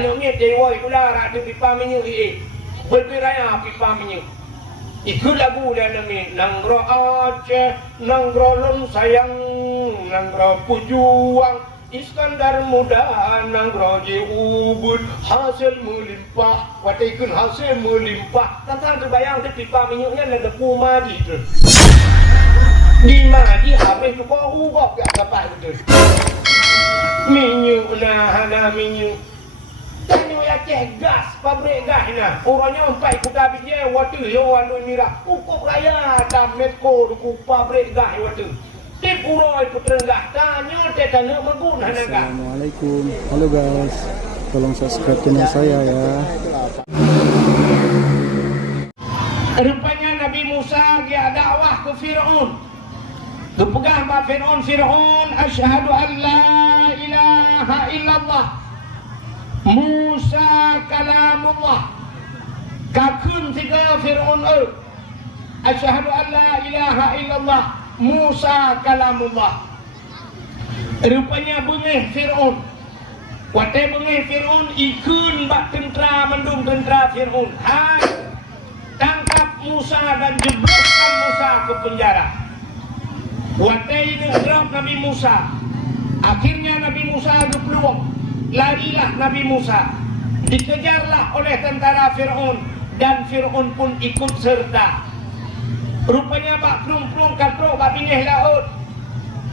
Tanuk ni dewa itulah rak dia pipa minyak berpiraya pipa minyak. Itu lagu dalam ni Nangro Aceh, Nangro Lom Sayang, Nangro Pujuang, Iskandar Muda, Nangro Je Ubud, hasil melimpah, watikun hasil melimpah. Tentang terbayang dia pipa minyaknya ada Pumaji tu. Di Maji habis tu kau ubah ke apa tu. Minyak nah minyak. Tanya ya cek gas, pabrik gas nah. Orangnya empat kuda biji waktu yo anu mira. Ukuk raya dan metko ku pabrik gas waktu. Di puroi Putrenggah tanya te tanya mengguna naga. Assalamualaikum. Halo guys. Tolong subscribe channel saya ya. Rupanya Nabi Musa dia dakwah ke Firaun. Tu pegang Pak Firaun, asyhadu an la ilaha illallah. Musa kalamullah. Kakun tiga Fir'aun asyhadu an la ilaha illallah Musa kalamullah. Rupanya bengih Fir'aun. Watai bengih Fir'aun ikun bak tentera mendung tentera Fir'aun. Hai tangkap Musa dan jebloskan Musa ke penjara. Watai drop Nabi Musa. Akhirnya Nabi Musa ada peluang. Larilah Nabi Musa, dikejarlah oleh tentara Fir'aun dan Fir'aun pun ikut serta. Rupanya bak plung-plung katrok bak bingih laut.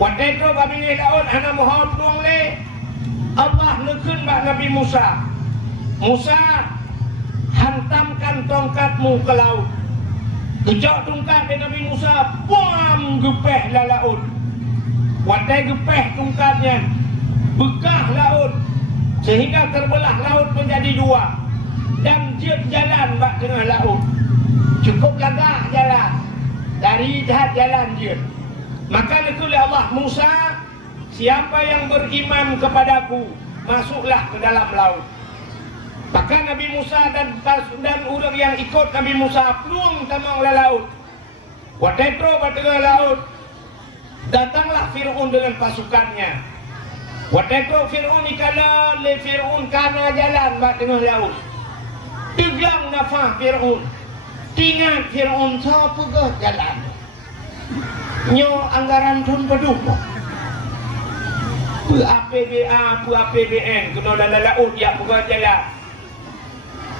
Wadai trok bak bingih laut ana mohon plung le. Allah nekun bak Nabi Musa. Musa, hantamkan tongkatmu ke laut. Kejak tongkat Nabi Musa, buam gepeh la laut. Wadai gepeh tongkatnya, bekah laut. Sehingga terbelah laut menjadi dua dan dia jalan bak tengah laut. Cukup lagak jalan. Dari jahat jalan dia. Maka oleh Allah Musa, siapa yang beriman kepadaku, masuklah ke dalam laut. Maka Nabi Musa dan orang yang ikut Nabi Musa plung tamang laut. Wadetro bak tengah laut. Datanglah Fir'aun dengan pasukannya. Wadetro Fir'aun ikala le Fir'aun kana jalan bak tengah laut. Teglang nafah Fir'aun. Tingat Fir'aun siapa ke jalan. Nyo anggaran tun peduh. Pu APBA, pu APBN kena dalam laut ya buka jalan.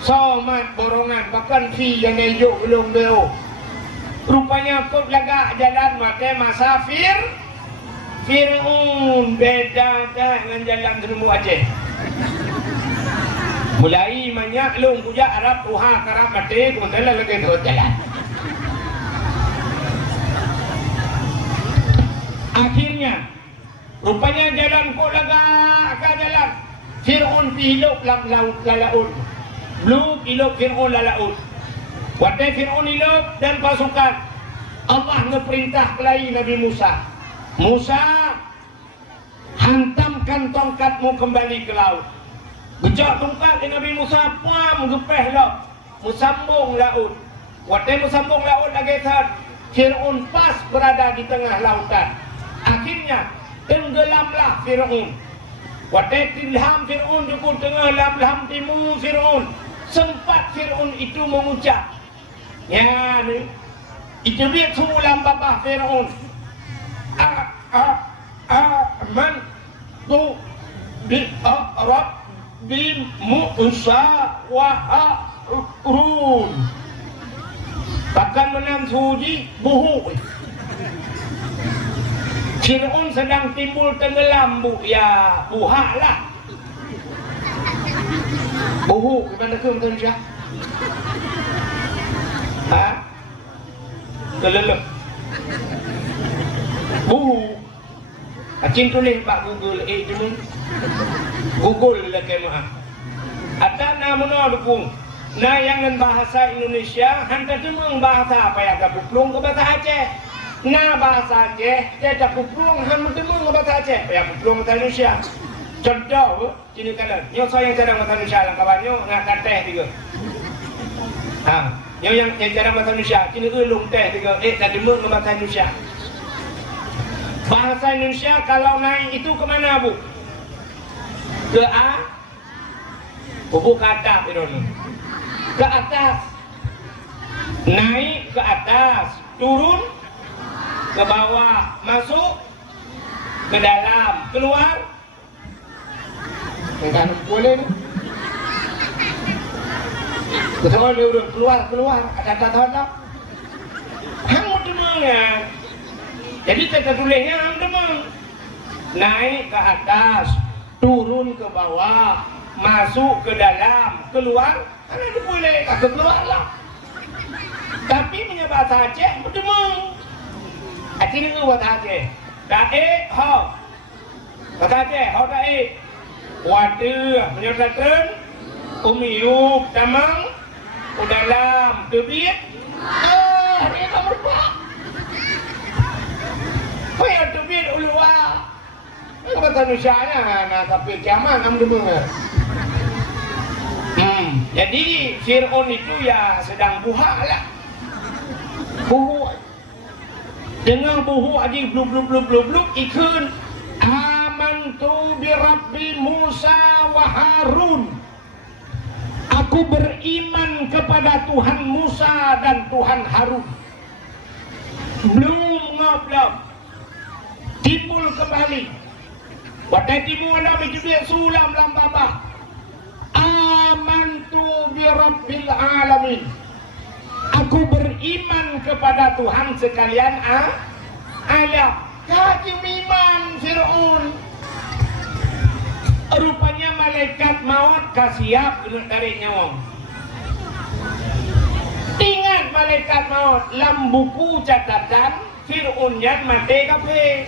Somat borongan bahkan fi yang nejuk belum beo. Rupanya kau lagak jalan mate masafir. Fir'aun beda dah dengan jalan Terumbu Aceh. Mulai banyak long kujak Arab tuha karab mati kemudian lagi terus jalan. Akhirnya rupanya jalan kok lagak jalan. Fir'aun hidup dalam laut. Belum hidup Fir'aun dalam laut. Wadai Fir'aun hidup dan pasukan. Allah ngeperintah kelai Nabi Musa. Musa, hantamkan tongkatmu kembali ke laut. Gejak tongkat Nabi Musa, pam gepeh laut. Musambung laut. Waktu musambung laut lagi saat Fir'aun pas berada di tengah lautan. Akhirnya tenggelamlah Fir'aun. Waktu tilham Fir'aun juga tengah lam timur Fir'aun. Sempat Fir'aun itu mengucap. Ya ni, itu dia sulam bapa Fir'aun. Man tu bi Arab bi Musa wa Harun. Bahkan menang suji buhu. Fir'aun sedang timbul tenggelam bu ya buhak lah. Buhu gimana ke Indonesia? Kelelep. Acing tulis Pak Google cuma Google lah kemah. Ada nama dukung. Nah yang bahasa Indonesia hantar cuma bahasa apa yang tak puplung ke bahasa Aceh. Nah bahasa Aceh dia tak puplung hantar cuma ke bahasa Aceh. Yang puplung bahasa Indonesia. Contoh sini kanan. Yo saya yang cara bahasa Indonesia lah kawannya nak kateh juga. Yo yang cara bahasa Indonesia sini ulung teh juga. Tak cuma ke bahasa Indonesia. Bahasa Indonesia kalau naik itu kemana bu? Ke A, Bubu ke atas Fir'aun. Ke atas. Naik ke atas, turun ke bawah, masuk ke dalam, keluar. Kan boleh ni. Betul dia udah keluar, ada. Hang demang ya. Jadi tata tulisnya hang demang. Naik ke atas, turun ke bawah, masuk ke dalam, keluar. Kan ada boleh, kata keluarlah. Tapi punya bahasa Aceh berdemang. Aceh ni bahasa Aceh. Dae ho. Bahasa Aceh ho dae. Wadah menyertakan umiuk tamang udalam tebit. Hari ini kamu berbuat. Oh ya tebit ulua. Kata nusyanya nah tapi kiamat kamu demang. Jadi Fir'aun itu ya sedang buha lah. Buhu dengan buhu aja blub ikun amantu bi rabbi Musa wa Harun. Aku beriman kepada Tuhan Musa dan Tuhan Harun. Belum ngoblok timbul kembali wadai timu anda bikin sulam lam baba amantu bi rabbil alamin. Aku beriman kepada Tuhan sekalian alam. Kaji iman Fir'aun. Rupanya malaikat maut kasiap kena tarik nyawa. Ingat malaikat maut dalam buku catatan Fir'aun yang mati kafe.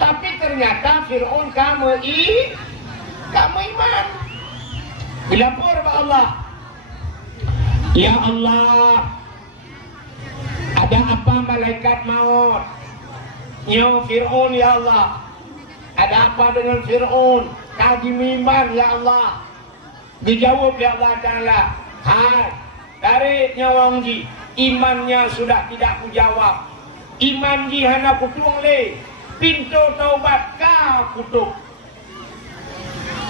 Tapi ternyata Fir'aun kamu iman. Dilapor kepada Allah. Ya Allah, ada apa malaikat maut? Ya Fir'aun ya Allah. Ada apa dengan Fir'aun? Kaji iman ya Allah. Dijawab ya Allah Ta'ala. Hai, tarik nyawang ji. Imannya sudah tidak kujawab. Iman ji hana kutung le. Pintu taubat kau kutuk.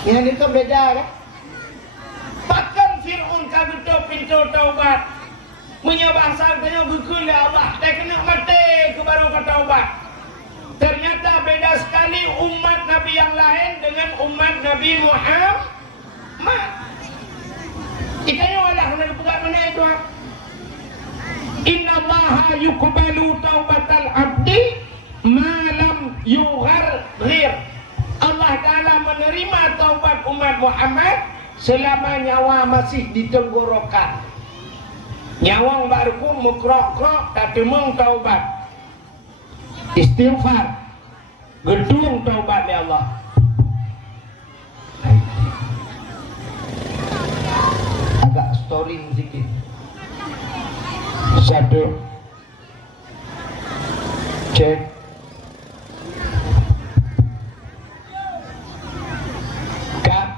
Yang itu beda kan? Bahkan Fir'aun kagetuk pintu taubat. Menyabahsan tanya gukul ya Allah. Dia kena mati ke baru ke taubat. Ternyata beda sekali umat Nabi yang lain dengan umat Nabi Muhammad. Kita yang Allah kena buat mana itu? Inna Allaha yuqbalu taubatal abdi malam yugharghir. Allah Ta'ala menerima taubat umat Muhammad selama nyawa masih di tenggorokan. Nyawang baruku mukrok-krok tak temung taubat. Istighfar gedung taubat ya Allah. Agak story sedikit. Satu cek kak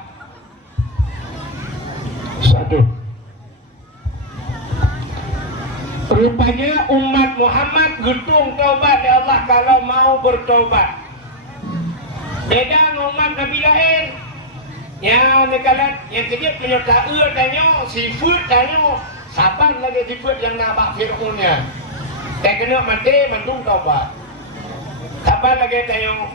satu. Rupanya umat Muhammad gedung taubat ya Allah kalau mau bertobat. Beda dengan umat Nabi lain. Yang nekalat, yang kejap menyerta tanya, sifut tanya, sabar lagi sifut yang nampak Fir'aunnya. Tak kena mati, mantung taubat. Sabar lagi tanya,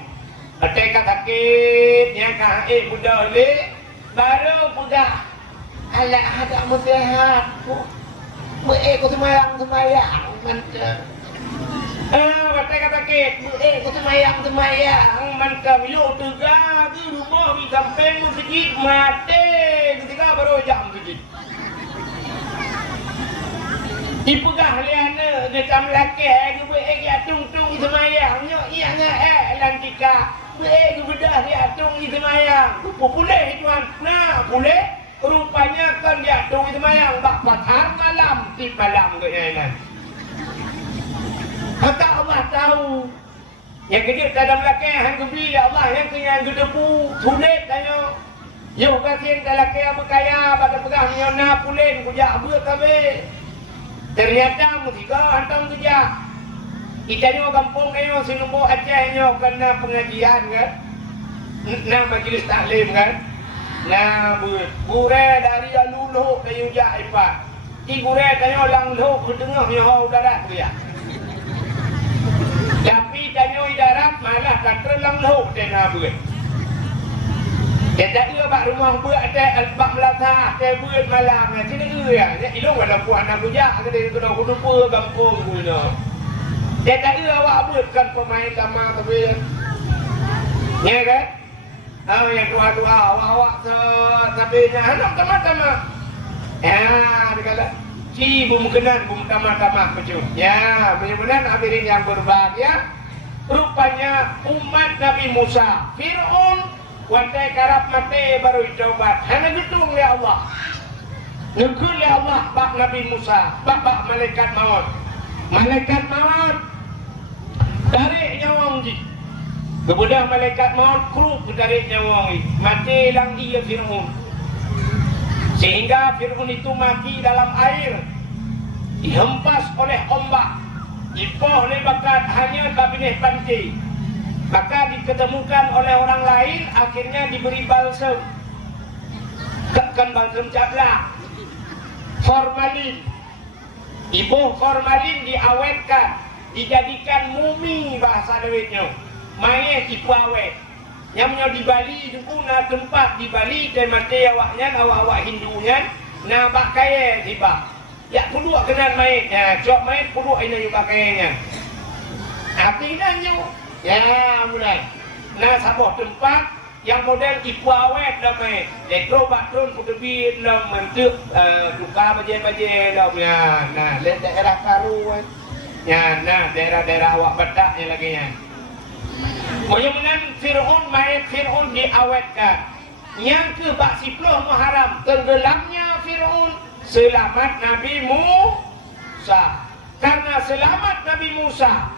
mereka sakit, yang kahit muda oleh, baru pegah. Alah ada muslihat. Aku semayang mantap. Mereka sakit. Aku semayang mantap. Yuk tegak di rumah di samping masjid mati. Ketika baru jam masjid. Ipegah liana macam laki. Aku atung-tung semayang. Ianya lantika. Aku bedah dia atung semayang. Boleh tuan. Nah boleh. Rupanya kan dia atung semayang. Bak patah malam. Di malam kayaknya. Maka Allah tahu. Yang kecil dalam laki yang kebili Allah yang kenyang gedebu. Sulit tanya. Yo kasih yang laki yang berkaya. Pada pegang nyona pulin. Kujak abut kabeh. Ternyata musika hantam kejak. Kita ni orang kampung ni sinumbu Aceh ni kena pengajian kan. Nak majlis taklim kan. Nah, bure dari aluluh kayu jaipa. Ti bure tanyo lang luh kedengah nyaho darat dia. Tapi tanyo darat malah kata lang luh tena bure. Dia tak ia bak rumah buat ada albak melata, ada buat malam. Jadi ia, dia ilong ada puan nak bujak, dia kena lupa kampung guna. Dia tak ia awak buatkan pemain kamar tapi, ya kan? Yang dua-dua awak tapi nak tama-tama. Ya, dia kata, si bum kenan bum tama-tama macam. Ya, benar-benar hadirin yang berbahagia. Rupanya umat Nabi Musa, Fir'aun wantai karap mati baru coba. Hanya gitu oleh Allah. Ngekul oleh Allah bak Nabi Musa, bak malaikat maut. Malaikat maut tarik nyawang ji. Kemudian malaikat maut kruk tarik nyawang ji. Mati lang ia Fir'aun. Sehingga Fir'aun itu mati dalam air. Dihempas oleh ombak. Dipoh oleh bakat hanya kabinet pantai. Maka diketemukan oleh orang lain, akhirnya diberi balsem. Kan balsem cabla, formalin. Ibu formalin diawetkan, dijadikan mumi bahasa Dewetnya. Mayat ibu awet. Yang di Bali itu na tempat di Bali dan mati awaknya, awak Hindunya, na pakai tiba. Ya perlu kena mayatnya, cok mayat perlu ini pakainya. Artinya ya mulai. Nah sebuah tempat yang model ibu awet namanya. Elektro batun kudebit lam mentuk duka baje-baje lamnya. Nah lihat daerah Karu. Ya, nah daerah-daerah awak Bataknya lagi ya. Kemudian Fir'aun mayat Fir'aun diawetkan. Yang ke bak 10 Muharram tenggelamnya Fir'aun selamat Nabi Musa. Karena selamat Nabi Musa,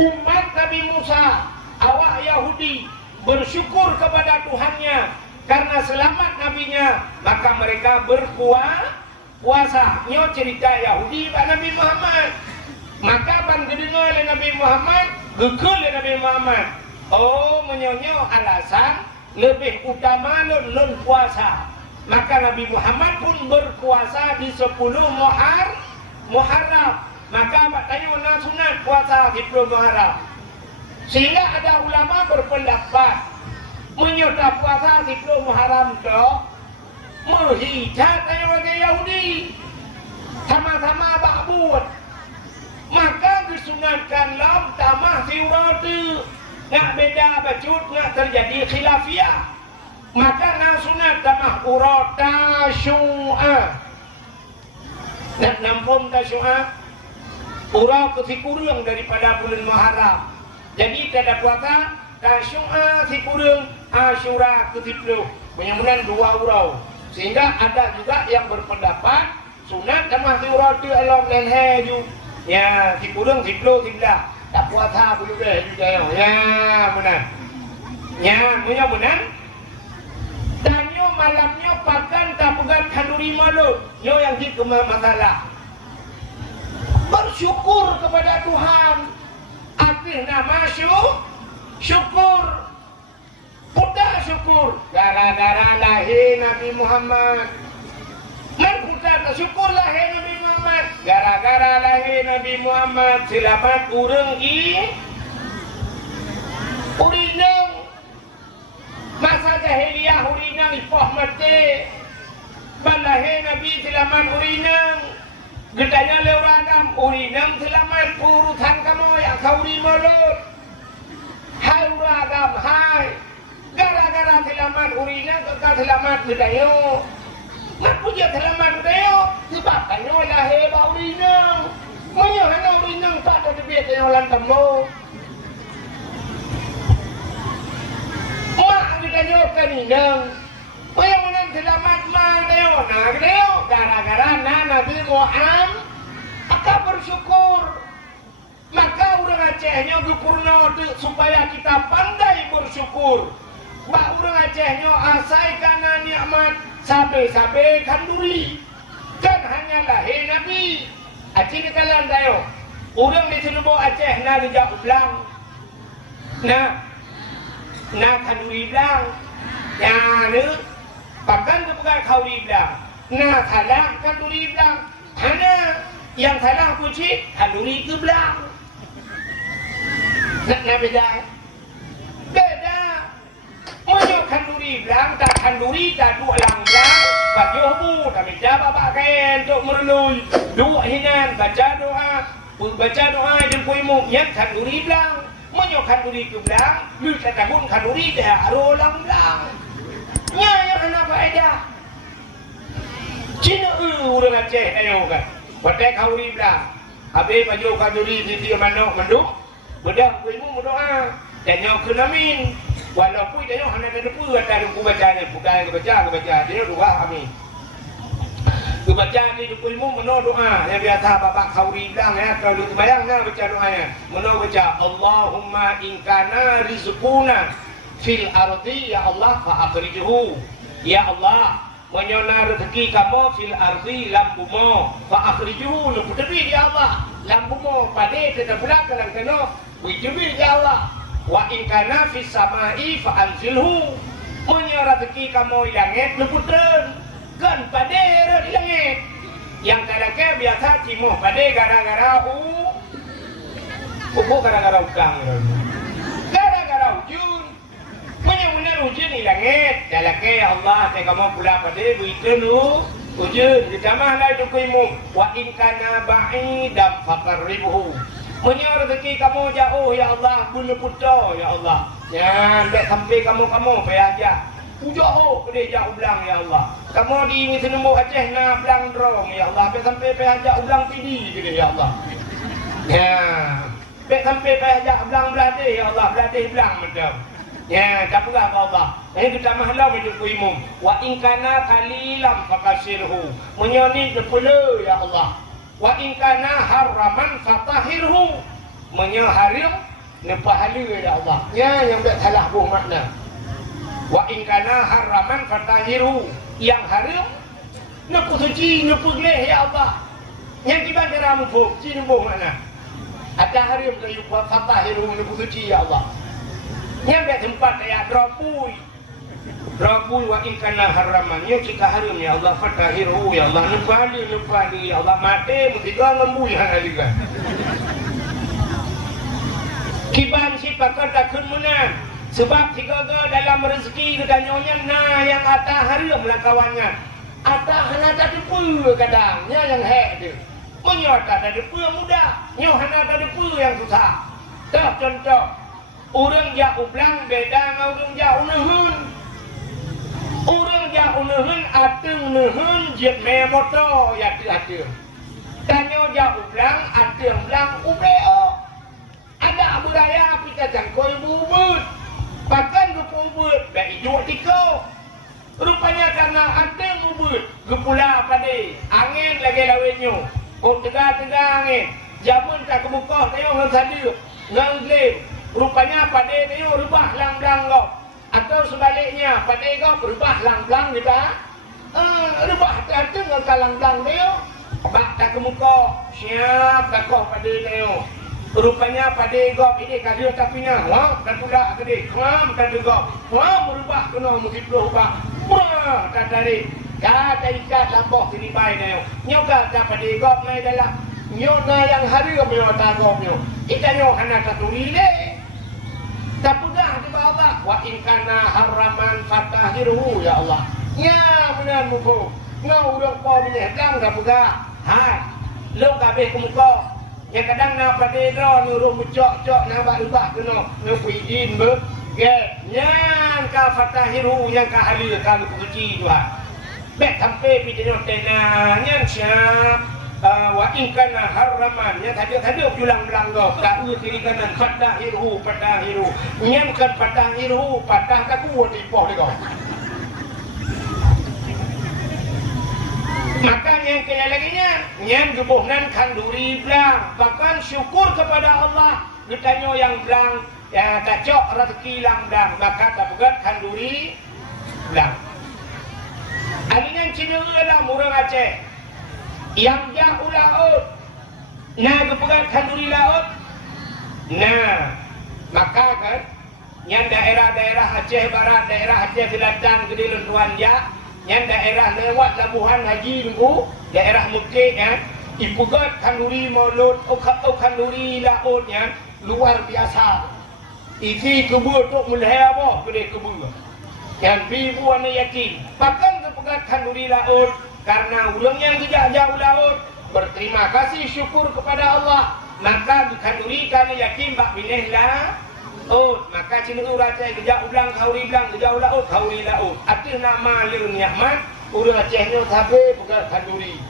umat Nabi Musa, awak Yahudi bersyukur kepada Tuhannya karena selamat nabinya, maka mereka berpuasa. Nyo cerita Yahudi pada Nabi Muhammad. Maka ban kedengar oleh Nabi Muhammad, gekul oleh Nabi Muhammad. Oh, menyonyo alasan lebih utama lun puasa. Maka Nabi Muhammad pun berpuasa di 10 Muharram. Maka abang tanya mana sunat puasa 10 Muharram. Sehingga ada ulama berpendapat menyerta puasa 10 Muharram itu menghijat orang Yahudi. Sama-sama abang buat. Maka disunatkan lam tamah siuratu. Nak beda bacut, nak terjadi khilafiyah. Maka nak sunat tamah urat tasyu'ah. Nak nampun tasyu'ah. Urau kesikurung daripada bulan Muharram. Jadi tidak puasa tasyu'ah sikurung Asyura ke-10. Mudah-mudahan 2 urau. Sehingga ada juga yang berpendapat sunat tamah urau tu alam dan haju. Ya, sikurung 10 11. Tak puasa dulu deh juga ya. Benar. Ya, mudah-mudahan tanyo malamnya pakan tak pegat kanduri malu. Yo yang di masalah. Bersyukur kepada Tuhan. Akhirnya masuk syukur. Puta syukur gara-gara lahir Nabi Muhammad. Men puta syukur lahir Nabi Muhammad. Gara-gara lahir Nabi Muhammad selamat urang urinang. Masa jahiliyah urinang ipoh mati. Balahir Nabi selamat urinang. Gedanya leuragam urinang selamat urutan kamu yang kau rimolot. Hai uragam hai. Gara-gara selamat urinang kekal selamat gedayo. Nak puja selamat gedayo. Sebab kanyo lahir bau urinang. Menyohana urinang tak ada debiat yang lantam lo. Mak gedayo kaninang. Yang menang selamat maneo, nah gedeo. Gara-gara Nabi Muhammad akan bersyukur. Maka orang Acehnya gupurno supaya kita pandai bersyukur. Bak orang Acehnya asai kana nikmat sabe-sabe kanduri. Kan hanya lahir Nabi. Aceh ni kalan tayo. Orang di Selubo Aceh na dijak belang. Na kanduri belang. Ya ni Pakan kepegang khauri bilang. Nah thalah kanduri bilang. Hana yang thalah kucing kanduri ke bilang. Nak beda. Beda. Mana kanduri bilang tak kanduri tak dua lang bilang. Baca bu tak beda bapak kain untuk merlui. Dua hinan baca doa. Baca doa jemput imam yang kanduri bilang. Mana kanduri ke bilang. Lu tak tabun kanduri dah arolang bilang. Nya yang hana faedah. Cina orang Aceh ayo kan. Pakai khauri bilang. Habis baju kanduri di manok menduk. Bedah kuimu berdoa. Dan yang kenamin. Walaupun dia hanya ada depu ada aku baca ni, bukan aku baca dia doa amin. Aku baca ni kuimu meno doa. Yang biasa bapak khauri bilang ya, kalau bayangkan baca doanya. Meno baca Allahumma in kana rizquna fil ardi ya Allah fa akhrijhu. Ya Allah, menyona rezeki kamu fil ardi lam bumo fa akhrijhu lu tebi ya Allah. Lam bumo pade tetap belakang kena. Wijubi ya Allah. Wa in kana fis samai fa anzilhu. Menyona rezeki kamu di langit lu putren. Kan pade di langit. Yang kadang biasa cimo pade gara-gara gara-gara utang. Gara-gara ujung. Benar-benar ujian di langit. Dalam ke Allah te kamu pula pada begitu lu ujian ditambah lagi kuimu wa in kana ba'idam faqarribhu. Menyar rezeki kamu jauh ya Allah bulu putra ya Allah. Ya tak sampai kamu payah aja. Jauh ke dia jauh belang ya Allah. Kamu di Senembuk Aceh na belang drong ya Allah. Sampai payah aja ulang pidi ke dia ya Allah. Ya. Sampai payah aja belang belade ya Allah, belade belang macam. Ya, tak apa Allah. Ini kita mahlam itu kuimum. Wa in kana qalilam fakasirhu. Menyoni depele ya Allah. Wa in kana haraman fatahirhu. Menyaharim nepahala ya Allah. Ya, yang tak salah buh makna. Wa in kana haraman fatahirhu. Yang haram nepu suci, nepu geleh ya Allah. Yang kita kira mufuk, cina buh makna. Ada haram kayu fatahirhu nepu suci ya Allah. Yang tempat ya dropui wa inkana haraman yang jika haram ya Allah fatahiru ya Allah nupali ya Allah mati mesti kau ngembui hari juga kiban si pakar takun munan sebab jika dalam rezeki kita nyonya nah yang atas haram lah kawannya atas hana tak depu kadangnya yang hek dia menyota tak depu yang mudah nyoh hana tak depu yang susah dah contoh orang jauh belang beda dengan orang jauh nehun. Orang jauh nehun ateng nehun jet me motor ya tu. Tanya jauh belang ateng belang ubeo. Ada budaya kita jangkoi bubut. Bahkan bubut baik jual tiko. Rupanya karena ateng bubut gepula pade angin lagi lawinyo. Kau tegak-tegak angin. Jamun tak kebuka tengok ngan sadir ngan glem. Rupanya pada dia rubah lang-lang kau. Atau sebaliknya pada kau berubah lang-lang kita. Rubah tak dengan lang-lang dia. Bak tak ke muka. Siap tak kau pada dia. Rupanya pada kau ini kadir tapi nya. Wah tak pula gede. Kam tak juga. Wah berubah kena mesti berubah. Wah tak dari. Kata ikat lampau sini baik dia. Nyoka tak pada kau mai dalam. Nyona yang hari kau nyo tak kau nyo. Kita nyo hana satu rile. Tak mudah di bawah. Wa in kana haraman fatahirhu ya Allah. Ya benar muka. Ngau urang kau menyedang tak mudah. Hai. Lo kabeh ke muka. Yang kadang nak pada dra nurung becok-cok nak rubah kena. Nak izin ber. Yang ka fatahirhu yang ka hari ka suci Tuhan. Baik sampai pidana tenanya siap. Wa in kana haraman yang tadi ulang belanggo ka kiri kanan fatahiru yang kan fatahiru patah ka ku di poh dego maka yang kaya laginya yang gebuhnan kanduri belang bahkan syukur kepada Allah ditanya yang belang ya kacok rezeki lang belang maka tak begat kanduri belang alinan cina lah murang Aceh yang jauh laut nah kepegat kanduri laut nah maka kan yang daerah-daerah Aceh Barat daerah Aceh Selatan Gede Lentuan ya yang daerah lewat Labuhan Haji dulu, daerah Mekah ya, ipugat kanduri mulut, kanduri lautnya luar biasa. Isi kebun tu mulai apa? Kedai kebun. Yang bibu ane yakin, pakan kepegat kanduri laut karena ulang yang tidak jauh laut berterima kasih syukur kepada Allah. Maka kanduri kerana yakin bak milih lah. Oh, maka cina Aceh kejak ulang kauri bilang kejak laut kauri laut. Arti nama leu nikmat urang Acehnya sabe bukan kanduri.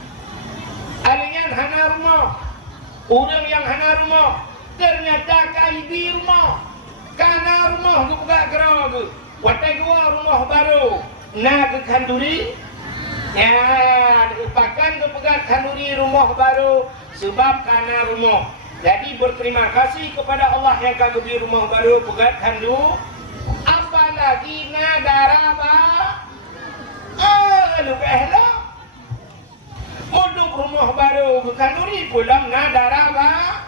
Alian hana rumah. Urang yang hana rumah ternyata kaibi rumah. Kana rumah tu buka gerog. Watai gua rumah baru. Nah ke kanduri. Ya, pakan tu pegat kanduri rumah baru sebab kana rumah. Jadi berterima kasih kepada Allah yang kagum di rumah baru pegat kandu. Apalagi nadaraba. Lebih lah. Moduk rumah baru kanduri pulang nadaraba.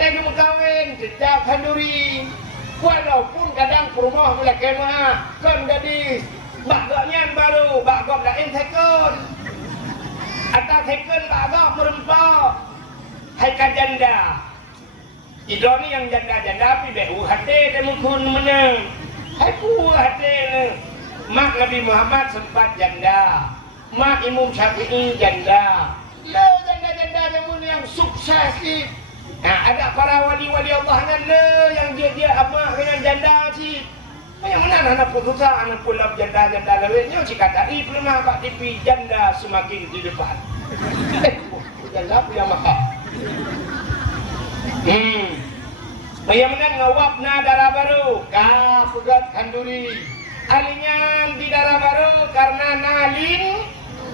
Tengok kawin sejak kanduri. Walaupun kadang rumah mula kemah kan gadis. Bagaknya baru, bagak lain sekon. Atas sekon bagak merempah. Hai kan janda. Itu ni yang janda-janda pi be hati dia mungkin menang. Hai pu hati ni. Mak Nabi Muhammad sempat janda. Mak Imam Syafi'i janda. Le janda-janda yang sukses ni. Nah, ada para wali-wali Allah kan le yang dia apa dengan janda si. Yang mana anak putusa anak pulap janda-janda lewetnya si kata i pernah pak TV janda semakin di depan. Janda punya mahal. Yang mana ngawap na darah baru ka pegat kanduri alinyan di darah baru karena nalin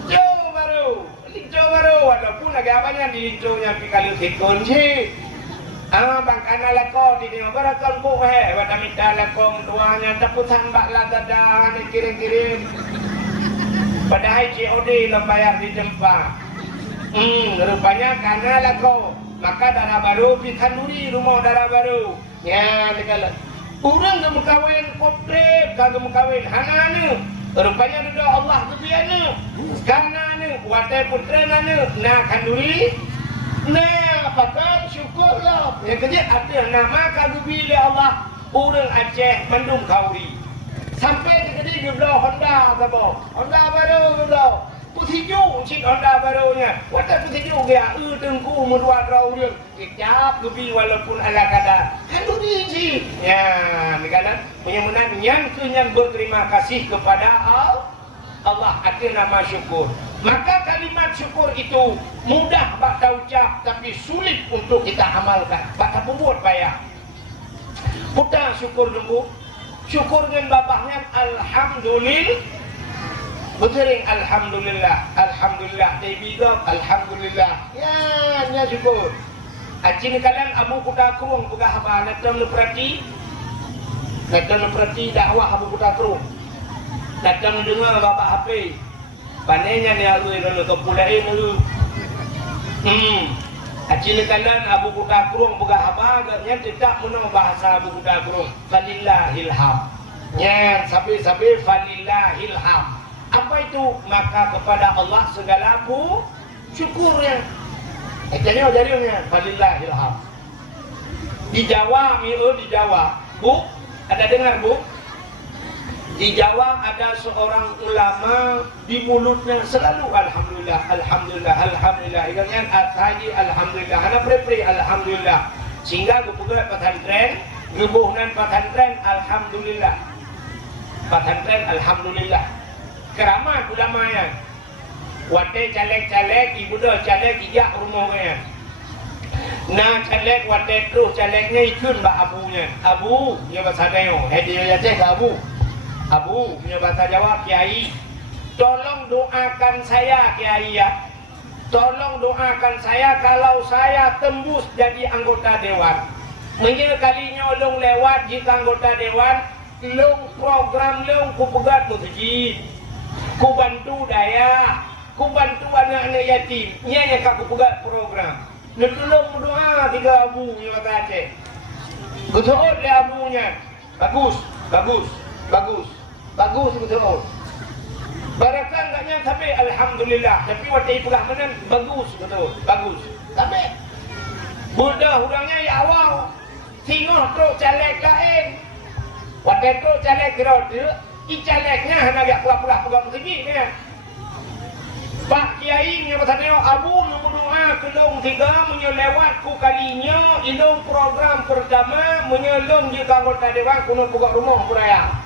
jo baru walaupun agak banyak di linconya pikali sekon si bangkana lako di dino barakal bu wata minta lakong tuanya tapusan bak ladada kirim-kirim padahal COD lembayar di tempat rupanya karena lako maka darah baru pi kanduri rumah darah baru ya dekala urang ge kawin kopret kagem kawin hanane rupanya ada Allah kebiana kanane watai putrana na kanduri na pakai syukurlah yang kerja ada nama kagubi oleh Allah urang Aceh Bandung kauri sampai di belah Honda sabo Honda baru belah putih hijau cik Honda barunya. Watak putih hijau dia tengku medua rau dia. Kecap gebi walaupun ala kadar. Kan gebi cik. Ya, dikatakan penyemunan yang kenyan berterima kasih kepada Allah akan nama syukur. Maka kalimat syukur itu mudah bak ucap tapi sulit untuk kita amalkan. Bak buat payah. Putar syukur dulu. Syukur dengan bapaknya alhamdulillah. Betul alhamdulillah, alhamdulillah. Debigam alhamdulillah. Ya syukur. Acin kalian abu kuda kurung buka haba natam leperati. Natam leperati dakwah abu kuda kurung. Natam dengar bapak HP. Panenya ni alu ilo kepulai dulu. Acin kalian abu kuda kurung buka haba agaknya tidak menang bahasa abu kuda kurung. Falillahilham. Ya sabi falillahilham. Apa itu? Maka kepada Allah segala syukurnya. Ejanya jadinya falillahilham. Di Jawa, di Jawa. Bu, ada dengar bu? Di Jawa ada seorang ulama di mulutnya selalu alhamdulillah, alhamdulillah, alhamdulillah. Ikannya haji alhamdulillah, anak prepri alhamdulillah. Sehingga keputusan pesantren, gebuhnan pesantren alhamdulillah. Pesantren alhamdulillah. Keramat ulamanya. Wate caleg-caleg, ibu dah caleg ijak rumahnya. Nah caleg wate terus calegnya ikut mbak abunya. Abu, dia bahasa Dayo. Dia cek abu. Abu, dia bahasa Jawa kiai. Tolong doakan saya kiai ya. Tolong doakan saya kalau saya tembus jadi anggota dewan. Mungkin kalinya long lewat jika anggota dewan, long program long kupegat masjid. Ku bantu daya, ku bantu anak-anak yatim. Ia yang aku pegat program. Nak tolong berdoa 3 abu yang kata Aceh. Betul le abunya. Bagus, bagus, bagus. Bagus betul. Barakan enggaknya tapi alhamdulillah. Tapi waktu ibu mana bagus betul, bagus. Tapi Buddha hurangnya ya awal. Singoh truk caleg lain. Waktu truk caleg gerot dia, calegnya hanya agak pula-pula pegang segi ni. Pak Kiai nya katanya abu nombor doa kelong tiga menyelewat ku kalinya ilung program pertama menyelong jika anggota dewan kuno buka rumah beraya.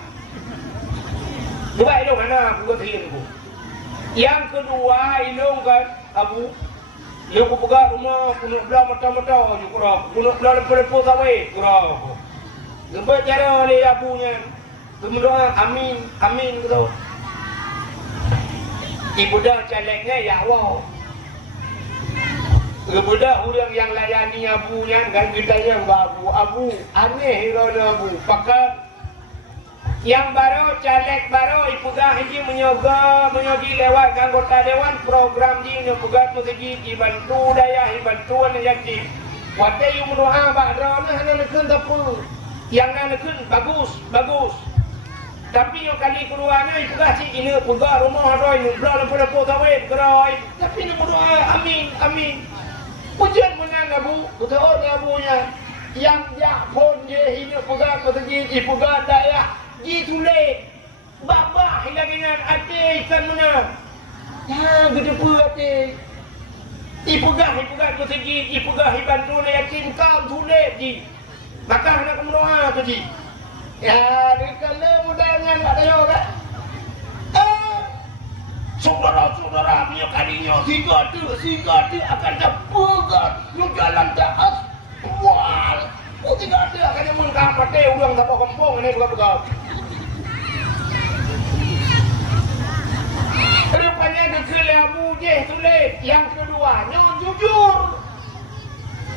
Dua ilung mana aku terima. Yang kedua ilung kan abu ilung buka rumah kuno belah mata-mata juga kuno belah lepas-lepas sawe kurang. Gempa cara ni abunya. Berdoa amin amin gitu. Ibu dah calegnya ya wow. Ibu dah orang yang layani abunya kan kita yang abu aneh hero abu. Pakat yang baru caleg baru ibu dah ini menyogi lewat anggota dewan program ini juga tu segi dibantu daya bantuan yatim. Waktu yang berdoa badrana hanya lekun tapi yang lekun bagus. Tapi yang kali keluarnya ibu kasih ini pegang rumah roy nublah lempu tawe gerai. Tapi ni berdoa amin. Pujian menang abu, betul abunya. Yang jak pun je ini pegang persegi ibu pegang daya. Ji tulis. Babah hilangan ate ikan menang. Ya gede pun ate. Ibu pegang persegi ibu pegang bantu yatim kau tulis ji. Maka nak berdoa tu ji. Ya, kalau mudahan tak tahu kan? Saudara-saudara punya kalinya tiga tu akan terpegat lu jalan tak aswal. Tiga tu akan mengkam pate ulang tak kampung ini juga. Rupanya dekil abu je tulis. Yang keduanya jujur.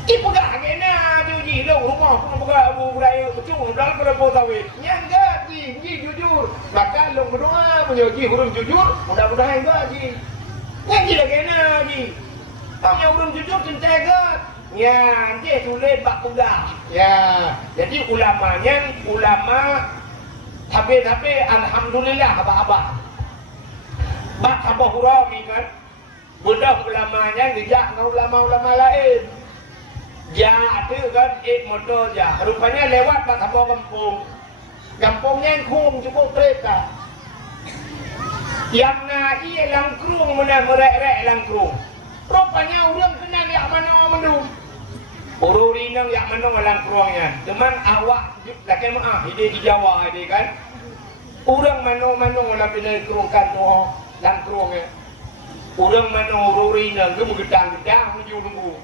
Ibu gak kena juji lo rumah pun buka abu beraya kecung dalam berapa tahun yang gaji jujur maka lo berdoa menyogi huruf jujur mudah-mudahan gaji yang tidak kena ji punya huruf jujur cinta gat ya je tulis bak pegang ya jadi ulama tapi alhamdulillah abah bak abah hurami kan budak ulamanya ngejak dengan ulama-ulama lain. Ya ada kan motor ya. Rupanya lewat pak sebuah kampung. Kampungnya yang cukup kereta. Yang naik langkrung mana merek langkrung. Rupanya orang kenal yang mana mendung. Orang rinang yang mana langkrungnya. Cuman awak laki maaf ide di Jawa ide kan. Orang mana lah pilih kerungkan tu langkrungnya. Orang mana orang rinang tu gedang-gedang menuju nunggu.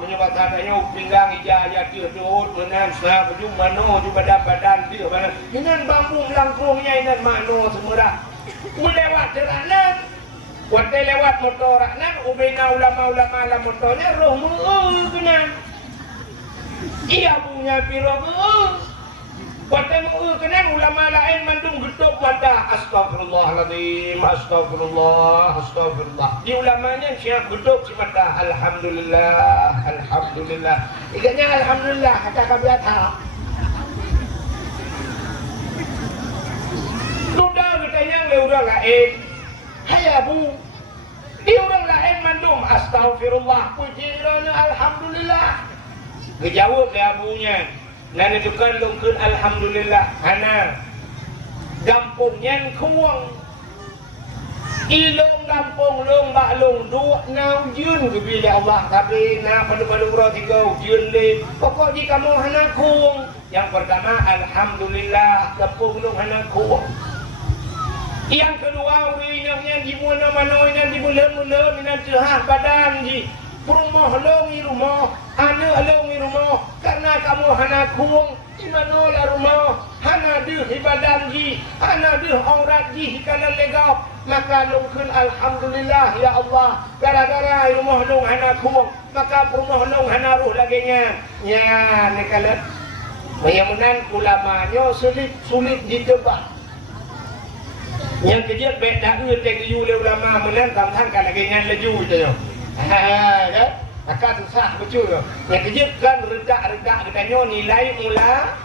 Menyebab katanya pinggang ijaya dia turut benar sah baju mano juga badan dia mana dengan bambu langkrungnya ini mano semua lewat jeranan waktu lewat motor ranan ubena ulama-ulama la motornya roh benar iya punya piro waktu kenan ulama lain mandung getuk wadah astagfirullahaladzim astagfirullah di ulamanya siap getuk cimata alhamdulillah iganya alhamdulillah kata kabiata sudah katanya le orang lain hai abu di orang lain mandung astagfirullah pujirannya alhamdulillah kejawab le abunya dan itu kan lungkun alhamdulillah ana gampungnya kuang ilung gampung lung bak lung dua nau jun bila Allah tapi na pada urut tiga jun le pokok di kamu hana kuang yang pertama alhamdulillah gampung lung hana kuang yang kedua urinanya di mana-mana di bulan-bulan di cerah badan di rumah longi rumah anak longi rumah karena kamu hana kuang di mana lah rumah hana dih ibadah ji hana dih aurat ji kana legap maka lungkun alhamdulillah ya Allah gara-gara rumah long hana kuang maka rumah long hana ruh laginya ya ni kala bayamunan ulamanya sulit ditebak yang kejut beda utek yu le ulama menan tam kan laginya leju tu kan? Maka susah betul. Yang kejut kan redak katanya nilai mula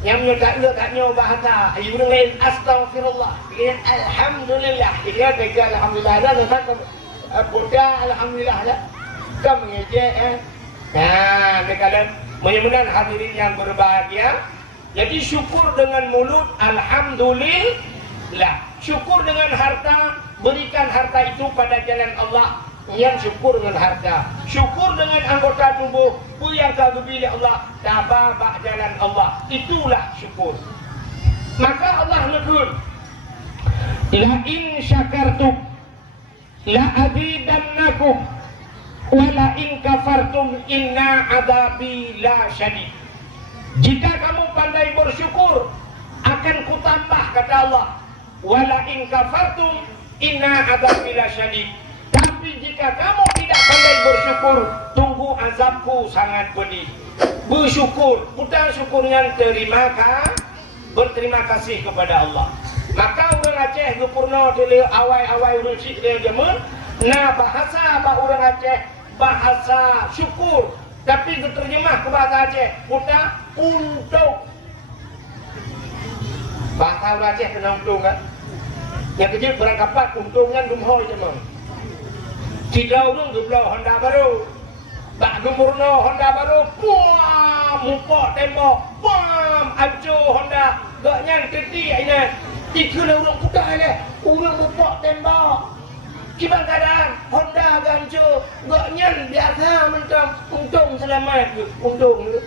Yang tak bahasa. Ibu lain astagfirullah. Dia alhamdulillah. Dia kata alhamdulillah. Dan kata Buddha alhamdulillah lah. Kamu ngejek Nah, dia kata mudah-mudahan hadirin yang berbahagia. Jadi syukur dengan mulut alhamdulillah. Syukur dengan harta, berikan harta itu pada jalan Allah. Yang syukur dengan harta, syukur dengan anggota tubuh, yang kagumi Allah, tabah jalan Allah, itulah syukur. Maka Allah negur, la in syakartum la azidannakum wa la in kafartum inna adabi la syadid. Jika kamu pandai bersyukur, akan kutambah, kata Allah. Wa la in kafartum inna adabi la syadid. Tapi jika kamu tidak pandai bersyukur, tunggu azabku sangat pedih. Bersyukur, bukan syukurnya berterima kasih kepada Allah. Maka orang Aceh gepurno dulu awai-awai urut sik dia jemun. Nah bahasa apa orang Aceh bahasa syukur, tapi diterjemah ke bahasa Aceh bukan untuk. Bahasa orang Aceh kena untung kan? Yang kecil berangkapat untungnya dumhoi jemun. Tidak urung gebelah Honda baru, bak gemurno Honda baru, puam mupok tembok, puam ancur Honda, gak nyan keti ini, tiga urung kuda ni, urung mupok tembok, gimana keadaan Honda gancur, gak nyan biasa macam untung selamat, untung tu,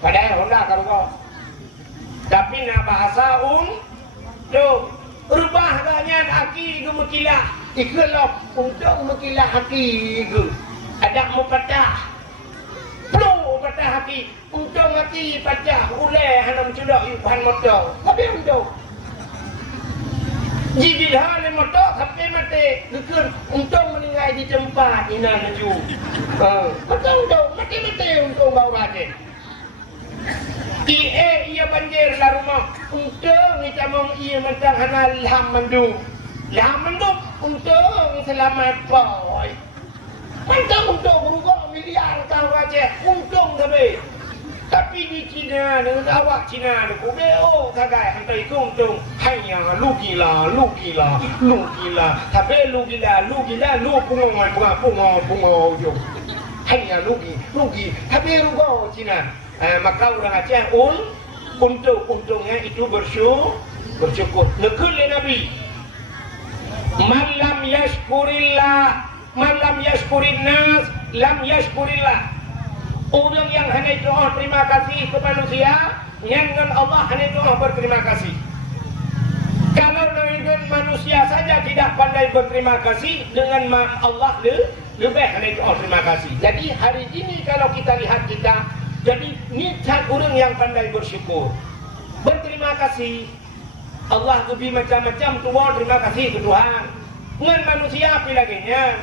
padahal Honda kalau kau, tapi nak bahasa tu, rubah gak nyan aki gemukilah. Ikhlas untuk mengilah hati ke. Ada mau patah. Perlu patah hati. Untuk hati patah. Ulai hanam sudah yuhan motor. Tapi untuk. Jika hal motor sampai mati. Dukun untuk meninggal di tempat ini menuju. Betul untuk. Mati-mati untuk bawa raja. Ia banjir lah rumah. Untuk kita mau ia mentang hanal ham mandu. Ham mandu. Untung selamat boy. Untung berubah miliar tahu aja. Untung tapi di Cina dengan awak Cina aku beo kagak hantar itu untung. Hanya lu gila. Tapi lu pungong jo. Hanya lugi. Tapi rugo Cina. Maka orang Aceh untungnya itu bersyukur. Nekul Nabi. Man lam yashkurillah, man lam yashkurin nas, lam yashkurillah. Orang yang hanya doa terima kasih ke manusia, yang dengan Allah hanya doa berterima kasih. Kalau dengan manusia saja tidak pandai berterima kasih, dengan Allah lebih hanya doa terima kasih. Jadi hari ini kalau kita lihat kita, jadi ni orang yang pandai bersyukur, berterima kasih. Allah lebih macam-macam tua terima kasih ke Tuhan. Dengan manusia apa laginya?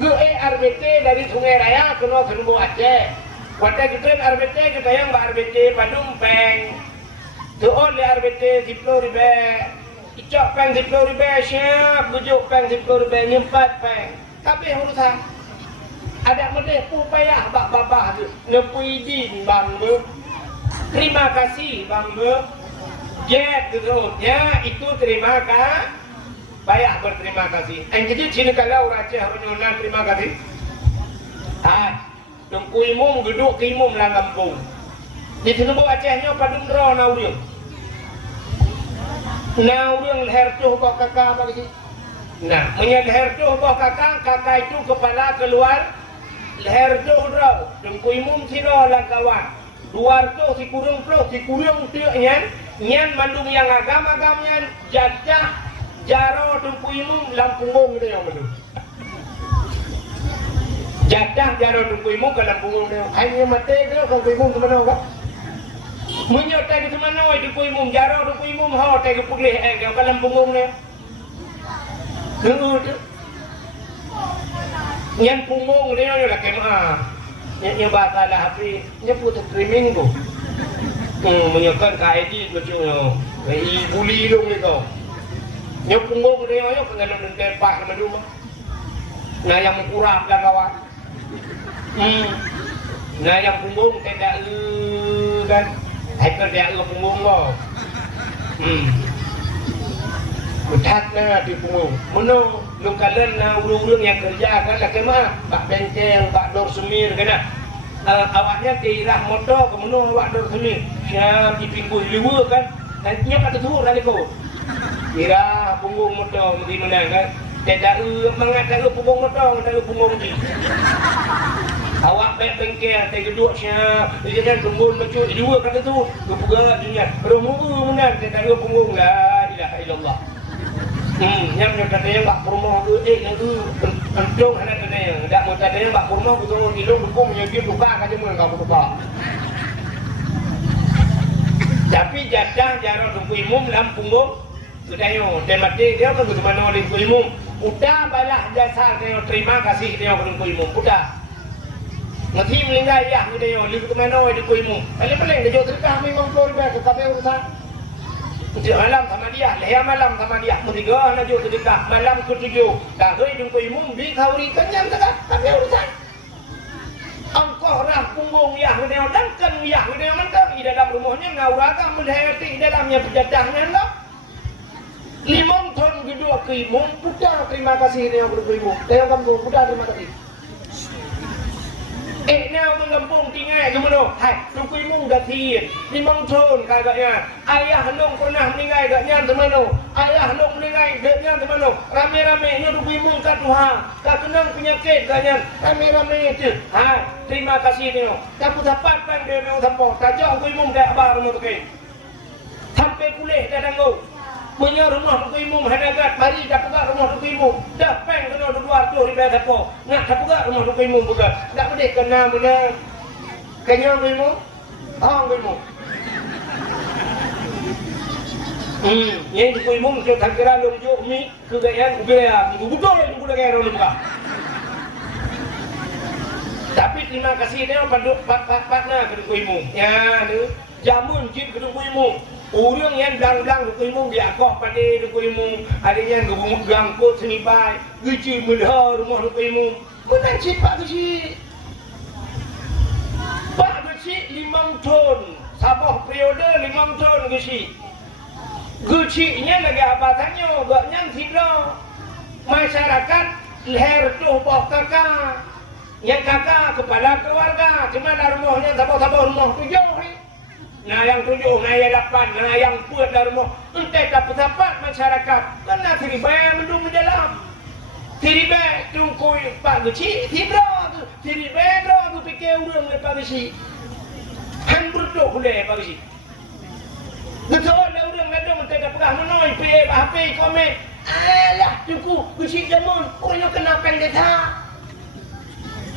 RBT dari Sungai Raya ke Senbu Aceh. Waktu kita RBT kita yang RBT Padung Peng. Tuon di RBT 10 ribu. Icok peng 10 ribu siap. Bujuk peng 10 ribu nyempat peng. Tapi urusan ada medeh upaya bak-babah tu. Nepuidin bang bu. Terima kasih bang bu. Jet terusnya itu terima kasih, banyak berterima kasih. Jadi Cina kalau Aceh orang terima kasih. Tungku imum geduk ke imum lah kampung. Di sini Acehnya padum roh nauriung. Nauriung leher tuh kok kakak bagi. Nah, leher tuh kok kakak itu kepala keluar leher tuh roh. Tungku imum sino lah kawan. Luar tuh si kurung tu nyan mandung yang agam-agamnya jajah jaro tumpu imum lampunggung itu yang mandung. Jajah jaro tumpu imum ke lampunggung itu. Hanya mati itu tumpu imum ke mana kak? Menyertai ke mana tumpu imum jaro tumpu imum ho teh ke pulih ke lampunggung itu. Tunggu tu. Nyan punggung dia lah kemah. Yang bahasa lah api, dia putus streaming tu. Menyekan KID macamnya, bully dong itu. Yang punggung dia yo pengen mentempak sama rumah. Nah yang kurang lah kawan. Nah yang punggung tidak kan. Hai kerja punggung kau. Bethatnya di punggung. Meno lukalan urung-urung yang kerja kan lah kemah. Bak bengkel, bak dor semir kan. Awaknya kirah motor ke meno awak dor semir. Siap dipinggu liwa kan. Dan nyak ada tuhur kali kau. Kira punggung motor mesti menang kan. Tidak mengatakan punggung motor, tidak punggung ni. Awak baik bengkel, tak geduk siap. Dia kan punggung macam dua kata tu. Kepugar dunia. Romu menang, tak punggung la ilaha illallah. Yang kata yang bak rumah tu, yang tu pentung anak kata yang. Tak mau kata yang bak rumah tu turun hidung dukung yang dia buka aja mula kau buka. Tapi jatah jarang tunggu imum dalam punggung. Sudayo, temati dia kan betul mana orang tunggu imum. Udah balah jasa dia terima kasih dia tunggu imum. Udah. Nanti melingkar ya dia lihat mana orang tunggu imum. Paling dia jauh terkah memang keluar ke kafe urusan. Malam sama dia, leher malam sama dia. Mutiga nak jauh terdekat malam ketujuh. Dah hari tunggu imum bi khauri kenyang tak kafe urusan. Angkau rah punggung ya dia dan kan ya dia mentang di dalam rumahnya ngaurakan melihati dalamnya pejatahnya lah. 5 ton kedua ke imum, putar terima kasih dia beri imum. Dia kampung putar terima kasih. Ni orang kampung tinggal ke mana? Hai, tunggu imum dah tin. 5 ton kagaknya. Ayah long pernah meninggal gaknya ke mana? Ayah long meninggal gaknya ke mana? Rame-rame nya tunggu imum kat Tuhan. Kat kenang penyakit gaknya. Rame-rame itu. Hai, terima kasih dia. Kamu dapat pang dia sampo. Tajak tunggu imum kat abah rumah tu ke. Sampai pulih dah tanggung. Punya rumah tu imum hadagat mari dah pegang rumah tu imum dah peng kena dua tu di bawah siapa nak dah pegang rumah tu imum bukan tak boleh kena benar kenyang imum imum yang tu imum tu tak kira lu jo mi kegayan ubaya betul itu budak kaya orang buka tapi terima kasih dia panduk pat-patna ke imum ya tu jamun jin ke imum. Orang yang dang-dang duk imum dia kau pandai duk imum ada yang gegang kot seni bai geci medah rumah duk imum menang cip pak geci pak geci 5 ton sabah periode 5 ton geci gecinya lagi apa tanya gaknya tidak masyarakat leher tu bawah kakak yang kakak kepala keluarga cuma ada rumahnya sabah-sabah rumah 7 ni. Nah yang 7, nah yang 8, nah yang kuat dari rumah. Entah tak dapat masyarakat. Kena teribai mendung di dalam. Teribai tungkui pak geci, tidak tu. Teribai dah tu fikir orang lepas geci. Han berduk boleh pak geci. Betul lah orang ada entah tak pernah menoi HP komen. Alah tunggu geci jamun. Orangnya kena pendek tak.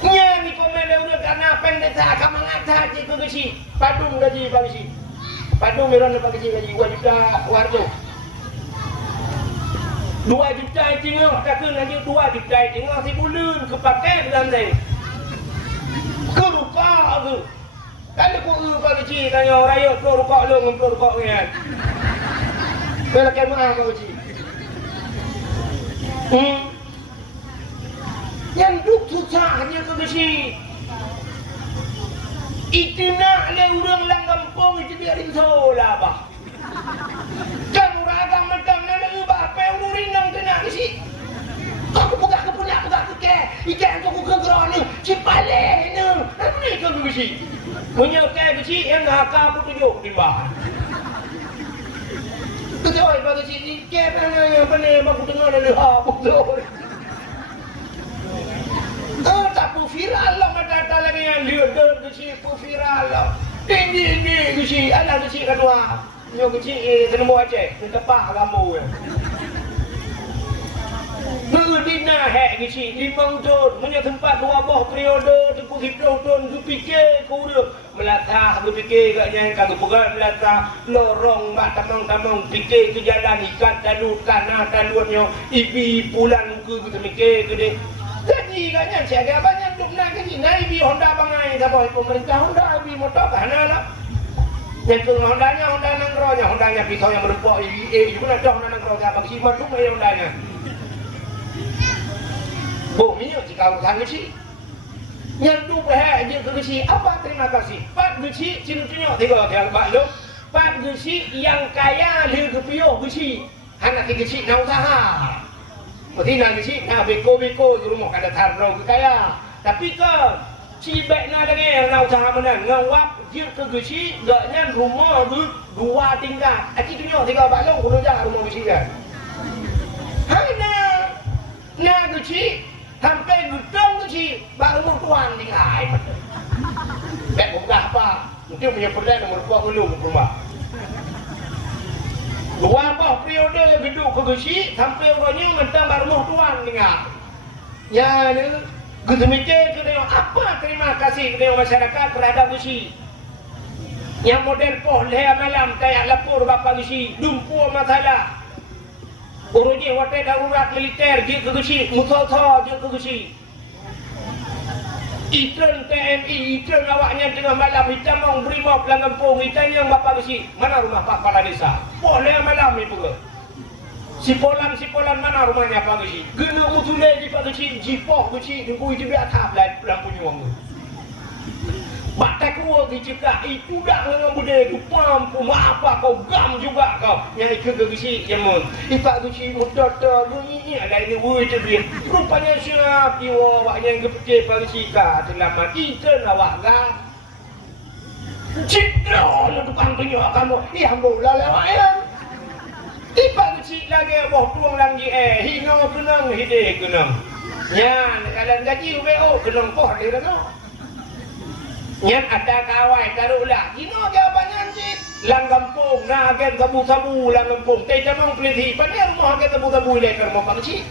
Nya ni komen dia udah karena pendek tak kamu ngata je ke gesi. Padung gaji bagi. Padung meron bagi gaji 2 juta warga. 2 juta tengok tak kena lagi 2 juta tengok si bulan kepakai dalam ni. Ke rupa tu. Kalau kau bagi tanya raya keluar rupa lu keluar rupa kan. Bela kemah kau gaji. Yang duk susahnya ke besi itu nak le orang lang kampung itu biarin solah bah kan orang agam macam nak ubah apa orang rinang kena besi aku buka ke punya buka ke ke ikan aku ke gerona cipale ni apa ni ke besi punya ke besi yang haka aku tunjuk limbah betul bagi sini ke apa ni aku dengar ada apa betul. Tapi viral lah mata lagi yang lihat ke si viral lah. Ini ke si ada ke si kedua. Nyo ke si semua aja. Kita pah kamu ya. Mengudina hek ke si 5 ton. Punya tempat 2 buah periode. Tepuk 10 ton. Ku fikir ku udah melatah. Ku fikir katnya kagak pegang melatah. Lorong mak tamang-tamang. Fikir ke jalan ikat talut tanah talutnya. Ibi pulang ku mikir ke dia. Jadi katanya siaga banyak duk nak gaji naik bi Honda bangai saboy pemerintah Honda bi motor kana lah. Yang tu Hondanya Honda nangkronya Hondanya pisau yang berempok juga nak dah nangkronya bagi masuk mai Hondanya. Bumi jika urusan gaji. Yang tu je ke gesi. Apa terima kasih? Pat gesi cinu-cinu tiga tiang baklum. Pat gesi yang kaya dia kepiuh gesi. Anak tiga gesi nak usaha. Berarti nak gesi nak beko-beko di rumah kada tarau ke kaya. Tapi ke cibek nak lagi nak usaha mana? Ngawap dia ke gesi gaknya rumah tu 2 tingkat. Aki tunjuk tiga baklum kudu jangan rumah gesi kan. Hai na gesi sampai gedung gesi baru tuan tinggal. Tak buka apa? Mungkin punya perdana nomor 2 dulu ke rumah. Dua apa periode gedung ke gesi sampai orangnya mentang baru tuan tinggal. Ya ni kita mikir kita apa terima kasih kepada masyarakat terhadap gesi. Yang model poh leher malam kayak lapor bapa gesi, dumpu masalah. Urutnya watai darurat militer dia ke gesi, musuh-musuh dia ke gesi. Itren TNI, itren awaknya tengah malam hitam orang brimob lang kampung, hitam yang bapa gesi. Mana rumah Pak Kepala Desa? Boleh malam itu ke? Sipolan mana rumahnya Pak Gesi? Gena mutulai di Pak Gesi, jipoh gesi, tunggu itu biar tahap lampu nyuang. Batak kau dicipta itu dah dengan budaya tu pampu apa kau gam juga kau yang ikut gesi jamun. Ipak gesi mudah ini ada ini woi jadi rupanya siap jiwa awak yang kepecah Pak Gesi ka selamat itu awak ga. Citra lu tukang tunjuk kamu yang bola lewat ya. Ipak gesi lagi boh tuang lagi hingga kenang hide kenang. Ya kadang gaji UBO kenang poh dia no. Yang ada kawai taruhlah. Ini jawabannya sih. Lang kampung, na agen sabu-sabu lang kampung. Teh jamang peliti. Pandai rumah agen sabu-sabu ile ke rumah pangsi.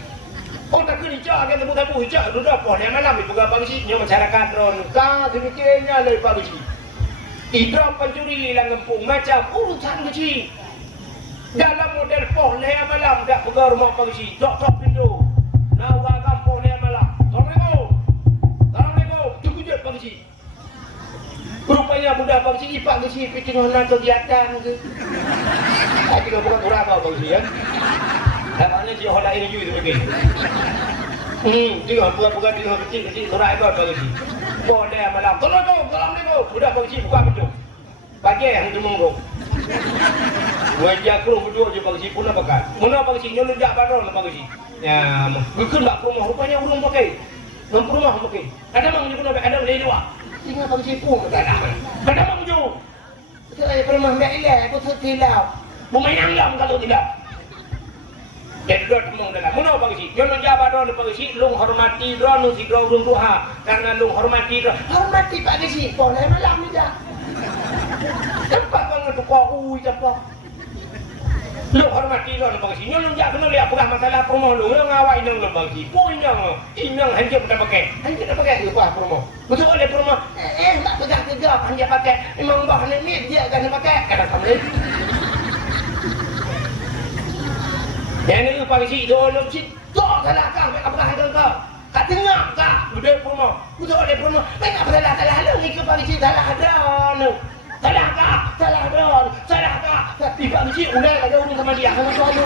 Oh tak kini cak agen sabu-sabu cak. Sudah poh yang malam ibu pangsi. Nyo masyarakat ron. Ka demikiannya le pangsi. Idram pencuri lang kampung macam urusan kecil. Dalam model poh le malam dak pegang rumah pangsi. Dok pintu. Na orang kampung le malam. Assalamualaikum. Tukujut pangsi. Rupanya budak bangsi ipak gesi pecinonan kegiatan ke. Aku dah bukan kurang kau bangsi ya. Namanya dia hola ini juga begini. Tengok bukan tengok kecil surat kau bangsi. Boleh malam. Tolong ni kau. Budak bangsi buka pintu. Pagi yang demunggu. Wajah kru berdua je bangsi pun apa kan. Mana bangsi nyolong jak baron bangsi. Ya, bukan tak rumah rupanya urung pakai. Ngam rumah pakai. Ada mang ni pun ada lei dua. Tinggal bangsi pun ada mang jo. Saya pernah meile aku setilau. Bumain anggam kalau tidak. Kedot mong dalam. Mana bangsi? Nyolong jak baron bangsi lung hormati drone si drone urung tuha. Karena lung hormati drone. Hormati Pak Gesi. Boleh malam ni dah. Tempat banget tu kau siapa? Lu hormati lu bangsi. Nyolong jak kena lihat pegah masalah promo lu. Lu ngawai nang lu bangsi. Poi nang. Inang hanya dah pakai. Hanya dah pakai lu promo. Betul oleh promo. Tak pegang kerja hanya pakai. Memang bahan ni dia kan pakai. Kada kamu. Yang ni bangsi dolom sit. Tok salah kau apa hal kau? Kat tengah kah? Udah promo. Betul oleh promo. Baik apa salah lu ni ke bangsi salah ada lu. Salah don. Tapi Pak Gesi udah ada urus sama dia sama suami.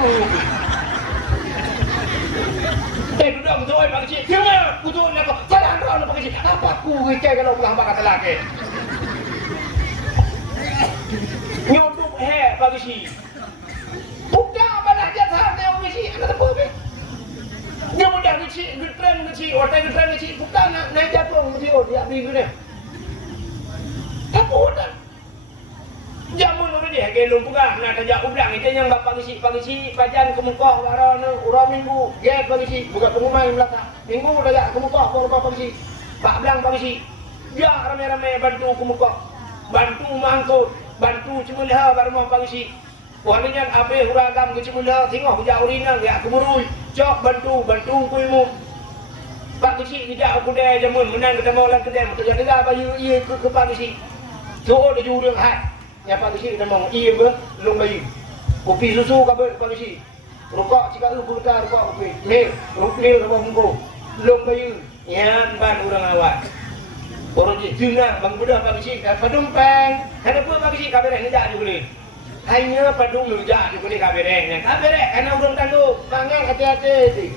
Duduk betul Pak Gesi. Jangan betul nak salah don Pak Gesi. Apa aku ricai kalau pulang bakal salah ke? Nyoduk Pak Gesi. Bukan balah jatah Pak Gesi. Ada apa be? Dia mudah Gesi, getren Gesi, hotel getren Gesi. Bukan nak naik jatuh Gesi dia bingung dia. Apa dah? Jamun orang dia gelung pugah nak tajak ublang itu yang bapa Gesi bajan ke muka warna urang minggu dia Gesi buka pengumuman belakang minggu tajak ke muka bapa Gesi Pak Blang Gesi dia ramai-ramai bantu ke muka bantu mangkut bantu cemulha barma Gesi walinya ape huragam ke cemulha tengok hujak urina dia keburui cok bantu kuimu Pak Gesi tidak kedai jamun menang ketemu orang kedai kerja negara bayu ia ke Pak Gesi so dia jurang hai. Ya Pak Gesi kita mau iya ber belum bayi. Kopi susu kabar Pak Gesi. Rokok jika lu buka rokok kopi. Mil rokok munggo. Belum bayi. Ya ban orang awak. Orang jenang bang budak Pak Gesi padung peng. Kenapa Pak Gesi kabar ni tak boleh. Hanya padung lu jak boleh kabarnya. Kabar karena urang tangguh. Mangang hati-hati.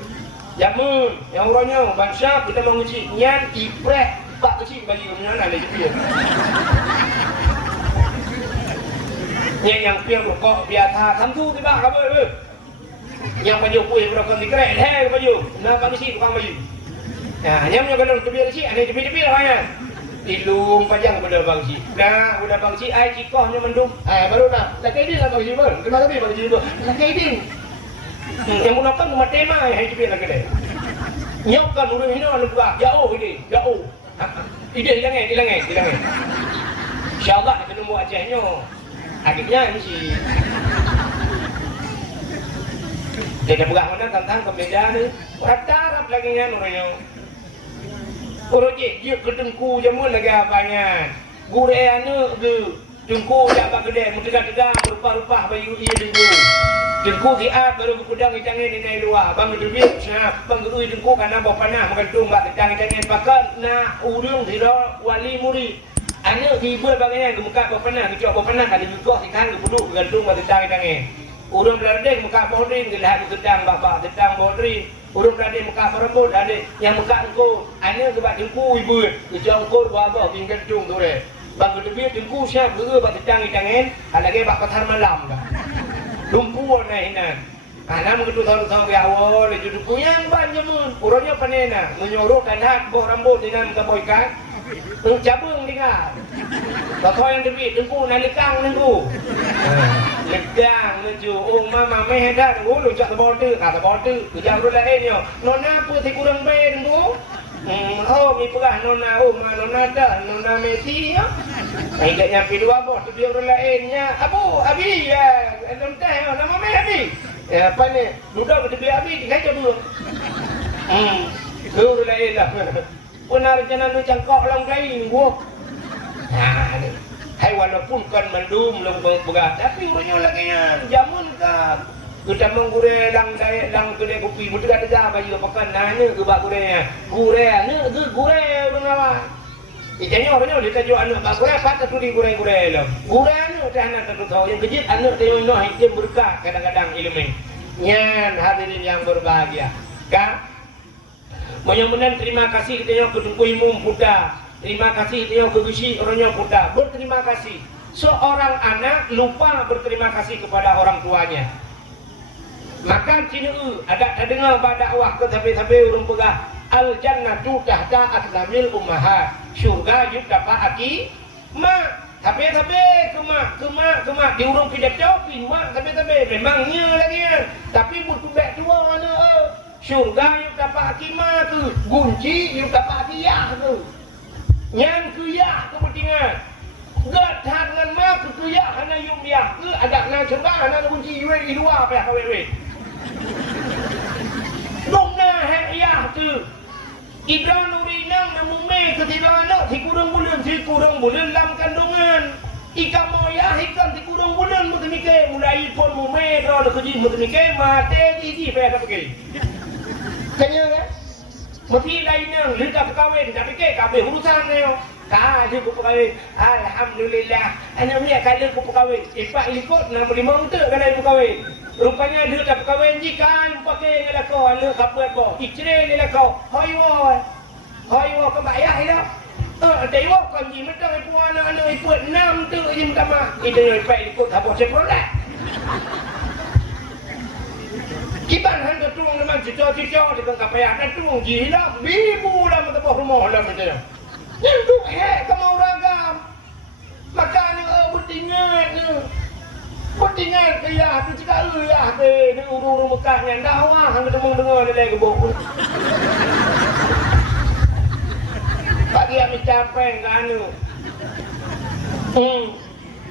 Jamun yang orangnya bangsa kita mau ngisi nyan iprek Pak kecil bagi mana ada jepit. Yang piang kok biasa samtu tiba kamu. Yang baju kuih berapa dikerek heh baju. Nah Pak kecil tukang baju. Nah, yang kalau jepit kecil ada jepit-jepit lah. Ilum panjang pada bang si. Dah, udah bang si ai cikohnya mendung. Baru dah. Dah kayak dia lah bang si ber. Kenapa dia bang si ber? Dah kayak dia. Yang gunakan rumah tema hai jepit lah kedai. Nyokkan urang hina lu buka. Jauh ini, jauh. Ide hilang. Insya-Allah kita nemu Acehnya. Akhirnya ini si dia buka mana tentang perbedaan ni. Rata-rata lagi nya orangnya. Orangnya dia kedengku jamun lagi apanya. Gureana ke dengku dak bak gede mudah-mudah rupa-rupa bayu ia dengku. Dengku siap baru berkudang icangin di luar. Bang gedebik snap bang gedui dengku kana bawa panah menggantung bak icangin pakat na urung tidak wali murid. Anak tiba bagainya muka bawa panah kecok bawa panah kada juga sikan ke puduk bergantung bak icangin. Urung beladeng muka bodring dilihat sedang bapak sedang bodring. Urung beladeng muka perembut ada yang muka engkau anak ke bak dengku ibu kecok engkau bawa tinggal cung tu re. Bang gedebik dengku siap ke bak icangin ada ke bak pasar malam dah. Lumpuan na ina. Ana mengadu tahu-tahu ke awal le judu kuyang banjamun. Urangnya panena menyuruh kanhat boh rambut dengan kaboikan. Cabung dengar. Kau yang debit dengku nalikang dengku. Legang meju mama meh dah dengku lu jak border kata border kejam ru lain yo. Nona putih kurang be dengku. Oh mi pegah nona nona dah nona Messi yo. Tidak nyampe dua bos tu dia orang lainnya. Abu, Abi ya, teh nama mai Abi. Ya apa ni? Budak kita biar Abi dikacau dulu. Tu orang lain lah. Benar jangan lu cangkok lang lain gua. Nah, hai walaupun kan mendum lang begat, tapi orangnya lagi jamun kan. Kita menggure lang kedai kopi, betul ada baju pakai nanya ke bak gurenya. Gure orang Itanya orangnya udah tajuk anak bak gure apa tu di gure lo. Gure anak dah anak tu tahu yang kecil anak dia noh dia berkah kadang-kadang ilmu. Nyan hadirin yang berbahagia. Kak mudah-mudahan terima kasih kita yang kedengku imum puda. Terima kasih kita yang kegusi orangnya puda. Berterima kasih. Seorang anak lupa berterima kasih kepada orang tuanya. Maka cina ada dengar dakwah ke tapi urung pegah al jannatu tahta aqdamil ummahat. Syurga yuk dapat aki mak. Tapi kemak di urung pidak jauh mak tapi memangnya lagi kan. Tapi butuh bek tua mana. Syurga yuk dapat aki mak tu. Gunci yuk dapat aki ya tu. Yang ku ya kepentingan. Gak dengan mak ku ya hana yuk ya ke ada na syurga hana gunci yue di luar apa kawe. Dongna hek ya tu. Ibran urinang namume ketika anak si kurang bulan dalam kandungan. Ika moya ikan si kurang bulan mutemike mulai pun mume ro keji mutemike mate di pe ka pergi. Kanya kan? Mesti lainnya hendak kawin tapi ke kabeh urusan dia. Ka dia ku kawin. Alhamdulillah. Anak ni kalau ku kawin. Ipak ikut 65 untuk kalau ku kawin. Rupanya dia tak kawin jika pakai dengan kau anak kapal kau. Icre dengan kau. Hoi wo kau bayar dah. Dewa kau ni macam itu anak ikut 6 tu je minta mak. Itu yang baik ikut apa seprolah. Kiban hang tuang dengan cicau dengan kapal nak tuang gila. Bibu dah mentepah rumah dah macam. Yang tu kamu ragam. Makanya bertingat ni. Bertingat ke ya, tu cakap ya ke, ni urung-urung Mekah yang dakwah, hang ketemu dengar dia lagi gebok. Pak dia mencapai kan tu.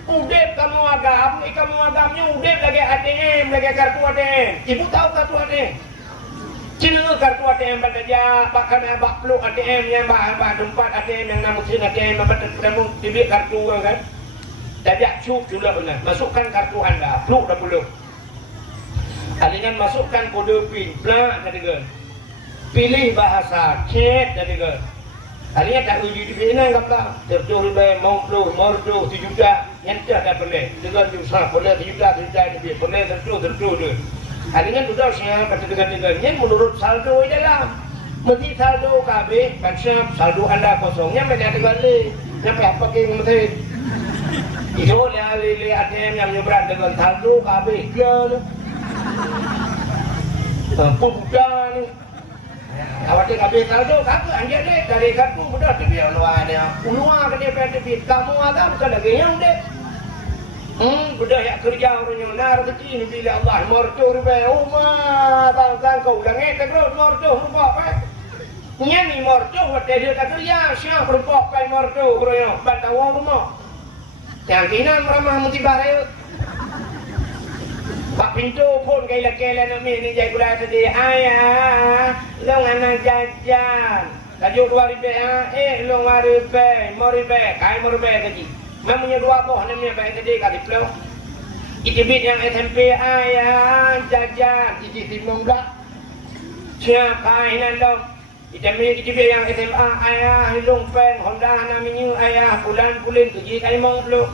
Udep kamu agamnya udep lagi ATM, lagi kartu ATM. Ibu tahu kartu ATM? Cina kartu ATM berdaja, bahkan bak peluk ATM yang bak tempat ATM yang nama mesin ATM, bak temu tibik kartu kan. Dajak cuk juga benar. Masukkan kartu anda. Peluk dah peluk. Alingan masukkan kode PIN. Plak kata. Pilih bahasa. Chat kata. Alingan tak uji di PIN kata. Terjauh lebih mau peluk. Mau peluk 1 juta. Yang dah boleh. Dengan juta. Boleh 1 juta. 1 juta lebih. Boleh terjauh tu. Alingan sudah saya kata dengan. Yang menurut saldo dalam. mesti saldo kabeh baca saldo anda kosongnya mereka kembali sampai apa ke mesti itu dia lili ATM yang nyebrang dengan saldo kabeh kan budak ni awak dia kabeh saldo kata anjir deh dari kartu budak tu biar luar ke dia pergi kamu ada bukan lagi yang deh budak yang kerja orangnya nar kecil ni bila Allah morto ribe umah bangsa kau dah ngek terus morto rupa apa nyani morto wate dia tak kerja siapa rupa kai morto orangnya bantawang rumah yang kinan ramah mutibare Pak pintu pun kailan nak ni jai gula tadi ayah long anak jajan tajuk 2 ribu long 2 ribu mau ribu kai mau ribu tadi mamanya 2 boh namanya baik tadi kali flow itibit yang SMP ayah jajan iti timong dak siap kainan dong itibit yang SMA ayah long pen Honda namanya ayah bulan tuji kai mau lu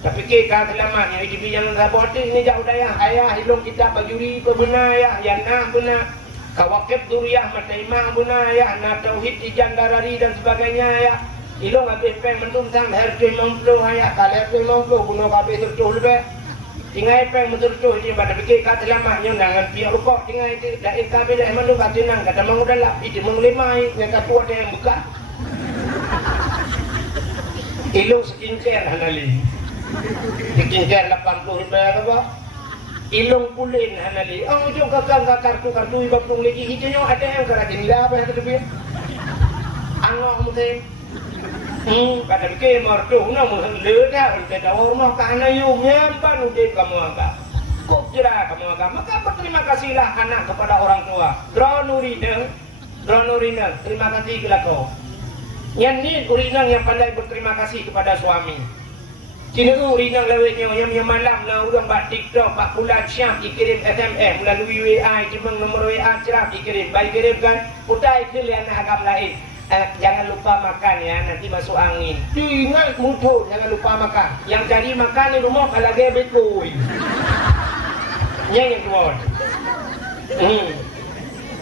tapi kita selamatnya itu yang rabotin ini jauh daya ayah hilung kita bajuri benar ya yang nah benar kawakib duriah mataimah benar ya nah tauhid ijan darari dan sebagainya ya hilung habis peng mentumsang herti mengpuluh ya kalian peng mengpuluh bunuh habis tertuh lebih tinggal peng mentertuh ini pada fikir kita selamatnya nangan pihak rukuk tinggal itu dah kabel dah mandu katinang kata mengudahlah itu menglimai yang katu ada yang buka hilung skincare hanali dikingkar 80 ribu apa? Ilong pulin hanali. Oh juga kartu iba pung lagi hijau ada yang keratin lah apa yang terlebih. Angok mungkin. Pada ke martu na menghendar dah untuk tahu rumah kana yung nyampan udah kamu agak. Kok cerah kamu agak. Maka berterima kasihlah anak kepada orang tua. Dronurina, terima kasih kepada kau. Yang ni urinang yang pandai berterima kasih kepada suami. Cina urinang lewetnya yang malam lah orang buat TikTok, buat pulang syam, dikirim SMS melalui WA, cuma nombor WA cerap dikirim. Baik kirimkan, putai ke anak agam lain. Jangan lupa makan ya, nanti masuk angin. Ingat mutu, jangan lupa makan. Yang cari makan di rumah kalau dia betul. Yang keluar.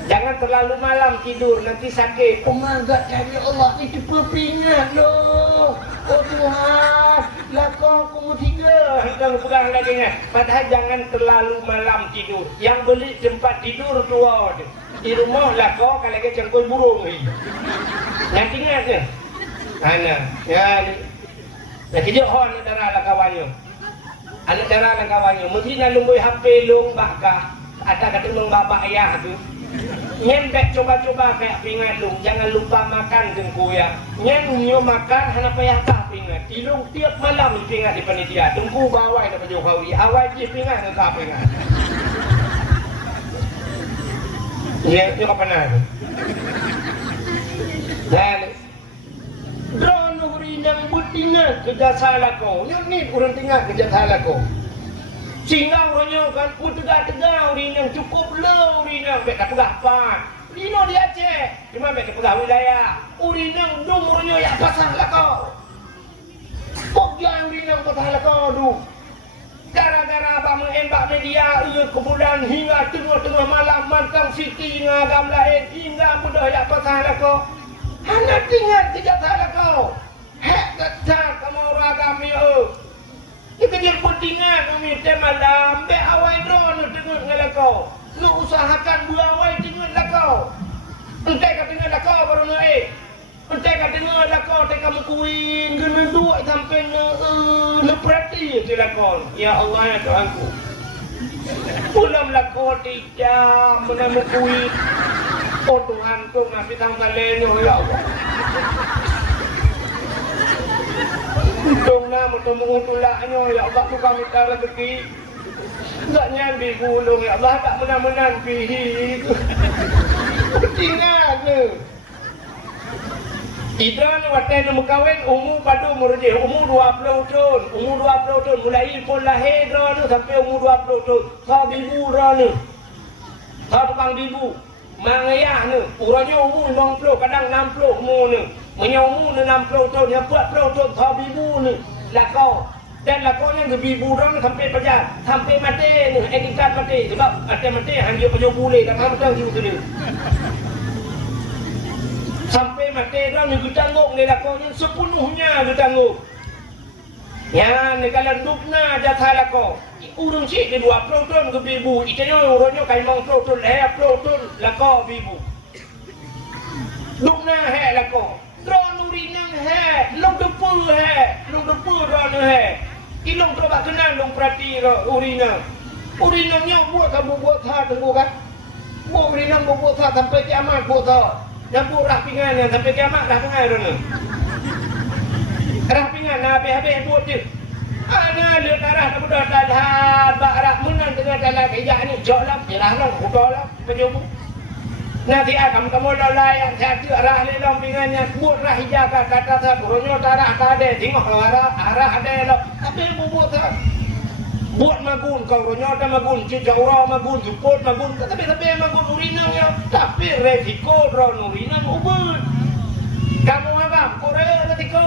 Jangan terlalu malam tidur, nanti sakit. Pemanggap cari Allah, itu pepingat loh. Oh Tuhan, lah kau kumu 3 hendak pegang lagi ni. Padahal jangan terlalu malam tidur. Yang beli tempat tidur keluar di rumah lah kau kalau ke cangkul burung ni. Nanti ingat ke? Mana? Ya. Nak kerja hon darah lah kawannya. Anak darah lah kawannya. Mesti nak lumbui HP long bakah. Ada kata long bapak ayah tu. Nyembek coba-coba kayak pingat lu, jangan lupa makan tengku ya. Nyenyo makan hana payah kah pingat. Ilung tiap malam pingat di panitia. Tengku bawai dapat Jokowi, awal je pingat ke kah pingat. Ya, itu apa nak? Dan drone urinang butingat kerja salah kau. Ni kurang tinggal kerja salah kau. Sehingga orangnya kan tegak-tegak urinang cukup le urinang bek pegah pan. Lino dia Aceh, cuma bek pegah wilayah. Urinang umurnya ya pasang lah kau. Kok jangan urinang pasang lah kau tu. Gara-gara abang embak media kemudian hingga tengah-tengah malam mantang siti ngagam lain hingga mudah ya pasang lah kau. Hanya tinggal tidak salah kau. Hek kata kamu orang agami Kita dia pentingan kami malam be awai drone tengok dengan kau. Lu usahakan buawai tengok lah kau. Entai kat tengok lah kau baru naik. Entai kat tengok lah kau tak kamu kuin kena dua sampai leprati sila kau. Ya Allah ya Tuhanku. Pulang lah kau tidak menamu kuin. Oh Tuhan tu nasi tang salenyo ya Allah. Untung na bertemu tulaknya ya Allah bukan minta rezeki. Enggak nyambi gulung ya Allah tak menang-menang pihi. Ingat ni. Idran waktu nak berkahwin umur pada umur dia umur 20 tahun. Umur 20 tahun mulai pun lahir drone sampai umur 20 tahun. Kau bibu drone. Kau tukang bibu. Mangayah ni. Urangnya umur 50 kadang 60 umur ni. Menyamu ni 60 tahun, yang 40 tahun kau bibu ni lakau. Dan lakau yang bibu orang sampai pejabat, sampai mati ni, etikat mati. Sebab mati hanya pejabat boleh, dan macam tu dia. orang yang ditanggung ni lakonya sepenuhnya ditanggung. Ya, negara dukna jatah lako. Urung cik di 20 tahun ke bibu. Itanya orangnya kaimang 20 tahun, 20 tahun lako bibu. Dukna he lako. Drone urinang he, long depu he, long depu drone he. Ilong coba kenal long perhati urinang. Urinangnya buat kamu buat hal tunggu kan? Buat urinang buat hal sampai kiamat buat hal. Dan buat rapingannya sampai kiamat rapingan drone. Rapingan habis-habis buat dia. Ana lihat darah tak mudah dah barak menang dengan dalam kejak ni jauh lah, jelah lah, udah lah, penjumpa. Nanti akan kamu layan satu arah lelang pingannya buat rah hijau kata saya burunya darah tak ada tengok arah ada lah. Tapi buat tak buat magun kau ronya ada magun jauh magun support magun tapi magun urinangnya tapi resiko drone urinang ubah. Kamu agam Korea resiko.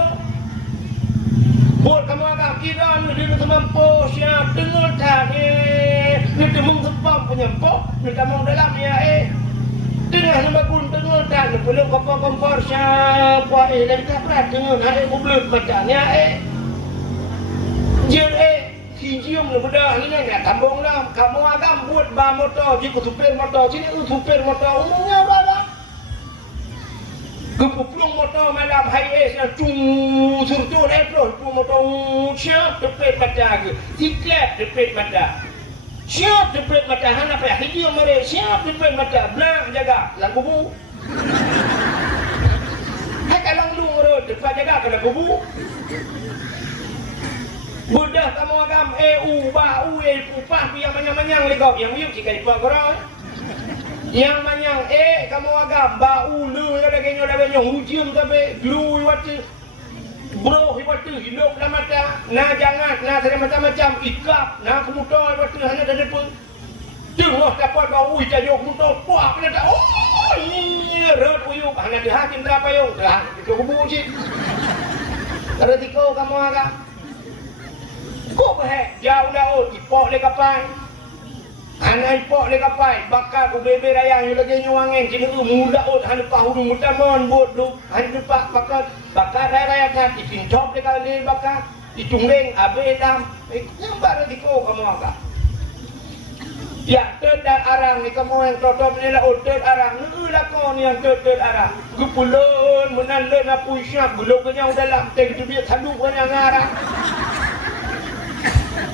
Buat kamu agak kira ni dia mampu siap dengar tak ni demung sebab penyempok ni kamu dalam ya dengar nama pun dengar tak ni perlu kompor siapa dan tak pernah dengar ada publik macamnya je cium ni benda ni nak tambung lah kamu agak buat ba motor jika supir motor sini supir motor umumnya berapa kepuplung motor malam highway cung surtu lepro motor siap depet pada siklet depet pada siap depet pada hana apa hijau mereka siap depet pada belang jaga lang kubu hai kalau lu urut depan jaga kena kubu budah kamu agam bau upah yang manyang-manyang legok yang yuk jika ipa korang yang manyang kamu agam bau lu ada kenyo ada benyo hujium tapi glue waktu bro waktu hidup dah mata nah jangan nah ada macam-macam ikap nah kemudian waktu hanya ada pun tengok dapat bau jayok muto puak kena tak ini red uyuk hanya di hakim berapa yung dah itu kubu sih resiko kamu agam kok jauh dah ipok le kapan anak ipok le kapai bakal bebe rayang yang lagi nyuangin kini muda hanya pahulu muda mon bodoh hanya pak bakal raya kan dipintop le kali bakal ditungling abe dam yang baru diko kamu agak ya terdak arang ni kamu yang totop ni lah terdak arang ni lah kau ni yang terdak arang gupulun menandun apa isyak belum kenyang dalam teg tu dia tanduk banyak arang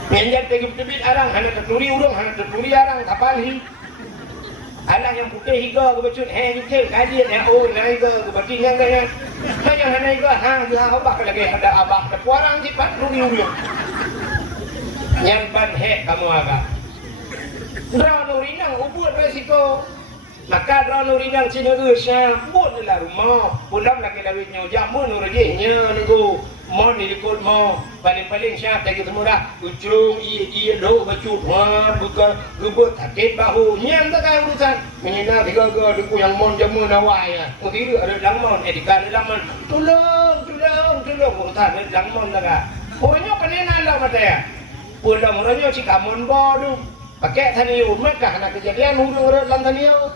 Menjat tebit arang, hanya terturi urung, hanya terturi arang, kapalhi. Alah yang putih higa ke becut, jukil, kajian, naik ke berarti yang kaya. Yang hanya higa, dia abah lagi, ada abah, ada puarang cipat, ruri urung. Yang ban kamu agak. Drone urinang, ubud resiko. Maka drone urinang sini usah, buat lah rumah. Pulang lagi lawitnya, jamun urajihnya, niku. Mau ni ikut mau paling-paling siap tak kita murah ujung iya do bacut buka rubut sakit bahu nyam tak kau urusan menyenang tiga duku yang mon jamu nawai mesti ada langmon edika ada langmon tolong urusan ada langmon tak orangnya panenan lah mata ya pulang orangnya si kamon bodoh pakai taniu mereka kena kejadian urut lantaniu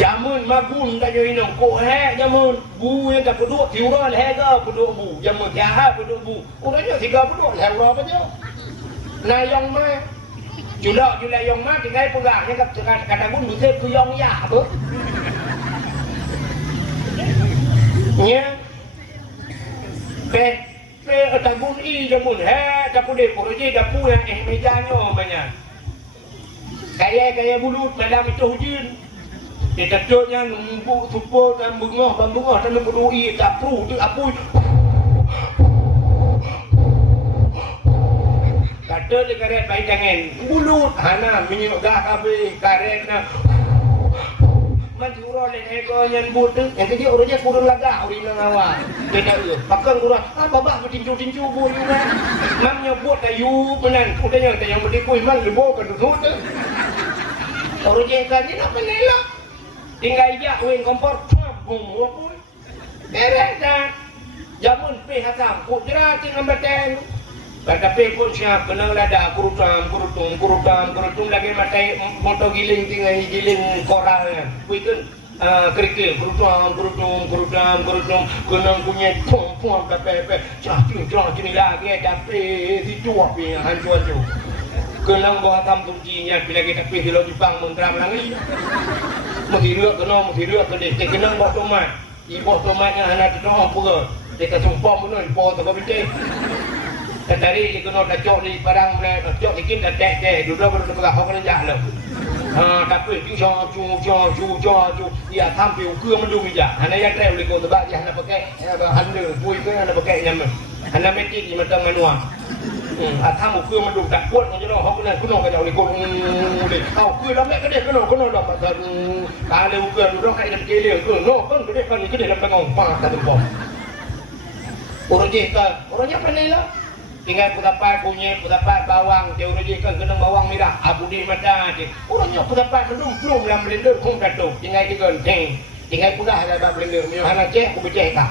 jamun magun tak jauh inong kok jamun bu yang tak peduk tiura lega peduk bu jamun jahat peduk bu orangnya 30 lega apa je nah yang mah julak yang mah tinggal pegangnya kata pun buset ku yang ya apa nya pe tabun jamun dapur depur je dapur yang mejanya banyak kaya bulut dalam itu hujun kita caknya numpuk support dan bengah dan berdui tak perlu tu apa kata dia karet baik jangan bulut hana minyak gas habis karet na manjuro le ego yang butuh yang kecil orangnya kurang lagak orang awal kita pakai kurang babak bertinju-tinju bu juga mamnya buat kayu benan udahnya yang berdikui mang dibawa ke duduk orangnya kan ini apa nela tinggal ijak wing kompor bung wapun beres dah jamun pe hatam kudra tinggal bateng Tapi pun siap kena lada kurutam lagi matai motor giling tinggal giling koralnya. Kuikan kerikil kurutam kena punya pom tapi cacing ni lagi tapi situ apa yang hancur. Kena bawa tam turjinya bila kita pergi di Jepang mentram lagi. Mesti rua kena bawa tomat. Ibu tomatnya anak tu apa? Dia sumpah pun ibu tu kau bincang. Tadi dia kena dacok di barang mulai dacok dikit dah tek duduk baru dekat kau kena jak lah. Tapi cu dia tampil ke mendung dia. Hanya yang terakhir boleh kau tebak dia hanya pakai handle pui ke hanya pakai nyam. Hanya metik di mata manual. Tamu ke mendung tak kuat macam mana kau kena kau boleh kau boleh. Kau ke dah mek ke dia kena dah pasal kalau ke duduk kat dalam kelir ke no kan ke dia dalam pengong pas tak tempah. Orangnya pandai lah. Tinggal putapai kunyit, putapai bawang, dia udah kan kena bawang merah, abu di mata dia. Orangnya putapai belum dalam blender pun kacau. Tinggal dia tinggal pula dalam blender. Mana cek, aku becek tak.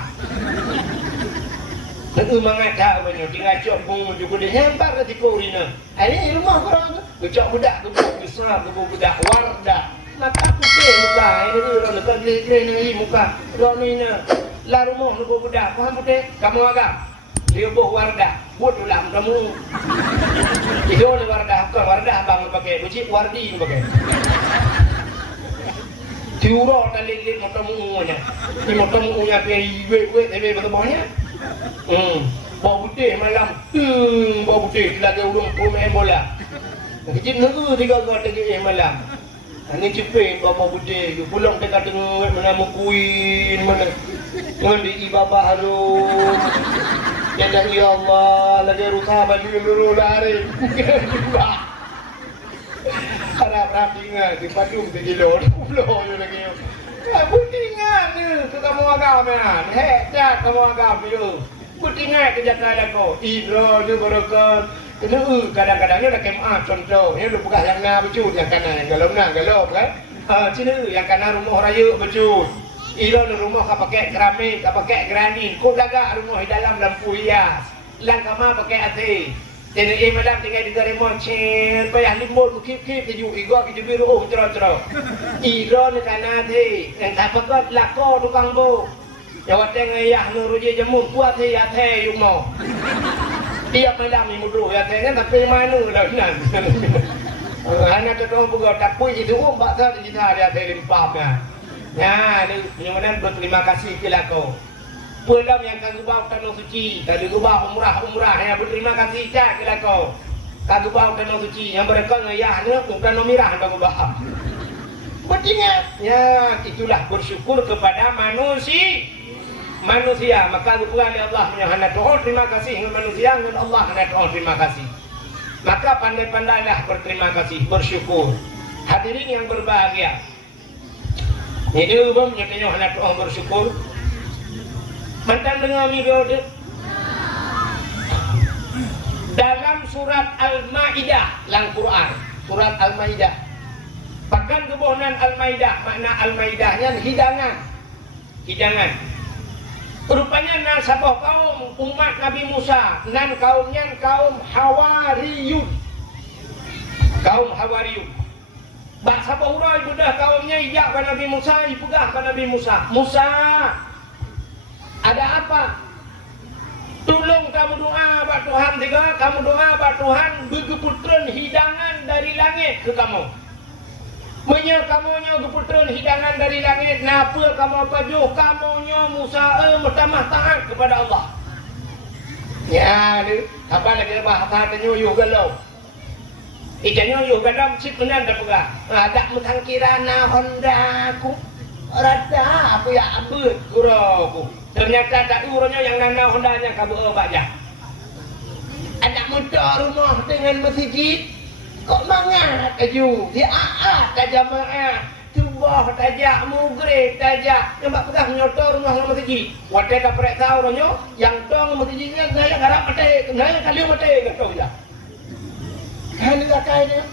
Tentu mengata banyak. Tinggal cok pun juga dia nyambar ke tipu rina. Ini rumah korang tu. Becok budak, gebuk besar, gebuk budak wardah. Maka putih muka. Ini orang letak gila muka. Orang ni lah rumah gebuk budak. Faham putih? Kamu agak? Dia buat wardah, buat ulam kamu. Itu ni wardah, bukan wardah abang pakai, bucik wardi pakai. Tiura tali motomu nya. Ni motomu nya pergi wet tapi bertemunya. Bau putih malam. Bau putih lagi urung main bola. Kecil negu 3 kali malam. Ini cepet bau putih, pulang dekat tengah mana mukuin mana. Mandi ibabah harus. Jangan ya Allah, lagi rusak baju dulu lari. Harap rapinya di Padung di Jilor, pulau je lagi. Putingan ni, tu kamu agam ya. Hebat kamu agam tu. Putingan kerja kerja kau. Idro tu berokon. Kena kadang-kadang ni nak kemah contoh. Ni lu buka yang na becut yang kanan, galop kan. Cina yang kanan rumah raya becut. Ilo rumah kau pakai keramik, kau pakai granit. Kau jaga rumah di dalam lampu hias. Lang kamar pakai hati. Jadi malam tinggal di remote chair. Payah limut, kip keju igor keju biru cerah. Ilo ni kana hati. Yang tak pakai lako tukang bo. Jawab tengah ayah nuruji jemur kuat hati hati yung mau. Dia malam ni mudu hati kan tapi mana dah nan. Hanya tu dong buka tapi itu bakal di sana dia hati limpahnya. Ya, ni mana berterima kasih kepada kau. Pulang yang kau bawa tanah suci, kau bawa umrah yang berterima kasih kepada kau. Kau bawa tanah suci yang mereka ngayah ni bukan nomirah kau bawa. Bertingat, ya itulah bersyukur kepada manusia. Maka bukan Allah menyahana doa terima kasih dengan manusia dengan Allah hanya doa terima kasih. Maka pandai-pandailah berterima kasih, bersyukur. Hadirin yang berbahagia. Ini umum nyatanya hendak doa bersyukur. Mantan dengar video dia. Dalam surat Al-Maidah, dalam Quran, surat Al-Maidah. Bahkan kebohongan Al-Maidah, makna Al-Maidahnya hidangan. Rupanya nasabah kaum umat Nabi Musa, dan kaumnya kaum Hawariyun. Bahasa Bahura ibu dah kaumnya ijak pada Nabi Musa, ibu dah pada Nabi Musa. Musa, ada apa? Tolong kamu doa buat Tuhan juga, kamu doa buat Tuhan berkeputran hidangan dari langit ke kamu. Kamunya keputran hidangan dari langit, napa kamu pajuh kamunya Musa bertamah taat kepada Allah. Ya, ni apa lagi bahasa tenyu galau. Ikannya juga dalam chip benar dah pegah. Ada mutangkirana Honda aku. Rada aku ya abut kuraku. Ternyata tak urutnya yang nana Hondanya kabur baca. Ada motor rumah dengan masjid. Kok mangat aju? Dia tajam jamaah. Tubah tajak mugre tajak. Nampak pegah nyotor rumah dengan masjid. Wadah tak perek tahu orangnya. Yang tong masjidnya gaya garap mati. Gaya kali mati kata dia. Hendak kaya dia.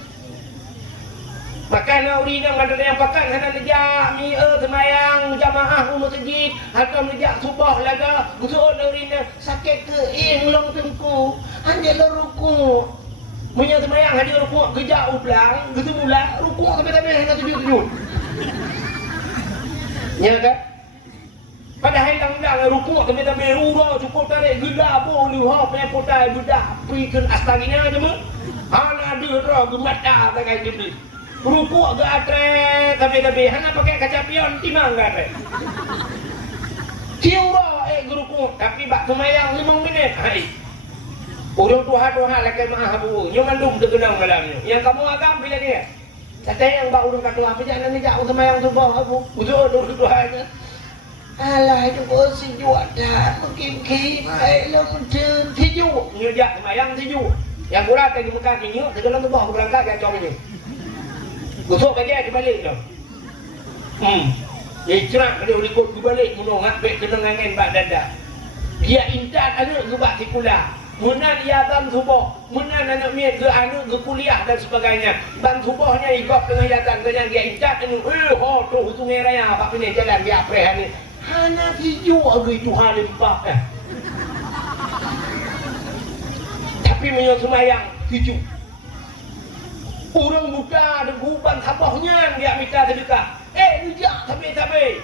Makan urina ada yang pakan hana nejak mi semayang jamaah masjid atau nejak subah laga busuk urina sakit ke long tengku hanya ruku punya semayang hanya ruku kejak ulang gitu ulang ruku sampai hanya sujud ya kan padahal lang ruku sampai urang cukup tarik gila pun ni ha pe potai budak pikan astagina je mah hana ada ro gemata tak gitu rukuk ke atas tapi hana pakai kaca pion timang ke atas ciura rukuk tapi bak semayang 5 minit hai orang tuha lakai maaf bu nyumandum tergenang dalamnya yang kamu agam bila dia kata yang bak urang kata apa jangan ni jauh semayang subuh abu uzur dulu tuhannya alah itu bersih juga dah mungkin hai lo mencen tiju nyejak semayang tiju yang kurang tadi bukan nyuk tergenang subuh berangkat dia comel gosok bagi balik tu. Dia cerak dia ikut balik munong ngapek kenangan bak dada. Dia intat anak ke bak sekolah. Menan dia ban subuh, menan anak mian ke anak ke kuliah dan sebagainya. Ban subuhnya ikut dengan yatan dengan dia intat anu tu sungai raya bak ni jalan dia apreh ni. Hana hijau agi Tuhan limpah. Tapi menyo semayang hijau. Orang muda ada guban sabahnya dia minta sedekah. Rujak tapi.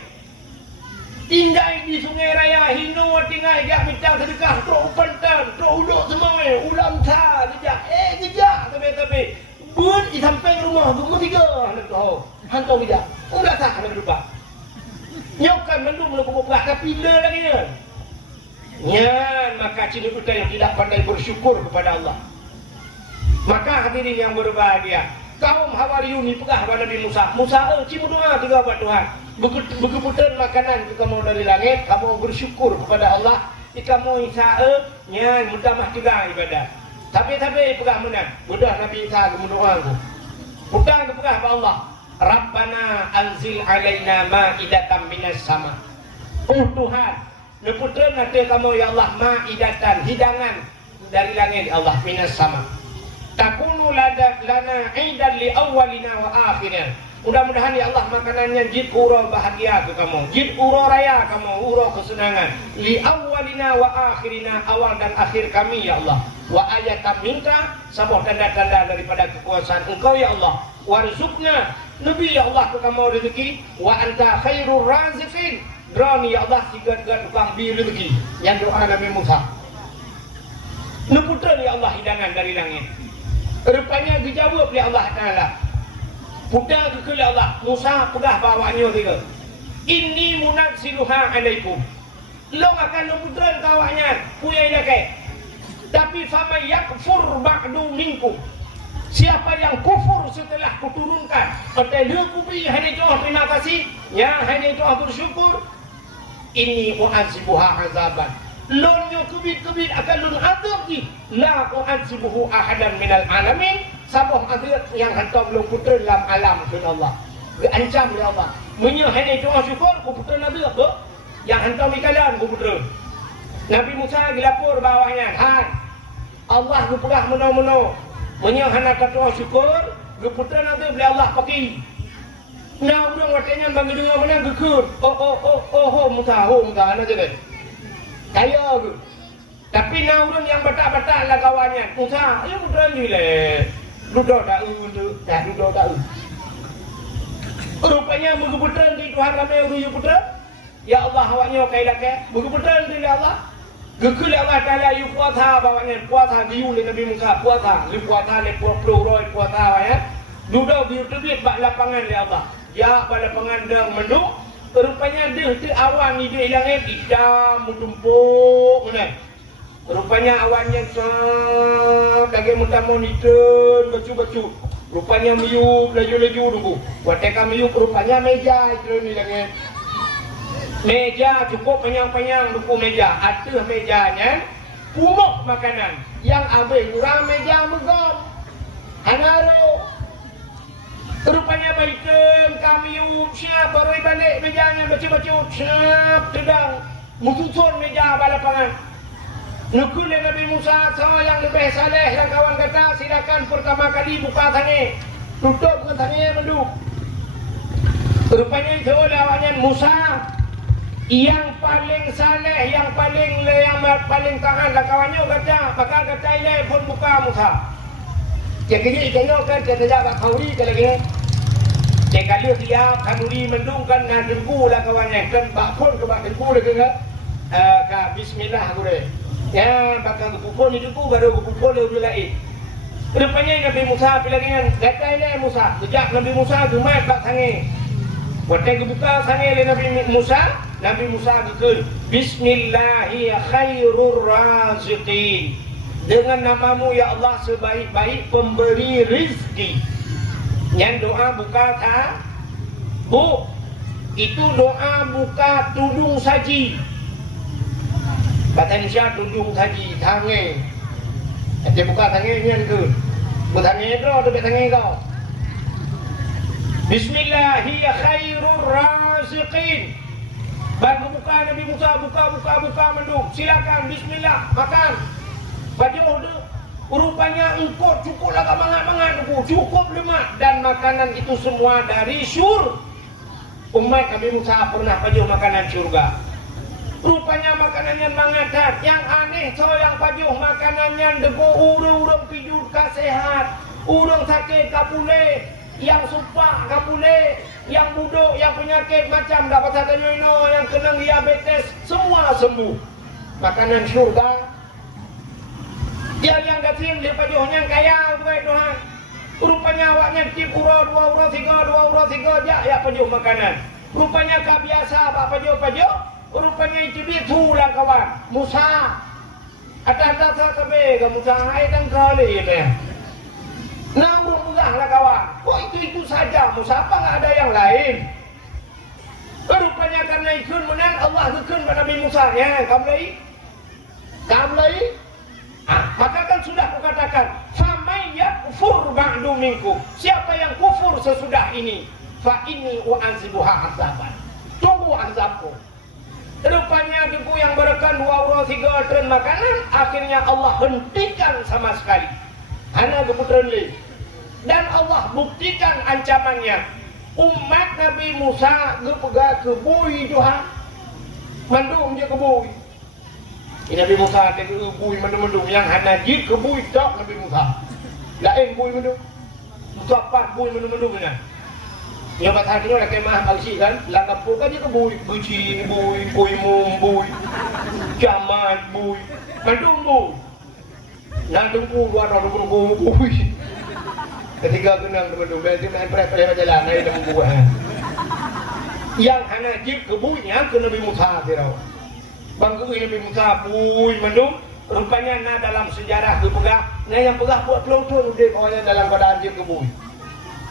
Tinggal di sungai raya Hino tinggal dia minta sedekah. Teruk pentan, teruk uduk semua. Ulang ta rujak. Rujak tapi. Bun sampai rumah rumah 3 nak tahu. Hantar rujak. Udah sah nak lupa. Nyokan mendung nak buka tapi le lagi ni. Nyan maka ciri kita yang tidak pandai bersyukur kepada Allah. Maka hadirin yang berbahagia, kaum Hawariyun ni pegah pada Nabi Musa. Musa cium doa tiga buat Tuhan. Begitu makanan kita mau dari langit, kamu bersyukur kepada Allah. Kamu Isa nya mudah mah tiga ibadah. Tapi pegah menang. Mudah Nabi Isa berdoa tu. Hutang pegah kepada Allah. Rabbana anzil alaina ma'idatan minas sama. Oh Tuhan, neputran nanti kamu ya Allah ma'idatan hidangan dari langit Allah minas sama. Takunu lana aidan li awwalina wa akhirina. Mudah-mudahan ya Allah makanannya jid uro bahagia ke kamu, jid uro raya kamu, uro kesenangan. Li awwalina wa akhirina, awal dan akhir kami ya Allah. Wa ayatan minka, sebuah tanda-tanda daripada kekuasaan Engkau ya Allah. Warzuqna, Nabi ya Allah ke kamu rezeki. Wa anta khairur raziqin. Droni ya Allah sigat-gat tukang bi rezeki. Yang doa Nabi Musa. Neputra ya Allah hidangan dari langit. Rupanya dijawab oleh Allah Ta'ala. Putar ke Allah. Musa pegah bawahnya tiga. Inni munazziluha alaikum. Lo akan neputran kawahnya. Puyai lakai. Tapi fama yakfur ba'du minkum. Siapa yang kufur setelah kuturunkan. Kata dia kubi hanya doa terima kasih. Ya hanya doa bersyukur. Inni mu'azibuha azaban. Lonyo kebit akan lun adab ni la u'adzibuhu ahadan minal alamin sabah adab yang hantar belum putra dalam alam kun Allah diancam oleh Allah menyahani doa syukur ku putra Nabi apa yang hantar mikalan ku putra Nabi Musa dilapor bawahnya han Allah ku pegah meno-meno menyahana doa syukur ku putra Nabi boleh Allah pakai nah urang watanya bagi dengar mana gekur Musa ana je kaya tu. Tapi naurun yang batak-batak lah kawannya. Musa, ayo berani le. Duduk tak tu, dah duduk tak. Rupanya begitu di Tuhan ramai uruyu putra. Ya Allah awaknya kailah ke. Begitu di Allah. Gekul Allah Taala yu puasa bawanya puasa diu le Nabi Musa puasa. Li puasa le 20 puasa ya. Duduk di tebit bak lapangan le Allah. Ya pada lapangan dang menduk. Rupanya dia awan ni dia hilang hitam tumpuk mana. Rupanya awannya bagi mudah monitor bacu. Rupanya miyup laju tunggu. Wateka miyup rupanya meja itu ni langit. Meja cukup penyang-penyang duku meja. Atas mejanya pumuk makanan. Yang ambil kurang meja megam. Hanaro. Rupanya baikan kami siap baru balik mejanya baca-baca siap sedang mususun meja balapangan. Nukul Nabi Musa yang lebih saleh dan kawan kata silakan pertama kali buka sana. tutup dengan tangannya menduk. Rupanya itu lawannya Musa yang paling saleh, yang paling tahan lah kawannya kata, maka kata ini pun buka Musa. Jadi tengok kan kata jaga kauri kalau gini. Dia kalau dia kanuri mendungkan na dengku lah kawannya kan bakpun ke bak dengku lagi kan. Ka bismillah aku deh. Ya bakal kupon itu ku baru kupon lebih lain. Rupanya Nabi Musa bilang kata ini Musa. Sejak Nabi Musa gemat bak sange. Waktu kebuka sange le Nabi Musa kekul Bismillahi khairur raziqin. Dengan namamu ya Allah sebaik-baik pemberi rizki. Yang doa buka tak? Bu, itu doa buka tudung saji. Kata Indonesia tudung saji, tangan. Dia buka tangannya ke. Bertangan kau, tu bertangan kau. Bismillahi khairur raziqin. Baru buka Nabi Musa, buka mendung. Silakan bismillah, makan. Baju tu rupanya engkau cukuplah mangat cukup lemak dan makanan itu semua dari syur. Umat Nabi Musa pernah baju makanan syurga. Rupanya makanannya mangadat. Yang aneh so yang baju makanannya dego urung pijur kasehat, urung sakit kapule, yang sumpah kapule, yang buduk, yang penyakit macam dapat satu yang kena diabetes, semua sembuh. Makanan syurga. Yang kecil dia pajuhnya kaya buat Tuhan. Rupanya awaknya tip uro 2 euro 3 ya pajuh makanan. Rupanya kah biasa pak pajuh. Rupanya itu itu lah kawan. Musa. Ada kabe ke Musa hai tang kali ini. Namun lah kawan. Kok itu saja Musa apa nggak ada yang lain? Rupanya karena ikut menang Allah ikut pada Nabi Musa ya kamlai. Maka kan sudah kukatakan famay yakfur ba'du minkum. Siapa yang kufur sesudah ini fa inni u'azibuha azaban. Tunggu azabku. Rupanya debu yang berekan 2 euro 3 tren makanan akhirnya Allah hentikan sama sekali. Hanya keputeran lain. Dan Allah buktikan ancamannya. Umat Nabi Musa gepegak kebui Tuhan. Mandum dia kebui. Nabi Musa ada kebui mendung yang hanya jid kebui tak Nabi Musa. Lain bui mendung. Musa apa bui mendung nya. Ya pasal tu nak kemah bangsi kan, lah kampung kan dia kebui, buci bui, mum bui. Jamat bui. Mendung bui. Nak tunggu luar bui. Ketika kenang mendung berarti main prep jalan ai dalam buah. Yang hanya jid kebuinya ke Nabi Musa tirau. Bangku Nabi Musa bui mendung. Rupanya nah dalam sejarah dipegang, nah yang pegang buat pelotong dia kawannya dalam keadaan dia kebui.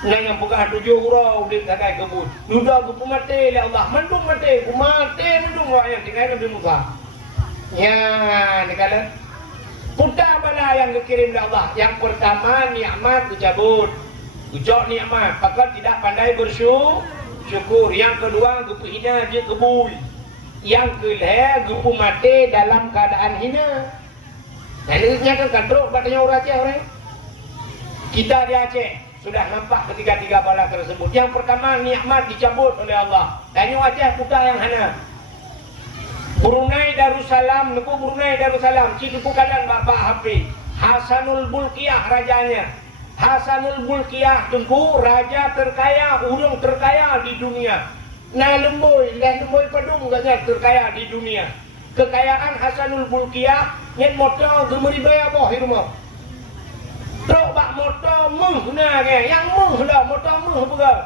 Nah yang pegang 7 huruf dia kakai kebui. Duda aku mati oleh Allah, mendung mati, aku mati mendung rakyat tinggal Nabi Musa. Ya, ni kala puta bala yang dikirim oleh Allah. Yang pertama nikmat dicabut. Ucap nikmat, maka tidak pandai bersyukur. Yang kedua gupu hina dia kebui. Yang ketiga gupu mati dalam keadaan hina. Nah ini nyatakan teruk katanya orang Aceh orang. Kita di Aceh sudah nampak ketiga-tiga bala tersebut. Yang pertama nikmat dicabut oleh Allah. Dan yang Aceh putar yang hana. Brunei Darussalam, nuku Brunei Darussalam, ciduku kadan Bapak HP. Hasanul Bulkiah rajanya. Hasanul Bulkiah tunggu raja terkaya, urung terkaya di dunia. Nah lemboy padung katanya terkaya di dunia. Kekayaan Hasanul Bulkiah nyen motor gemeri baya boh rumah. Truk bak motor nah yang lah motor begal.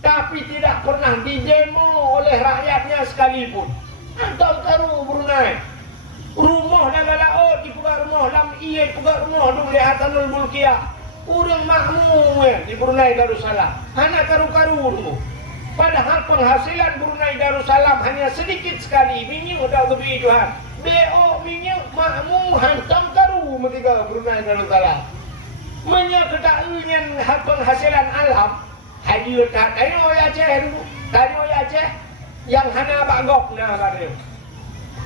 Tapi tidak pernah didemo oleh rakyatnya sekalipun. Antam taru Brunei. Rumah dan laut di pugar rumah lam iye pugar rumah dulu le Hasanul Bulkiah. Urang makmum di Brunei Darussalam. Hanya karu-karu dulu. Padahal penghasilan Brunei Darussalam hanya sedikit sekali. Minyak udah lebih Tuhan. BO minyak makmum hantam karu metiga Brunei Darussalam. Minyak ketahuian penghasilan alam. Hadir tak tadi orang Aceh dulu. Tadi orang Aceh yang hana bagok nah katanya.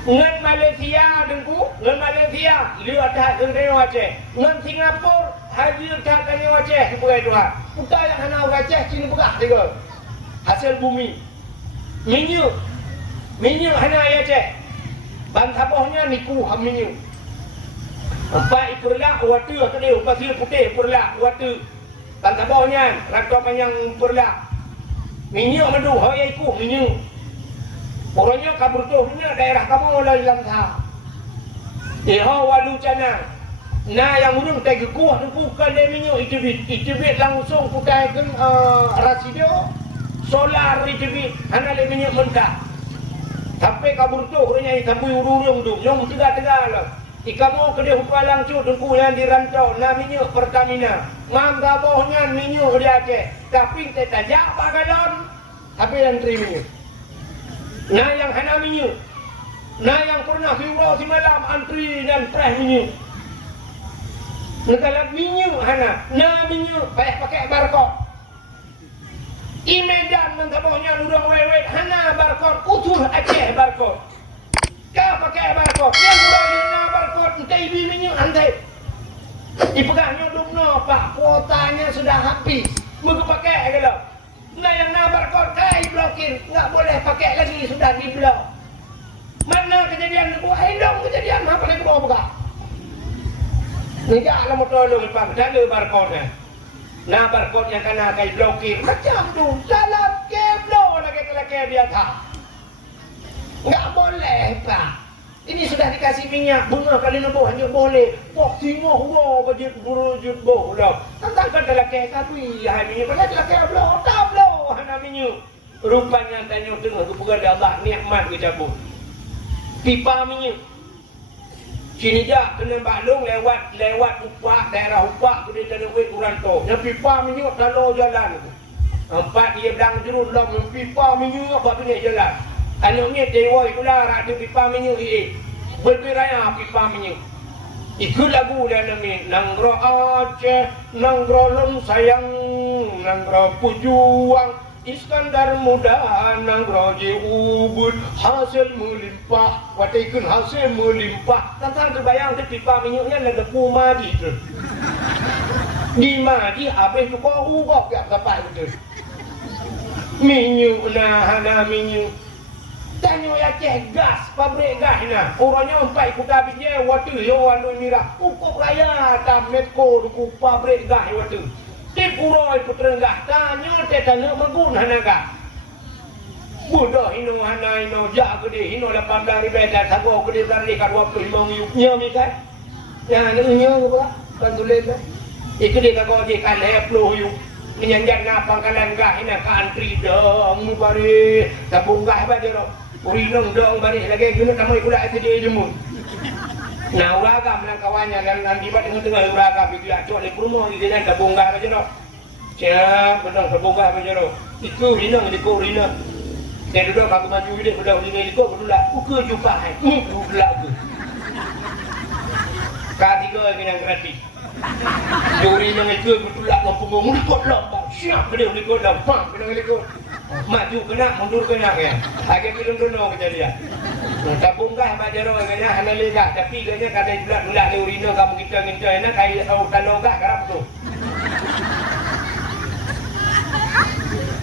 Ngan Malaysia dengku, ngan Malaysia lihat tak dengan Aceh. Ngan Singapura haji tak tanya Aceh bukan Tuhan. Bukan yang hana orang Aceh sini bukan tiga. Hasil bumi. Minyak hana Aceh. Bantabahnya niku minyak. Empat ikurlah waktu atau dia pasir putih ikurlah waktu. Bantabahnya rakam panjang ikurlah. Minyak madu hai iku minyak. Orangnya kabur tu daerah kamu oleh lamsa. Walu cana. Nah yang urung tak kuah tu kan dia minyak itibit langsung kukai kan rasidio solar itibit hana le minyak mentah. Sampai kabur tu orangnya sampai urung tu yang tegak lah. Ikamu ke dia hupalang cu tungku yang dirantau na minyak Pertamina. Mangga bohnya minyak dia Aceh. Tapi tajak pagalon. Tapi yang terima. Nah yang hana minyak. Nah yang pernah viral si malam antri dan preh minyak. Negara minyak hana. Nah minyak pakai barcode. I Medan mentabahnya lurang wewet hana barcode. Utuh Aceh barcode. Kau pakai barcode. Yang udah hina barcode. Entah ibi minyak antai. Dipegahnya dumno pak. Kuotanya sudah habis. Mereka pakai kalau. Nah yang nak barcode kai blokir. Enggak boleh pakai lagi. Sudah diblok. Mana kejadian itu? Dong kejadian. Apa lagi bawa buka? Tidak lah motor lu lepas. Tak ada barcode-nya. Nah barcode yang kena kai blokir. Macam tu. Dalam keblo lagi biasa. Enggak boleh pak. Ini sudah dikasih minyak. Bunga kali nombor hanya boleh. Pok singoh wow. Bajut burujut boh. Tentang kata laki tapi. Ya minyak. Pada laki blok. Tak blok. Hana minyak. Rupanya tanya tengah. Kepugan Allah nikmat kecabut. Pipa minyak. Sini je kena baklung lewat upak daerah upak ke dia tanah wet Uranto. Yang pipa minyak lalu jalan. Empat dia bilang jerut lah pipa minyak apa ni jalan. Anaknya dewa itulah ada pipa minyak ini. Berbiraya pipa minyak. Itu lagu dia nama Nanggro Aceh, Nanggro Lom Sayang, Nanggro Pujuang. Iskandar muda Nangroji ubud hasil melimpah watikan hasil melimpah tentang terbayang tu pipa minyaknya ada kumadi tu di madi habis tu kau ubah tak sampai tu minyak hana minyak tanya Aceh gas pabrik gas na orangnya empat ikut habis je waktu yo walu mirah ukuk raya tam metko ku pabrik gas waktu Puroi puterenggah tanya tanya magun hanaga. Budak hino hana hino jak gede hino 18 ribu dah sago gede dari kat 25 ribu nya mi kan. Yang nya apa? Kan tulis kan. Itu dia sago je kan 10 ribu. Menyanjang na pangkalan gah hina ka antri dong mu bari sabung gah ba jero. Urinong dong bari lagi guna tamu ikut SD jemu. Nah uragam lang kawannya dan di tengah uragam itu ya cok di rumah di dan kabungga aja no. Siap betul kabungga aja no. Iku rinang di ko rinang. Saya duduk aku maju dia betul di ko betul lah. Uke jumpa hai. Betul ke. Katiga minang gratis. Juri nang itu betul lah kampung mu di ko lomba. Siap dia di ko lomba minang di ko. Maju kena mundur kena ya. Agak film dono kejadian. Tabung gah majaro kena hana lega tapi kena kada bulat le urino kamu kita enak kai kalau gah karap tu.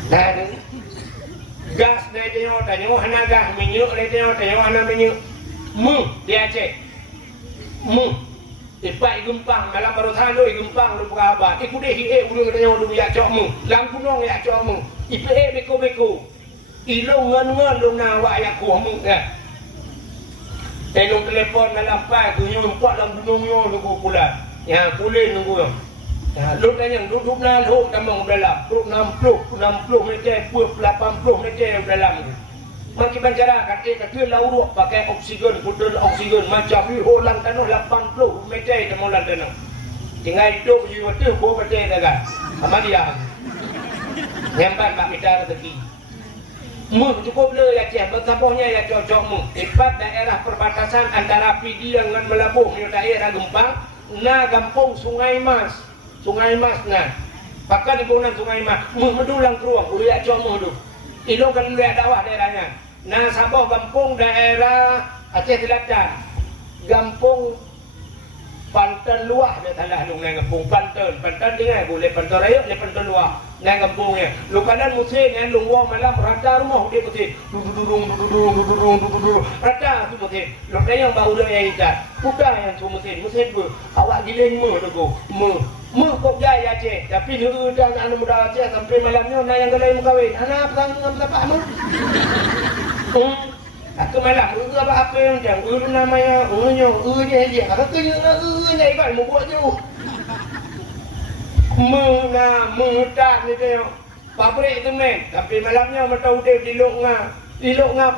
Dan gas dia tanya hana gah minyak dia tanya hana minyak. Dia cek. Ipai gempang malam baru sando gempang lu berapa. Ikut dia urung tanya lu ya cokmu. Lampunong ya cokmu. Ipai beko. Ilong ngan lu nawa ya kumu ya. Telung telefon dalam pai tu nyo empat dalam gunung nyo nunggu pula. Ya pulih nunggu. Ya lu tanya duduk na lu tamang dalam 60 meter 80 meter dalam. Maki bancara kata lauruk pakai oksigen putar oksigen macam ni holang tanah 80 meter temulan tanah. Tinggal hidup di waktu bo meter daga. Amalia. Nyampan mak meter rezeki. Mu cukup le ya Aceh bersampahnya ya cocokmu. Ibat daerah perbatasan antara Pidi dengan Melabuh di daerah Gempang, na kampung Sungai Mas. Sungai Mas nah. Pakai di bulan Sungai Mas. Mu mendulang keruang ulu ya cocokmu tu. Itu kan lihat dakwah daerahnya. Nah sabah kampung daerah Aceh Selatan. Kampung Pantan luah dia salah lu nang kampung Pantan dengar boleh Pantan raya le Pantan luah nang kampungnya. Lu kadang musim yang lu wang malam rata rumah dia musim. Dudung rata tu musim. Lu yang bau dia yang ikat. Bukan yang tu musim tu. Awak giling mu kok jaya Aceh. Tapi dulu dah anak muda Aceh sampai malamnya nak yang galai kahwin. Anak apa mu? Aku malam urut apa yang jang urut namanya urutnya dia kata tu nya ibat mu buat je mudah ni tengok pabrik tu men tapi malamnya mata udah di lok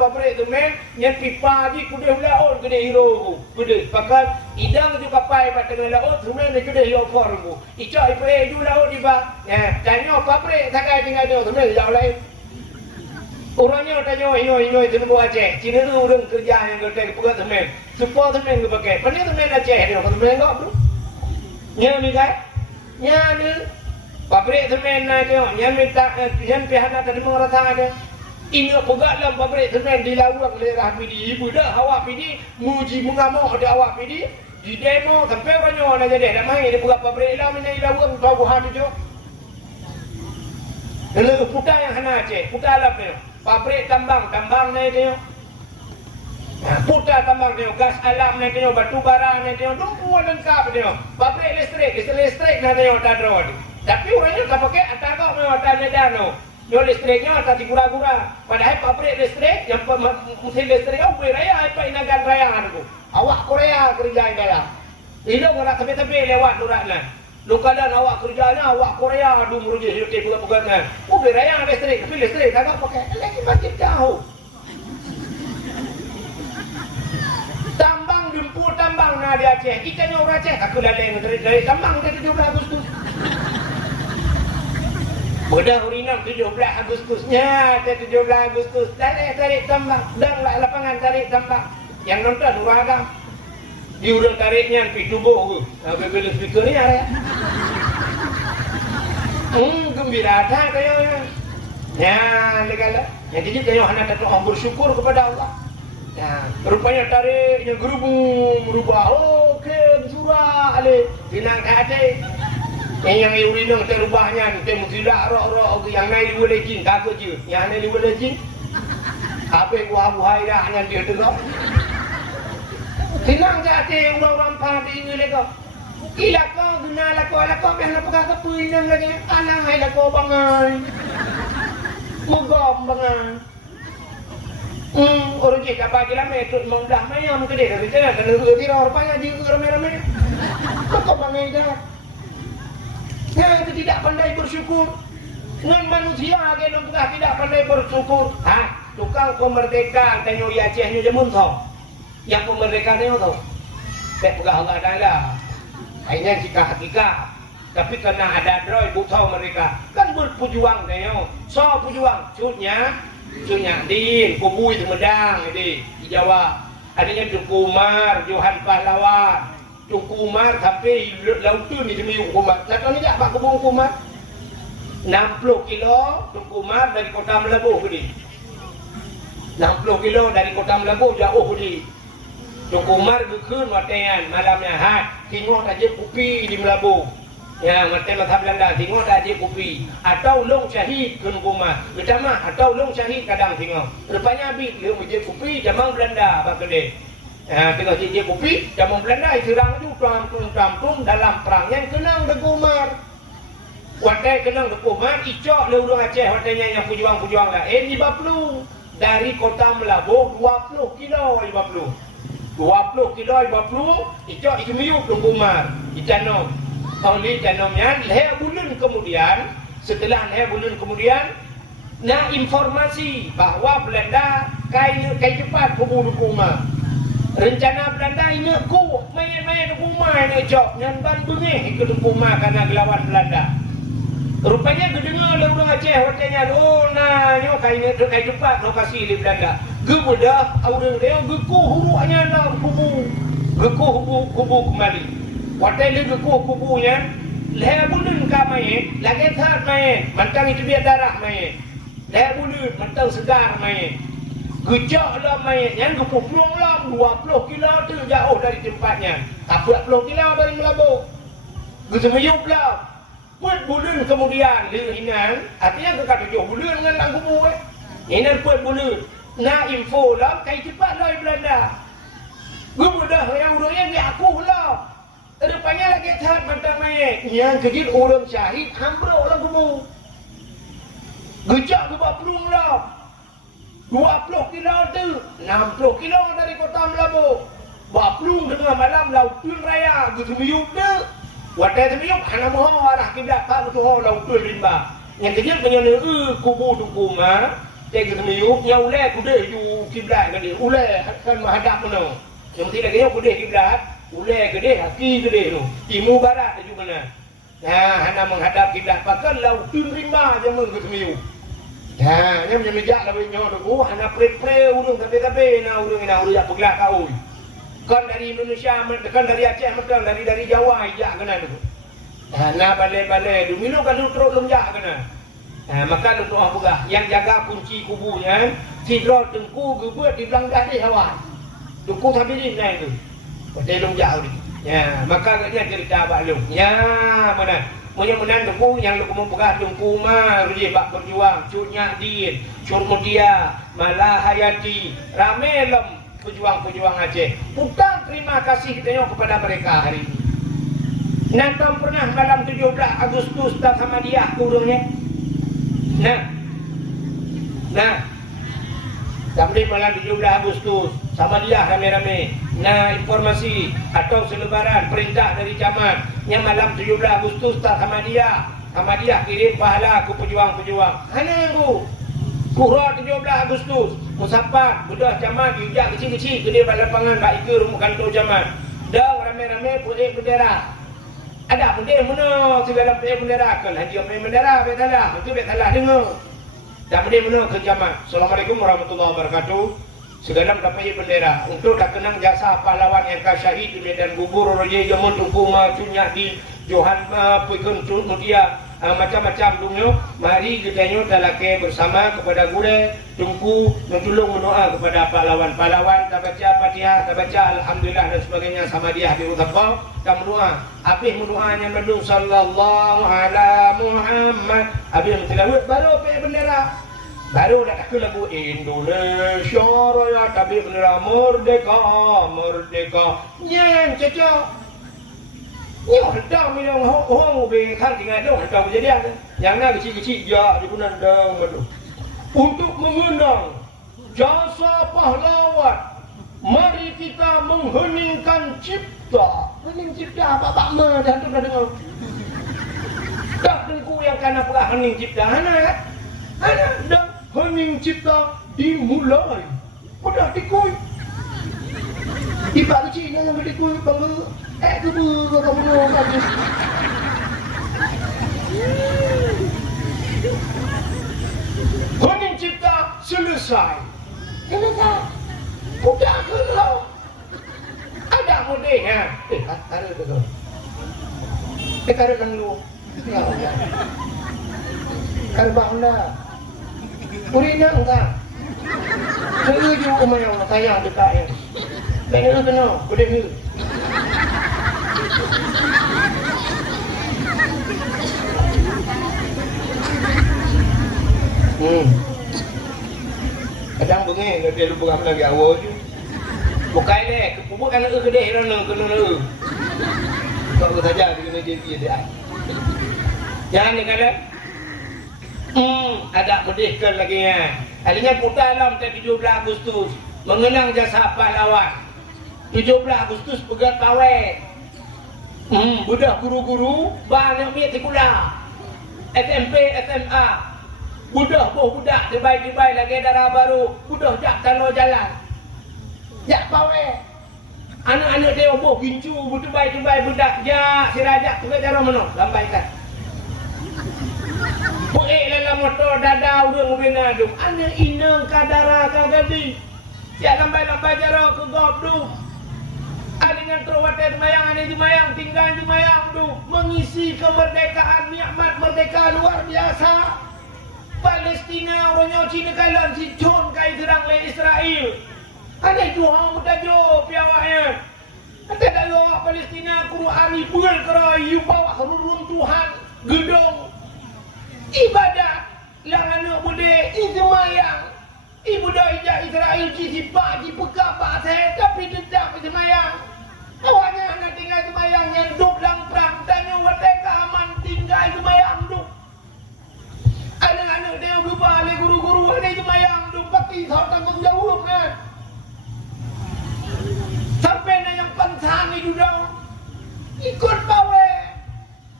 pabrik tu men yang pipa di kuda laut gede hero kuda pakat idang tu kapai pat tengah laut tu men gede hero formu icak ipe du laut di ba ya tanya pabrik sakai tinggal dia tu men jauh lain. Orangnya tanya inoi tenu Aceh. Cina tu orang kerja yang kerja pegang semen. Supaya semen ke pakai. Pandai semen Aceh dia kalau semen enggak bro. Nya ni kan? Nya ni pabrik semen aja. Nya minta yang pihak nak terima rasa ada. Ini pegang dalam pabrik semen di lawang lerah pidi. Ibu dah awak pidi muji mengamuk ada awak pidi. Di demo sampai orangnya nak jadi. Dah main dia pegang pabrik lah ni lawang tahu hal tu. Lalu putar yang hana Aceh. Putar lah dia. Pabrik tambang naik dia. Putar tambang dia, gas alam naik dia, batu bara naik dia, semua lengkap dia. Pabrik listrik naik dia tak ada. Tapi orangnya tak pakai atas kau memang tak medan no. Yo listriknya tak digura-gura. Padahal pabrik listrik yang mesin listrik au raya apa inagan raya tu. Awak Korea kerja dia. Ini orang tepi-tepi lewat duraknya. Lu kadang awak kerjanya awak Korea du merujuk hidup pegang-pegangan. Raya listrik, tapi listrik tak pakai. Lagi macam jauh. Tambang jemput tambang na di Aceh. Ikannya orang Aceh. Aku laleng dari tambang ke 17 Agustus. Mudah urinam 17 Agustusnya. 17 Agustus. Tarik tambang. Dan lapangan tarik tambang. Yang nonton dua agam. Di urang tariknya pi tubuh tu. Bila speaker ni ada. Gembira dah kaya. Ya, legala. Jadi kita hanya tak bersyukur kepada Allah. Ya, rupanya tariknya gerubung berubah. Okey, surah ale. Binang hati. Yang urinang terubahnya, kita musilah roh yang naik boleh jin, takut je. Yang naik boleh jin. Apa buah-buah dah hanya dia dengar. Senang jati orang padi ini lego. Ila kau guna lako behna pegang kepu inang lagi. Alang hai lako bangai. Mogom bangai. Orang je kapag gila me tut mongdah mayam ke dia dari sana kena di rupanya di rame-rame. Lako bangai dah. Ya itu tidak pandai bersyukur. Dengan manusia agen orang tidak pandai bersyukur. Tukang kemerdekaan tanya di Acehnya jemun tau. Yang kemerdekaan itu tahu, tak pegang Allah Taala. Hanya jika hakikat. Tapi karena ada droid bukan mereka kan berpujuang tanya. So pujuang, cutnya din, kubui Sumedang di Jawa. Adanya Tunku Umar, Johan Pahlawan, Tunku Umar sampai Lautun di sini Umar. Tak tahu ni tak pak kebun Umar. 60 kilo Tunku Umar dari kota Melabuh ke di. 60 kilo dari kota Melabuh jauh di. Tunku Umar gekun watean malamnya tengok aja kopi di Melabuh. Ya, mata mazhab Belanda tengok aja kopi atau long syahid Tunku Umar. Pertama atau long syahid kadang tengok. Rupanya habis dia menjadi kopi zaman Belanda bakade. Tengok dia kopi zaman Belanda serang tu kampung dalam perang yang kenang Tunku Umar. Watai kenang Tunku Umar icok le urang Aceh watainya yang pujuang-pujuang lah. 50 dari kota Melabuh 20 kilo 20 kilo 50 icok ikmiuk Tunku Umar icanom oleh icanomnya leh bulan kemudian setelah leh bulan kemudian na informasi bahwa Belanda kai cepat kubu Tunku Umar rencana Belanda ini ku main Tunku Umar ini icok nyamban bengih ke Tunku Umar karena gelawan Belanda. Rupanya kedengar oleh orang Aceh watanya nyo kai cepat lokasi di Belanda. Gebedah orang dia geku hurunya nak kubu. Geku kubu kembali. Watai le geku kubunya leh bulan ka main, lagi thar main, mantang itu biar darah main. Leh bulan mantang segar main. Gejaklah mayatnya, kepulanglah 20 kilo tu jauh dari tempatnya. 40 kilo dari Melabuh. Gesemeyuplah. Puat bulan kemudian, dia hinan. Artinya kekal 7 bulan dengan lang kubur. Hinan puat bulan. Nak info lah, kaya cepat lah di Belanda. Gemudah yang urangnya ni aku lah. Rupanya lagi saat mata mayat. Yang kejil orang syahid, hambrok lah kubur. Gejak ke Bapulung lah. 20 kilo tu, 60 kilo dari kota Melabuh. Bapulung tengah malam lautun raya, gesemiyup tu. Wadah semiyup, hana moho arah kiblat pak betul lautun rimba. Yang kejil penyana kubur tuku mah. Dia gesemiyup, yang ulai kudih ju kiblat ke dia. Ulai kan menghadap mana. Yang tidak kaya kudih kiblat, ulai ke dia, haki ke dia tu. Timur barat tu mana. Nah, hana menghadap kiblat. Pakai lautun rimba je mung gesemiyup. Ya, ni macam mejak lah banyak tu. Oh, anak pre-pre urung tapi urung jak pegelah kau. Kan dari Indonesia, kan dari Aceh, kan dari Jawa ijak kena tu. Nah, balai-balai tu minum kan terus lemjak kena. Maka lu doa pegah yang jaga kunci kubunya, sidro tengku gebut di belangkah di hawa. Tengku tapi ni naik tu. Pasal lemjak ni. Ya, maka dia cerita abak lu. Ya, mana? Menang tengku yang lu mau pegah tengku mah ruji bak berjuang cutnya din cut mutia malah hayati rame lem pejuang-pejuang Aceh. Bukan terima kasih kita kepada mereka hari ini. Nantom pernah malam 17 Agustus tak sama dia kurungnya. Nah sampai malam 17 Agustus sama dia rame-rame. Nah, informasi atau selebaran perintah dari camat yang malam 17 Agustus tak sama dia kirim pahala ke pejuang-pejuang. Hanya aku kurang 17 Agustus musapat budak camat dijak kecil-kecil ke dia lapangan bak ikut rumah kantor camat. Dah rame-rame putih bendera. Ada bendera mana segala putih bendera kan haji main bendera betalah itu betalah dengar. Dan bendera mana ke camat. Assalamualaikum warahmatullahi wabarakatuh. Segala dapat bendera untuk tak kenang jasa pahlawan yang syahid di medan gugur roje jamun tukuma cunyak di Johan pikun mutia macam-macam dunia. Mari kita dalake bersama kepada gure tungku mentulung mendoa kepada pahlawan-pahlawan. Tak baca Fatihah, tak baca alhamdulillah dan sebagainya sama dia di utapa dan berdoa. Habis mendoanya mendung sallallahu ala Muhammad. Habis mentilawat baru pergi bendera. Baru nak ke lagu Indonesia Raya tapi bendera merdeka nyan cecok nyo dah minang hong be kan tinggal dong dah kejadian yang nak kecil-kecil ja di punandang betul untuk mengenang jasa pahlawan. Mari kita mengheningkan cipta. Hening cipta apa mah dah tu dah dengar dah tengku yang kana perah hening cipta anak dah hening cipta dimulai. Udah dikui. Ibak kecil yang dikui bangga. Kebu kamu lagi. Hening cipta selesai. Udah kelau. Ada mudih ha. Ada tu. Ada nang lu. Ya Allah. Karbak anda. Purina enggak. Setuju umayang sayang dekat ya. Benar benar, boleh ni. Kadang bengeng dia lupa apa lagi awal je. Bukai deh, kepubuk anak kedai rana kena. Kau saja dia dia. Jangan dengar. Ada berdehkan lagi ya. Alinya putar dalam 17 Agustus mengenang jasa pahlawan. 17 Agustus pegat pawai. Budak guru-guru banyak biar sekolah. SMP, SMA. Budak terbaik lagi darah baru. Budak jak talo jalan. Jak pawai. Anak-anak dia boh gincu, terbaik budak jak sirajak tu cara mana? Lambaikan. Puik dalam motor dada urang bina dum. Ana inang kadara kagadi. Jak lambai-lambai jara ke gop dum. Dengan terwatai semayang, ada semayang, tinggal semayang tu. Mengisi kemerdekaan, nikmat merdeka luar biasa. Palestina, orangnya Cina kalan, si John kai serang le Israel. Israel. Ada itu hang mutajo piawaknya. Ada dalam orang Palestina Quran ibul kerai you bawa runtuhan gedung ibadah lang anak bude semayang. Ibu dah ijak Israel cisipak dipekap tapi tetap semayang. Awaknya anak tinggal semayang yang duk lang perang tanya wateka aman tinggal semayang duk. Anak-anak dia berubah oleh guru-guru ada semayang duk pakai soal tanggung jawab kan. Sampai na yang pansan ni duduk ikut bawe.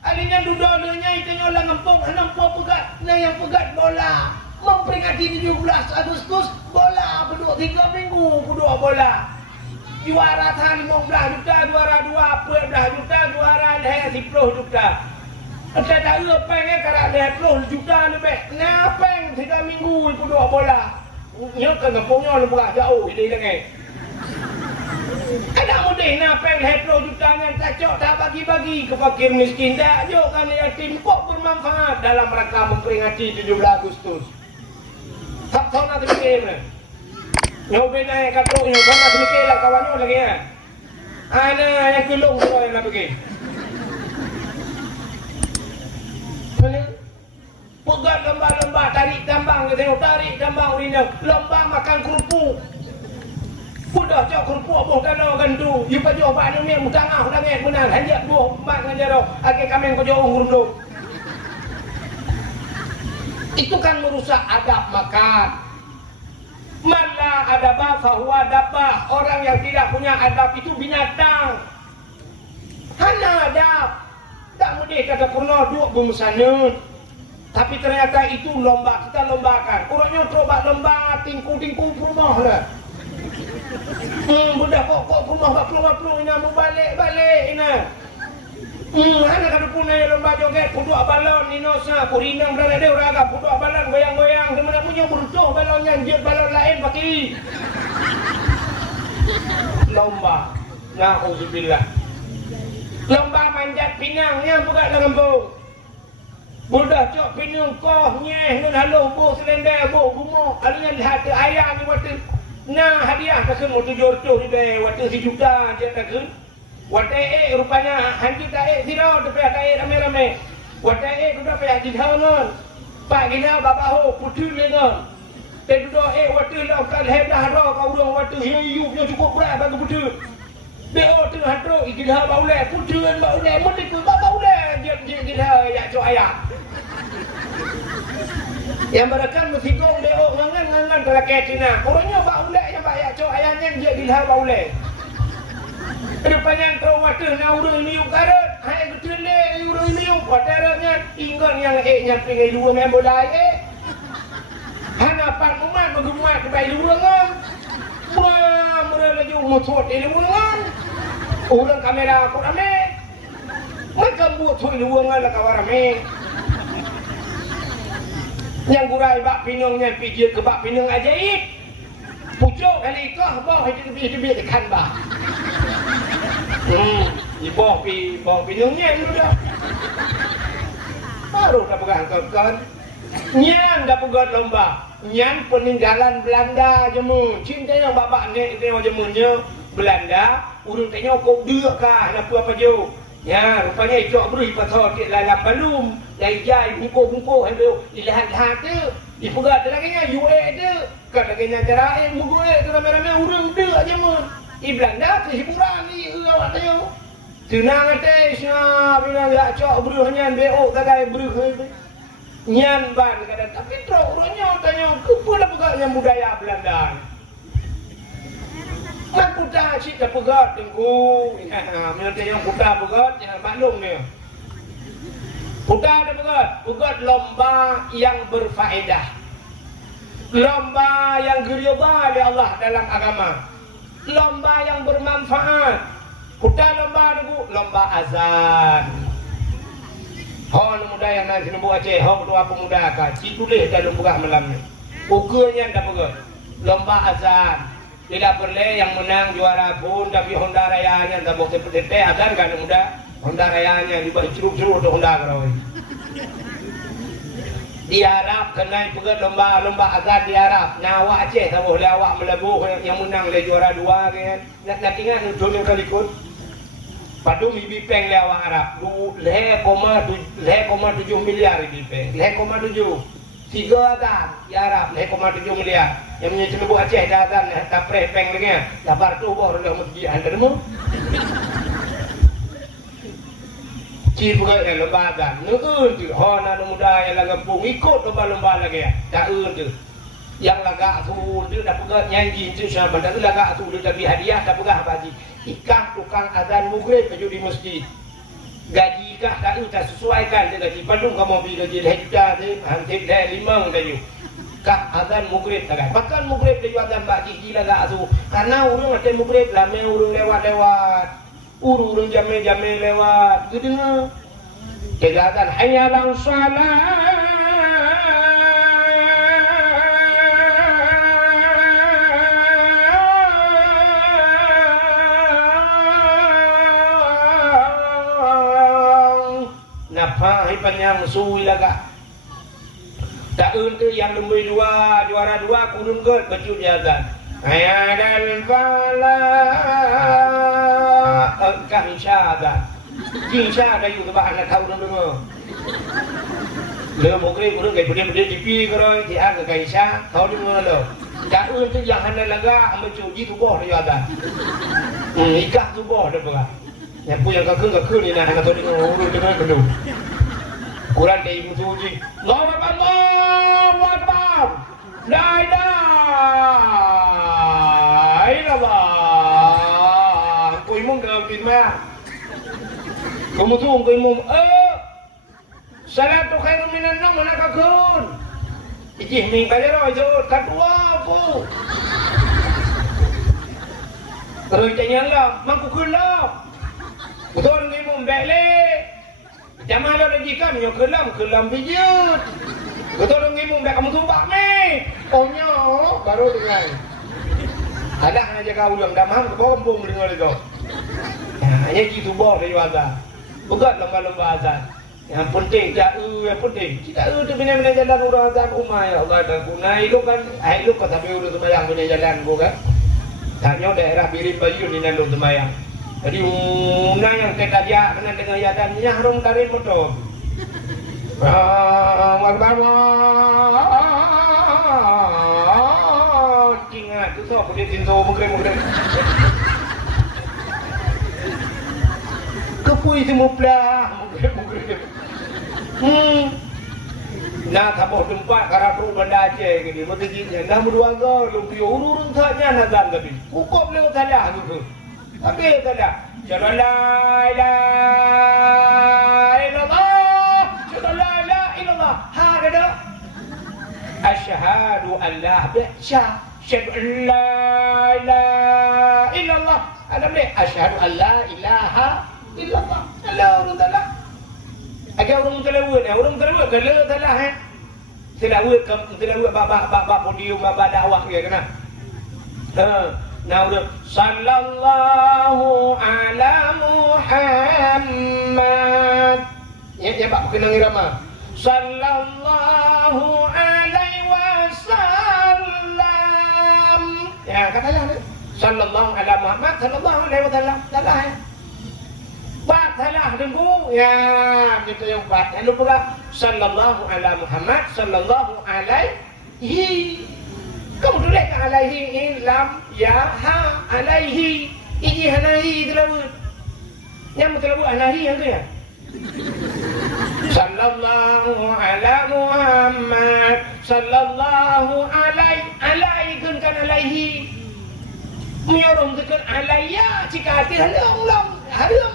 Alinya duduk nya itanya orang ngempung nampak pegat na yang pegat bola. Memperingati 17 Agustus bola berdua 3 minggu berdua bola. Juara than 15 juta, juara 20 juta, juara dah 10 juta. Ada tak pengen karak dah 10 juta lebih. Nah peng 3 minggu berdua bola. Nya ke ngempungnya lebih jauh dia dengar. Ada mudah nak peng 10 juta yang tak cok tak bagi-bagi ke fakir miskin dah jo kan yatim kok bermanfaat dalam rangka memperingati 17 Agustus. Tak tahu nak fikir mana. Nyobain naik katuk nyobain nak fikir lah kawannya lagi ya. Ana yang kelong tu yang nak fikir. Mana? Pegat lomba-lomba tarik tambang kita tengok tarik tambang urina. Lomba makan kerupuk. Sudah cak kerupuk boh kana gandu. You pajo ba ni meng mutangah danget benar. Hanjak boh mak ngajaro. Ake kami ko jauh ngurunduk. Itu kan merusak adab makan. Mana adabah fahuwa dabah. Orang yang tidak punya adab itu binatang. Hana adab. Tak mudah kata pernah duk bemusanun. Tapi ternyata itu lomba. Kita lombakan. Orangnya coba lomba tingku-tingku rumah lah. Budak kok rumah baplu-baplu ina mau balik ina. Hana kada punai lomba joget puduk balon inosa kurinang berada dia uraga puduk balon goyang-goyang di mana punya beruntuh balonnya jut balon lain pakai lomba. Nauzubillah. Lomba manjat pinangnya bukan lembung. Budak cok pinang koh nyeh nun halo bo selendai bo gumo alinya lihat ayam ni waktu nah hadiah kasih mau 7 di be waktu 1 juta je takun. Watai rupanya hanji tae siro tapi tae rame-rame. Watai sudah payah jidhanon. Pak gina babaho putu lengon. Te sudah waktu lokal hedah ro kau dong waktu hiu nya cukup berat bagi putu. Beo tu hatro ikidha baule putu kan baule mesti ku baule je gidha ya co ayah. Yang mereka mesti gong beo ngangan kalau ketina. Orangnya baule yang bayar co ayahnya je gidha baule. Rupanya kau wadah na urang niu karet, hai betul le urang niu wadarnya inggon yang nya pingai dua member lain. Hana pan umat begumat bai urang. Wah, murah lagi motor ini urang. Urang kamera aku rame. Macam buat tu urang lah kau rame. Yang gurai bak pinongnya pijil ke bak pinong ajaib. Pucuk kali kau bawa hidup kan bah. Bawa pinongnya dulu dah. Baru dah pegang kawan. Nyan dah pegang lomba. Nyan peninggalan Belanda jemu. Cinta yang bapak ni tengok jemunya Belanda. Urang tengok kau dia kah apa jo. Ya, rupanya itu beri pasal lala balum. Lai jai buku-buku helo lihat-lihat tu. Dipegang lagi nya UA tu. Kadang-kadang cara mugue tu rame-rame urang dia jemu. Belanda tu hiburan ni awak tengok. Tenang ate sia bila ya cok beruhnya BO kadai beruh. Nyan ban kadang tapi terus orangnya tanya kepula pegaknya budaya Belanda. Mak puta si dah pegat tengku. Mina tanya puta pegat jangan maklum ni. Puta dah pegat lomba yang berfaedah. Lomba yang diridai oleh Allah dalam agama. Lomba yang bermanfaat. Kita lomba azan. Hon muda yang nanti nombor Aceh, hon dua pemuda kan. Si tulis dah buka malam ni. Ukurnya dah pegang. Lomba azan. Tidak boleh yang menang juara pun tapi Honda Rayanya tak boleh seperti azan kan muda. Honda Rayanya dibuat cerup-cerup untuk Honda kalau. di Arab kena pergi lomba azan di Arab. Nyawa Aceh tak boleh awak melebuh yang menang le juara 2 kan. Nak ingat dunia kali ikut. Padu mi bipeng le awak Arab. 0,7 miliar bipeng. 0,7. 3 azan di Arab 0,7 miliar. Yang punya celebu Aceh dah azan tak prepeng dengan. Dapat tu baru dah masjid anda demo. Cik bukan yang lembaga, ngeun tu, hona muda yang lagapung ikut lomba-lomba lagi ya, tak tu, yang lagak tu dia dah pegang nyanyi tu siapa, dah tu lagak tu dia bagi hadiah, dah pegang baji, ikah tukang azan maghrib kerja di masjid, gaji ikah tak tu tak sesuaikan dia gaji, padung kamu beli gaji hektar tu, hampir dah 5 gaji, kah azan maghrib tak kan, bahkan maghrib dia azan baji gila lagak tu, karena orang ada maghrib lama orang lewat. Urung jame-jame lewat tu dengar kejahatan hayya lang salat napa hipanyang suwi laga tak untuk yang lebih juara 2 kudun ke baju jazan hayya dan falah kah insyaAllah insyaAllah you sebab anak tahu dulu le mungkin urang gay benda-benda TV keroi dia agak gay insya tahu dulu lo tak untuk yang hana laga ambil cuci tubuh dia ada ikah tubuh dia berah yang punya kakek ni nak tahu dulu urang dengan kedua Quran dia ibu suci Allahu Akbar la ilaha illallah mong gawin ma kumutung koy mong salatu khairum minan nawm manakakun ijih ming balero jo katwa ko terus jangan lah mangkukun lah betul ngi mong bele jamal lo jika nyo kelam bijut betul ngi mong bek kamu tumbak me onyo baru dengar ada aja kau ulang damang bombong dengar itu hanya gitu boh dari wazan bukan lomba-lomba azan yang penting yang penting kita tu bina-bina jalan urang azan umah ya Allah dan kunai lu kan lu kata tapi urut sembahyang bina jalan gua kan tanya daerah Birim Bayu ni nalu sembahyang jadi una yang kita dia kena dengan yadan nyahrum tarin motor Akbar ingat tu so boleh tinto mungkin kepui semua belah nah taboh tempat karatu benda Aceh gini masjidnya dah berduaga lumpio urun saja nazam tapi hukum lewat salah tu tapi salah la ilaha illallah la ilaha illallah hada asyhadu an la ilaha la ilaha illallah ada boleh asyhadu an la ilaha illallah Allah orang taala agak orang terlewat kalau salah terlewat baba podium baba dakwah dia kena nah udah sallallahu ala Muhammad ya pak kena irama sallallahu alaihi wasallam ya katalah sallallahu ala Muhammad sallallahu alaihi wasallam salah Bat salah dengku ya gitu yang bat lalu pula sallallahu ala Muhammad sallallahu alaihi kamu tulis alaihi lam ya ha alaihi ini alaihi terlalu yang terlalu alaihi yang tu ya sallallahu ala Muhammad sallallahu alaihi kan alaihi menyorong tekan alaiya jika hati halang halang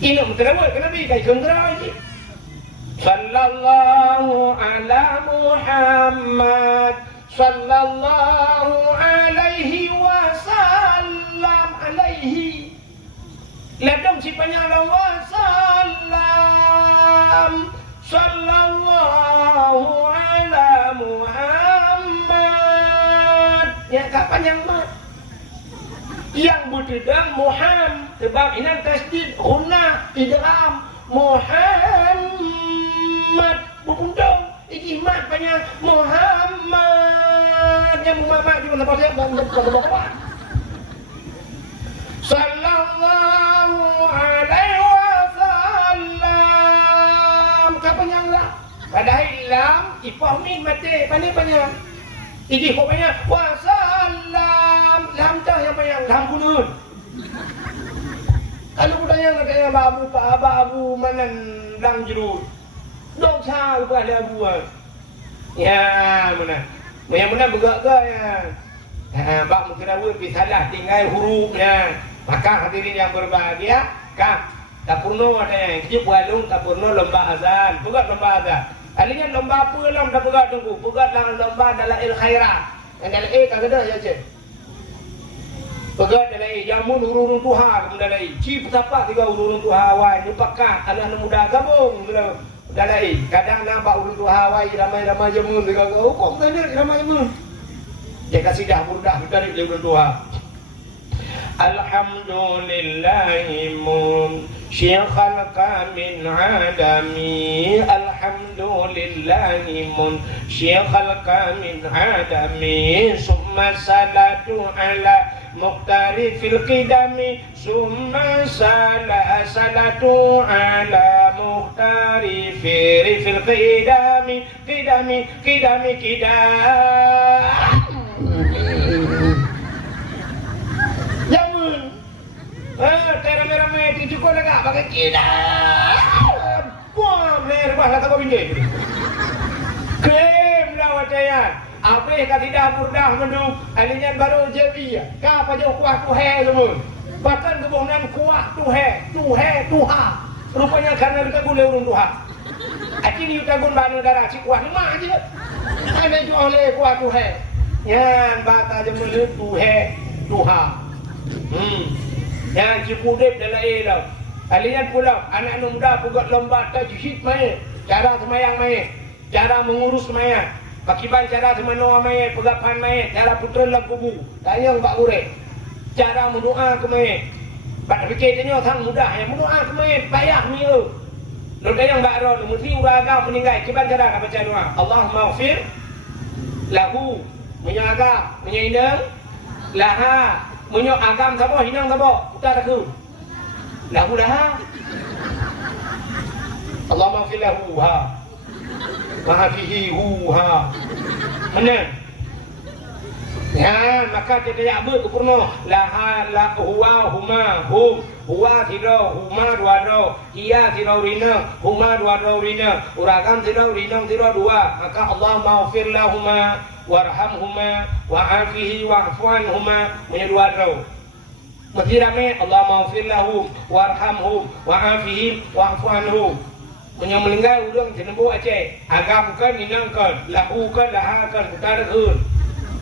ini terlalu kenapa kayak kendera ini sallallahu ala Muhammad sallallahu alaihi wasallam alaihi ladang si panjang wasallam sallallahu ala Muhammad ya kapan yang mat yang berdedam Muhammad sebab ini tasdid hunna idgham Muhammad undang. Iki mat banyak Muhammad. Yang Muhammad juga nampak saya bawa. Sallallahu alaihi wasallam. Kapanya lah. Padahal lam ipah min mati banyak. Iki kok banyak wasallam. Lam dah yang banyak lam kunun. Kalau budaya katanya babu pak abu manan lang jeruk. Dok sao pada buat. Ya mana. Mana begak-gak ya. Bak mungkin awak salah tinggal hurufnya. Maka hadirin yang berbahagia, kak kapurno ada yang kita bualung kapurno lomba azan. Pegat lomba azan. Alinya lomba apa lah dah pegat tunggu. Pegat lang lomba dalam il khairat. Yang dalam kagak ada ya cik. Pegat dalam jamun urun Tuhan dalam cip betapa tiga urun Tuhan awal nyepakat anak muda gabung dalam kadang nampak urun Tuhan awal ramai-ramai jamun tiga kau kok mana ramai jamun dia kasih dah burdah dari urun Tuhan. Alhamdulillahi munsyikhal min adami. Alhamdulillahi munsyikhal min adami. Summa salatu ala Muqtari fil qidami. Summa salatu ala Muqtari fil qidami. Qidami. Ramai-ramai itu juga lega pakai kita. Wah, mer bahasa kau bini. Klaim lah wajayan. Apa yang kata dapur dah mendu, alinya baru jadi. Kapa jauh kuah tuhe semua. Bahkan kebohongan kuah tuha. Rupanya karena kita boleh urun tuha. Aci ni kita gun banu darah si kuah ni mah aja. Ada jual le kuah tuhe. Yan bata je melu tuha. Yang cikudip dalam tau. Alian pula anak muda pegat lomba tajhid main. Cara semayang main. Cara mengurus main. Pakiban cara semanoa main, pegapan main, cara putra dalam kubu. Tanya mbak urek. Cara mendoa ke main. Pak fikir tanya sang muda yang mendoa ke main, payah ni tu. Lalu yang mbak ro, mesti uraga meninggal. Kiban cara apa baca doa? Allahumma ighfir lahu, menyagap, menyaindang laha. Menyo agam siapa hinang siapa putar aku lahu lah Allah maghfir lahu ha mahafihi hu ha mana ya maka kita ya ber kupurno laha la huwa huma hum huwa tiro huma dua ro iya tiro rina huma dua ro rina uragam tiro rina tiro dua maka Allah maghfir lahuma warhamhuma wa'afihi wa'fuanhuma menyedua rau. Mesti ramai Allah maghfir lahum warhamhum wa'afihim wa'fuanhum. Meninggal udang jenembu Aceh. Agam kan inangkan, lahu kan lahakan utara kun.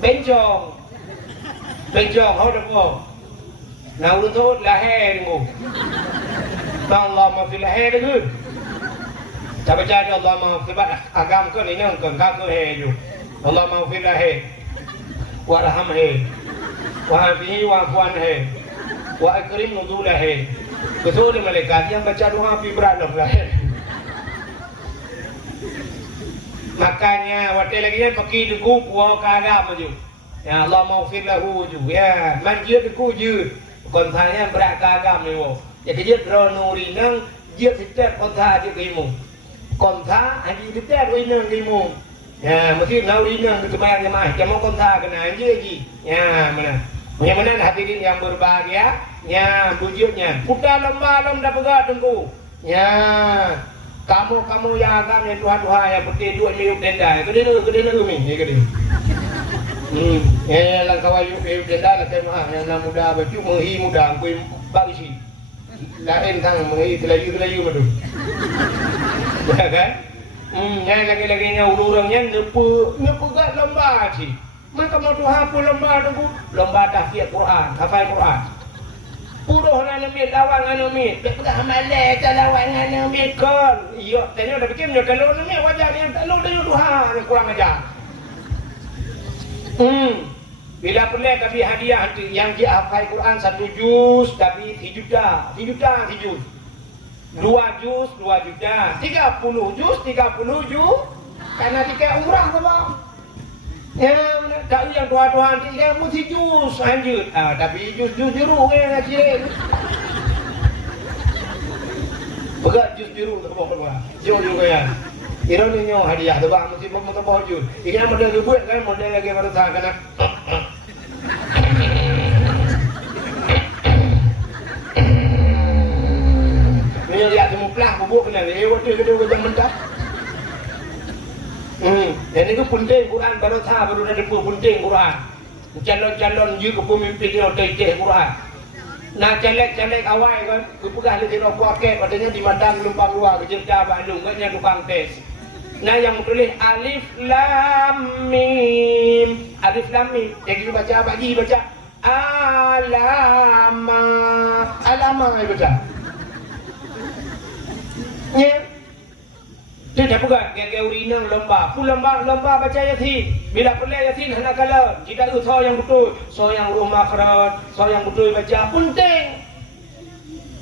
Bencong hau depo. Nah urut tu lahir mu. Allah maghfir lahir kun. Siapa jadi Allah maghfir agam kan inangkan kau he ju. Allah maghfir lahu warhamhu wa'afihi wa'fuanhu wa akrim nuzulahu. Betul malaikat yang baca doa pi beralam lah. Makanya waktu lagi kan pakai deku puau kagam maju. Ya Allah maghfir lahu ju ya manjir deku je. Kon saya berat kagam ni wo. Ya kerja dronuri nang dia setiap konta je kimu. Konta haji setiap winang kimu. Ya, mesti naurinan kebayang jemaah. Jamu konta kena aja lagi. Ya, mana? Bagaimana hadirin yang berbahagia? Ya, bujurnya. Putar lomba dah pegat tunggu. Ya, kamu yang agam yang Tuhan yang putih dua miuk tenda. Kedena umi, ya kedena. Ya, langkah wayu miuk tenda lah kemah yang nak muda baju menghi muda kui bagi si. Lain tang menghi telaju madu. Ya kan? Yang lagi-laginya urang-urangnya nepegat lomba sih. Maka mau Tuhan pun lomba tunggu lomba tahfidz Quran, hafal Quran. Puruh nanamit lawan nanamit. Dekat malai lawan nanamit kan. Iya, tanya dah bikin dia kalau nanamit wajah yang tak lu dengan Tuhan kurang ajar. Bila pelai tapi hadiah yang dia hafal Quran 1 juz tapi 7 juta. 2 juz 2 juta, 30 juz 30 juz. Karena tiket umrah tu bang. Ya, tak yang tuan-tuan tiket mesti juz lanjut. Tapi juz biru kan cik. Begat juz biru tak apa-apa. Juz juga ya. Kira ni nyo hadiah tu bang mesti mau juz. Ikan model dibuat kan model lagi baru tak kena. Ni lihat semua pelah bubuk kena lewat tu kedua jam mentah. Jadi itu penting Quran baru ada penting Quran. Calon-calon je kepemimpin dia teh Quran. Nah caleg-caleg awal kan, kepegah di rokok paket, katanya di Madang Lumpang Luar, Kejerta Bandung, kan yang tukang tes. Nah yang tulis alif lam mim, alif lam mim. Jadi baca apa lagi baca alama, baca. Ya. Tidak bukan, gaya urinang lomba. Pun lomba baca Yasin. Bila perlu Yasin hendak kalah. Jika itu so yang betul, so yang rumah kerat, so yang betul baca penting.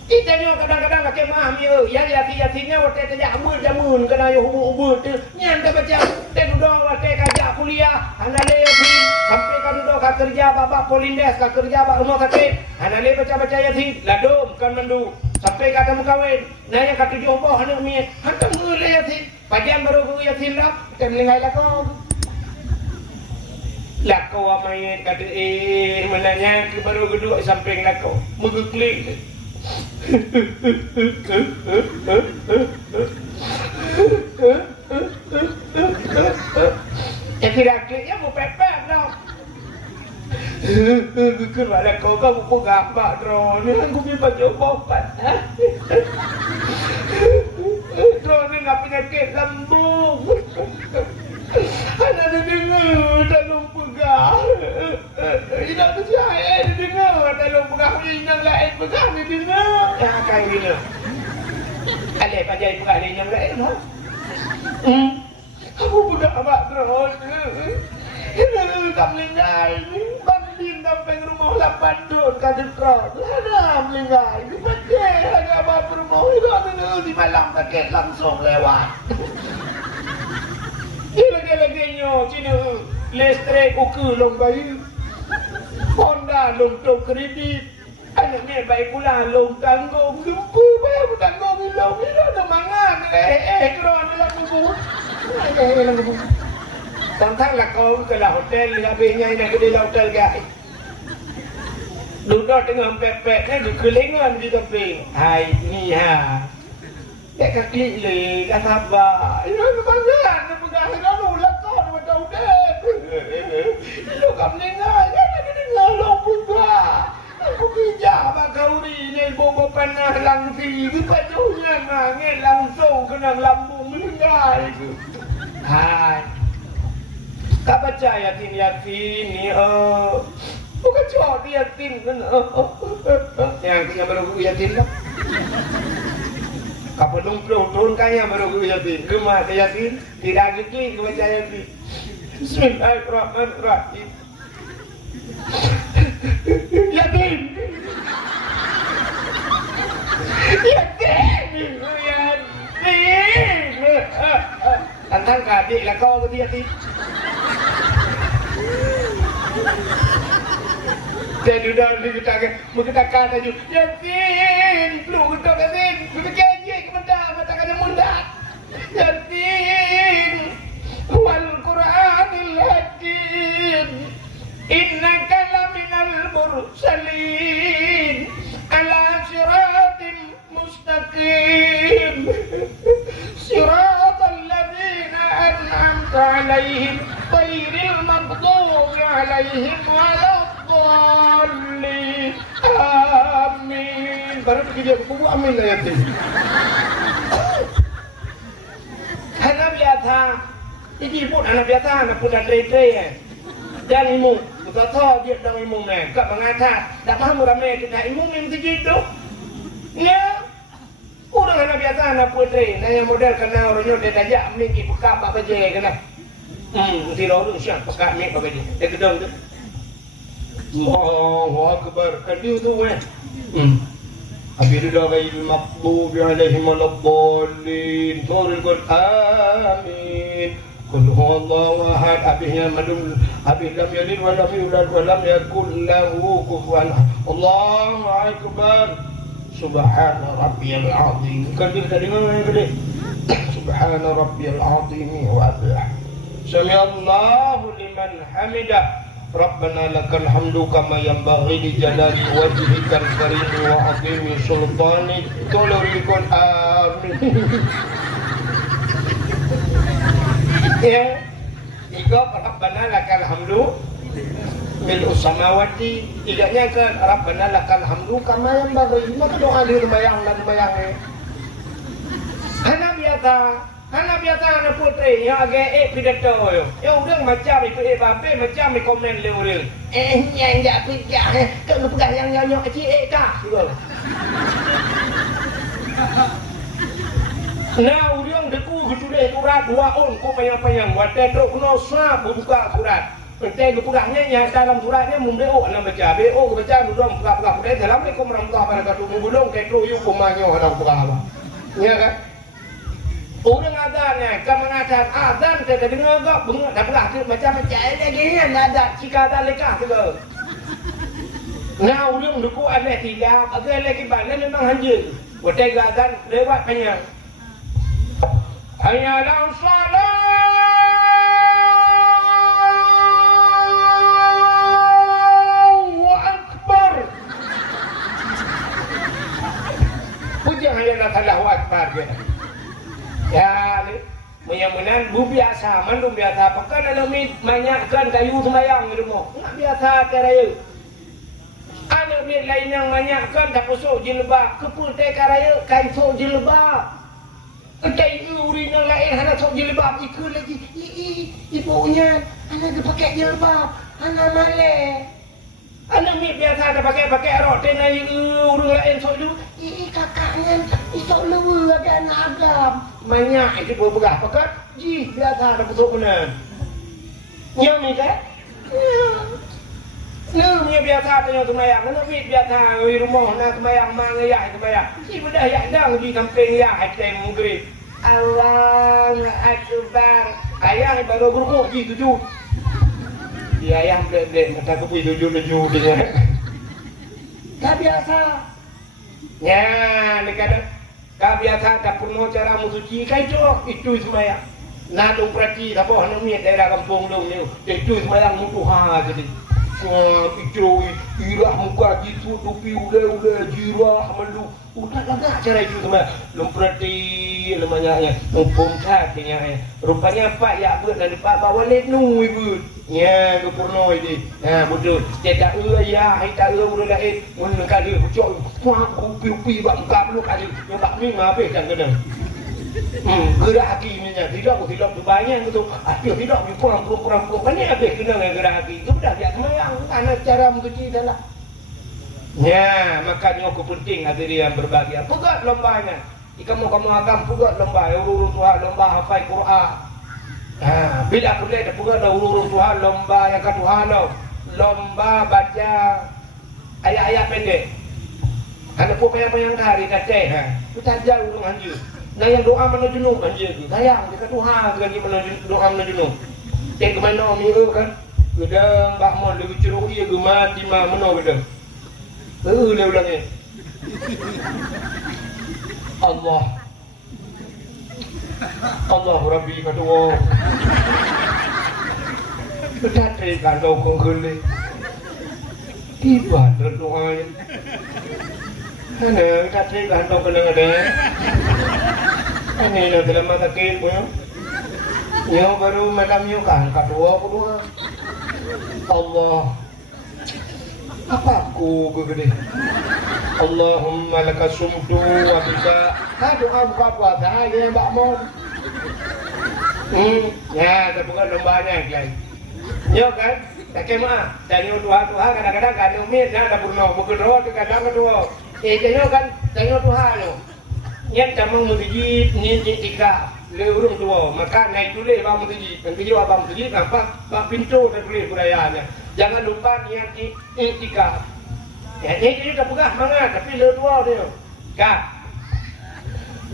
Kita ni kadang-kadang nak memahami yang Yasinnya waktu tajak jamun kena yo hubur tu. Nyan dah baca tek duduk waktu kajak kuliah, anak le Yasin sampai kan duduk ka kerja bapak polindes ka kerja bapak rumah sakit. Anak le baca Yasin, ladum kan mandu. Sampai kata mukawin, nanya kata jompo anak mi, hantar mula Yasin. Bagian baru guru Yasin lah, kita melingai lakau. Lakau amai kata menanya ke baru geduk samping lakau, mengeklik. Kira kliknya mau pepet tau. Kerana kau buku gambar drone ni aku pergi baca bopat. Drone ni nak penyakit lambung. Anak dia dengar tak lupa pegang. Tidak percaya dia dengar tak lupa pegang. Yang lain pegang dia dengar. Yang akan gila. Alih pajai pegang dia yang lain. Aku budak abang drone. Ini tak melinggai ni. Banding sampai rumah 8 tahun kata terang. Lada melinggai. Ini pakai lagi abang rumah. Ini di malam pakai langsung lewat. Ini lagi-laginya. Cina listrik ukur long bayi. Honda long tok kredit. Anak ni baik pula long tanggung. Lupa bayar tanggung ni long. Ini ada mangan. Keron dalam buku. Dalam buku. Tentang lah kau ke lah hotel habisnya ini ke dalam hotel guys. Duduk tengah pepek ni kelingan di tepi. Hai ni ha. Tak kaki le, tak sabar. Ini banggaan, nak pegang lalu lah kau nak tahu deh. Lu kam dengar, jangan dengar lu buka. Aku bijak bak kau ni bobo panah langsi. Kepajunya ngangin langsung kena lambung meninggal. Hai. Tak baca Yasin ni bukan cuma Yasin kan yang baru guru Yasin lah kapal lumpur turunkannya baru guru Yasin rumah ada Yasin tidak gigi baca Yasin Bismillahirrahmanirrahim Yasin tantang kadik lah kau ke Yasin. Saya duduk di kata tajuk Yasin, peluk kita Yasin, berkejik ke benda, matakannya mundak. Yasin, wal Quranil Hakim, innaka laminal mursalin, ala siratim mustaqim, siratal ladzina an'amta alaihim, ghairil maghdubi alaihim waladdallin. Amin. Baru pergi dia buku amin lah Yasin. Anak biasa. Ini pun anak biasa, anak pun dah trade-trade dan imu. Kita tahu dia dah imu ni. Kak mengatakan, tak faham ramai kita imu ni mesti gitu. Ya. Orang anak biasa, anak pun trade. Nah yang model kena orangnya dia tajak ni pergi buka apa baca kena. Mesti orang siap pakai mic apa dia. Dia gedung tu. Allahu Akbar. Kadiu tu kan. Abil ghairil maghdubi alaihim waladdallin. Qul amin. Qul huwallahu ahad. Abihnya madum. Abih lam yalid wa lam yulad wa lam yakul lahu kufuwan ahad. Allahu akbar. Subhana rabbiyal azim. Kan kita dengar ni. Subhana rabbiyal azim wa bihamdihi. Sami'allahu liman hamidah. Rabbana lakal hamdu kama yanbaghi li jalali wajhikal karim wa azimi sultanik. Tolong amin. Ya, tiga Rabbana lakal hamdu mil'u samawati. Tiganya kan Rabbana lakal hamdu kama yanbaghi. Maka doa di rumbayang dan rumbayangnya. Hana biasa anak putri yang agak pidato yo. Ya udah macam itu bape macam komen le orang. Yang tak pijak kalau pegang yang nyonyok kecil kah? Nah, orang deku gitu deh surat 2 on ko payang-payang buat tendok kena sah buka surat. Penting pegangnya yang dalam suratnya mumbeo nak baca. Beo baca duduk pegang-pegang. Assalamualaikum warahmatullahi wabarakatuh. Mubulong ketro yu kumanyo ada pegang. Ya kan? Orang azan kamu ngajar azan saya dengar gak bengak dah belah tu macam lagi ni ada jika ada lekah tu. Nah orang duku ada tidak ada lagi balik memang hanya. Betul azan lewat panjang. Hayya ala salat. Allahu akbar. Puja hayya ala Allahu akbar dia. Ya, menyamanan bu biasa, mandum biasa. Pakai dalam banyakkan kayu sembayang di rumah. Enggak biasa karaya. Anak biar lain yang banyakkan tak pusuk jilbab. Kepul teh karaya kain sok jilbab. Kedai urin yang lain hana sok jilbab. Ikut lagi. Ibunya anak dia pakai jilbab. Anak malek. Anak ni biasa dah pakai rok tenai urung lain sok lu. Kakaknya sok lu agak anak agam. Banyak itu berberah pakai ji biasa dah pusuk mana. Yang ni kan? Ni biasa tanya sembahyang. Ni biasa di rumah nak sembahyang mang ayah sembahyang. Si bedah yak dang di samping ya hatem maghrib. Allahu akbar. Ayah baru berukuk ji tujuh. Dia ayam blek-blek macam aku pergi tujuh-tujuh dia. Tak biasa. Ya, ni kata tak biasa tak pernah cara musuci kai itu sembahyang. Nak dong perhati apa hang ni daerah kampung dong ni. Itu sembahyang mutu ha jadi. Itu irah muka gitu tupi udah jirah melu. Udah agak cara itu sembahyang. Dong perhati namanya hukum katanya. Rupanya Pak ya buat dan Pak bawa lenu ibu. Ya, ke purno ini. Ha, betul. Tidak ya, tak udah lain. Mun kali ucok, kuah upi bak muka perlu kali. Yang tak ni ngabe kan kadang. Gerak hati minyak tidak tu banyak tu. Ada tidak kurang banyak habis kena dengan gerak hati. Itu dah dia semayang. Anak cara mencuci dah. Ya, makanya aku penting hadirin yang berbahagia. Pugat lombanya. Kamu agam pugat lomba. Urus Tuhan lomba hafal Quran. Bila aku lihat bukan ada urus Tuhan lomba yang ke Tuhan lomba baca ayat-ayat pendek. Ada pun yang hari kata kita jauh urung anjir. Nah yang doa mana jenuh anjir tu. Sayang dekat Tuhan lagi mana doa mana jenuh. Tek ke mana mira kan. Gedang bak mon lebih ceruk ia ke mati mah mana gedang. Dia ulang ni. Allah Rabbi kedua. Berdatang kandau kongkuli. Tiba terdoa. Mana berdatang kandau kenang ada. Ini nak dalam mata kiri punya. Yo baru macam yo kan kedua. Allah. Apa aku begini? Allahumma laka sumtu wa bika. Doa buka puasa dia mbak mon. Ya, tak bukan lombanya guys. Yo kan? Tak kema. Tanya Tuhan kadang-kadang kan umit dah tak purno. Bukan roh kadang kedua. Tanya kan tanya Tuhan lo. Nyat kamu mesti ni tiga. Le urung tua. Maka naik tulis bang mesti. Nanti dia abang mesti nampak bang pintu dan tulis budayanya. Jangan lupa niat etika. Ya, ini tak pegah mangat tapi le tua dia. Kak,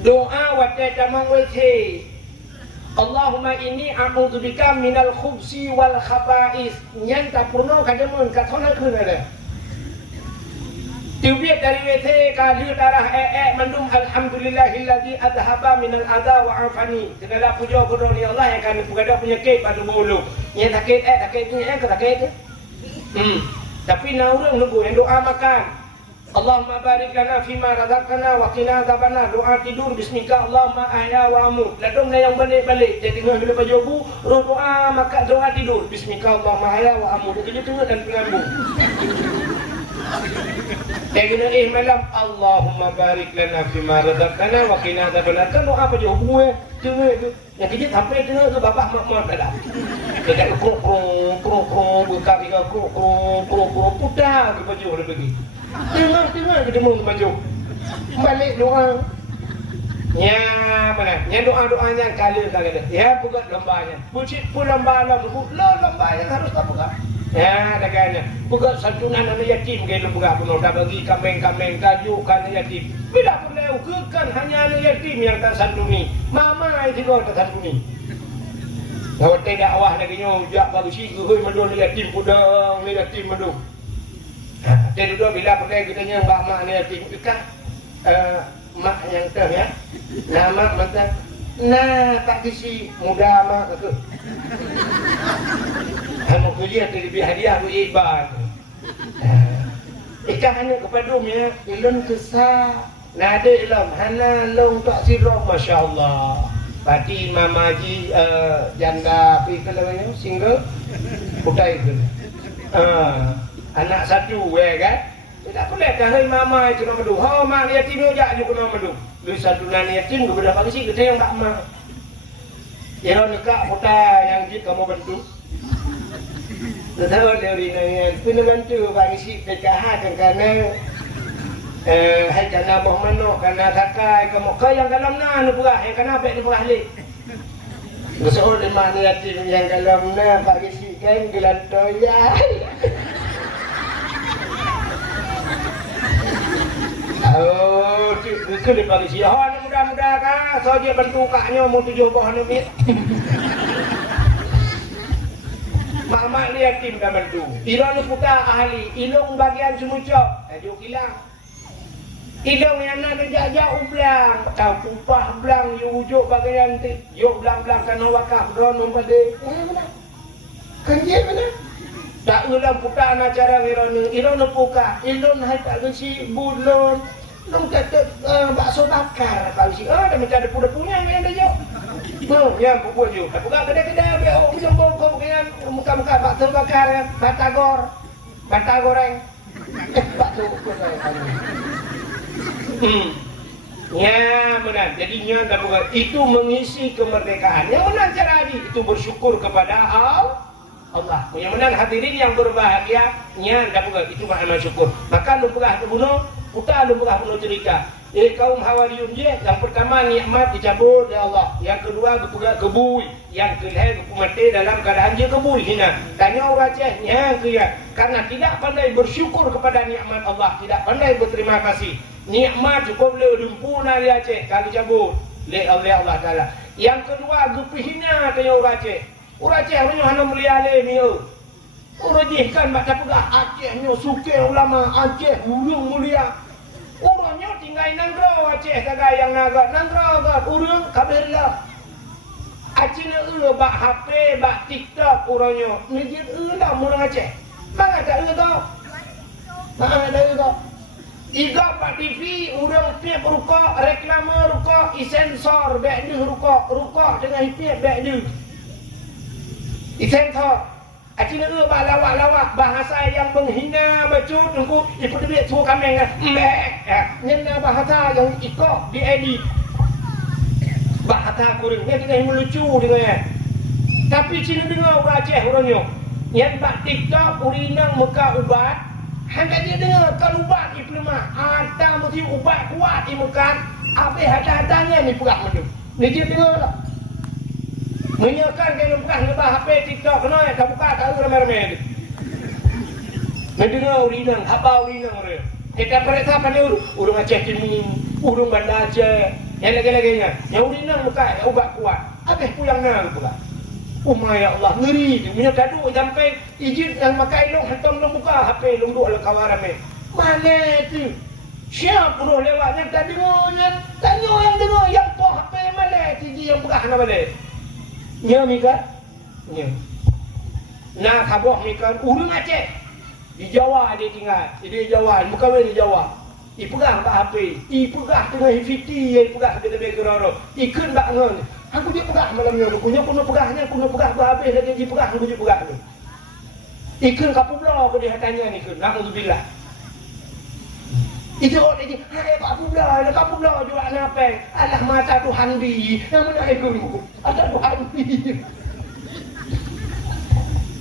doa wajah damang wajah Allahumma inni a'udzubika minal khubsi wal khaba'is. Nyan tak purno kajamun kat thona khun ada. Tiubiat dari WC kali darah mandum alhamdulillahilladzi adhaba minal adha wa afani. Segala puja kepada Allah yang akan mengadah penyakit pada bulu. Yang sakit ni ke sakit. Tapi na urang nunggu yang doa makan. Allahumma barik lana fima razaqtana wa qina adzabannar. Doa tidur bismika Allahumma ahya wa amut. Ladong yang balik-balik. Jadi dengan bila bajubu, doa maka doa tidur bismika Allahumma ahya wa amut. Jadi tengok dan pengambung. Jadi malam Allahumma barik lana fima razaqtana wa qina adzabannar. Kan doa bajubu tengok tu. Yang kejut sampai tengok tu bapak mak tak ada. Dekat krok buka tiga krok putar ke baju dia pergi. Tengah kita mau maju. Balik doa. Ya mana? Ya doanya kali. Ya buka lembanya. Bucit pun lembah lembanya harus tak buka. Ya dagangnya. Buka santunan anak yatim ke buka pun dah bagi kambing kaju kan yatim. Bila perlu ukekan hanya anak yatim yang tak santuni. Mama itu kau tak santuni. Kalau tidak awah lagi nyojak baru sih gue mandul yatim pudang ni yatim mandul. Jadi dua bila pakai kitanya mbak mak ni yatim ikan mak yang ter ya. Nama macam nah tak kisi muda mak tu. Kamu kuliah lebih hadiah bu iban. Ikan hanya kepada ya ilun kesah. Nada ilmu hana long tak sirah masya-Allah. Pati mamaji janda pi kelawanya single putai tu. Anak satu kan. Tidak boleh dah hai mama itu nama du. Ha mak yatim jak je nama du. Lu satu nan yatim ke berapa sih kita yang tak mak. Ya nekak putai yang jik kamu bantu. Tahu dari nanya pun bantu bagi si PKH kan kerana hai kana boh mano kana sakai kamu ke yang dalam na nu purah yang kana pek nu purah le. Besok di mana yatim yang dalam na bagi si kan gelantoya. Oh, itu di pagi siang. Mudah-mudah kan, saja bantu kaknya mau 7 buah numit. Mak-mak lihat tim dah bantu. Ilong putar ahli, ilong bagian semucok. Tajuk hilang. Ilong yang nak jajak ublang, tahu upah belang, ujuk bagian tu, yuk belang-belang kana wakaf, don membalik. Mana? Kanjil mana? Tak ulang putar acara ilong puka, ilong hai tak gesi bulon. Long kata bakso bakar kalau si dah macam ada punya yang ada jauh. Yang buat je. Buka kedai-kedai biar orang jempol dengan muka-muka bakso bakar, bata goreng. Bakso goreng. Ya benar. Jadinya tak bukan itu mengisi kemerdekaan. Yang benar cara ini itu bersyukur kepada Allah. Yang benar hadirin yang berbahagia, tak bukan itu makna syukur. Maka lu pernah terbunuh Putar lu pernah penuh cerita. Kaum Hawariyun je, yang pertama nikmat dicabut oleh Allah. Yang kedua berpegang kebui. Yang kedua mati dalam keadaan je kebui hina. Tanya orang Aceh, yang kaya. Karena tidak pandai bersyukur kepada nikmat Allah. Tidak pandai berterima kasih. Nikmat cukup boleh lumpuna di Aceh. Kalau cabut oleh Allah Ta'ala. Yang kedua gepi hina tanya orang Aceh. Orang Aceh hanya mulia alih orang jihkan baca pegah Acehnya suke ulama Aceh ulung mulia. Orangnya tinggal nanggro Aceh kagak yang naga nanggro gak urung kabirlah. Aceh ni bak HP bak TikTok orangnya. Ni lah orang Aceh. Mana tak tau? Mana ada tau? Iga pak TV urang tiap rukuk reklame rukuk isensor bek ni rukuk dengan tiap bek ni. Isensor Acina lawak-lawak bahasa yang menghina bacut nunggu ikut dia suruh kambing kan. Nyena bahasa yang ikut diedit. Bahasa kuring dia dengan melucu dengan. Tapi Cina dengar orang Aceh orangnya. Yang bak TikTok urinang muka ubat. Hanya dia dengar kan ubat itu mah. Ada mesti ubat kuat di muka. Apa ada-adanya ni pula mendu. Ni dia dengar. Menyakan ke lumpah ngebah HP TikTok kena tak buka tahu ramai-ramai. Mendengar urinang, apa urinang dia. Kita periksa pada urang Aceh Timur, Urung Banda Aceh, yang lagi-laginya, yang urinang muka, yang ubat kuat. Habis puyang nang pula. Oh my Allah, ngeri tu. Punya gaduh sampai izin yang makai long hantam long buka HP long duk ala kawan ramai. Mana tu? Siapa pun lewatnya tak dengar, tanya yang dengar yang po HP mana tu yang buka nak balik. Nya mika? Nya. Nah, khabok mika urung Aceh. Di Jawa dia tinggal. Di Jawa, muka di Jawa. I pegang tak HP. I pegang tengah hifiti, i pegang lebih geroro. Ikut tak ngon. Aku dia pegang malam ni. Aku pun pegahnya, aku pegang habis lagi dia pegang, aku dia pegang tu. Ikut kapu belah aku dia tanya ni ikut. Alhamdulillah. Itu orang dia, hai kapu belah juga apa? Alah mata Tuhan di. Yang mana ikut? Ada Tuhan di.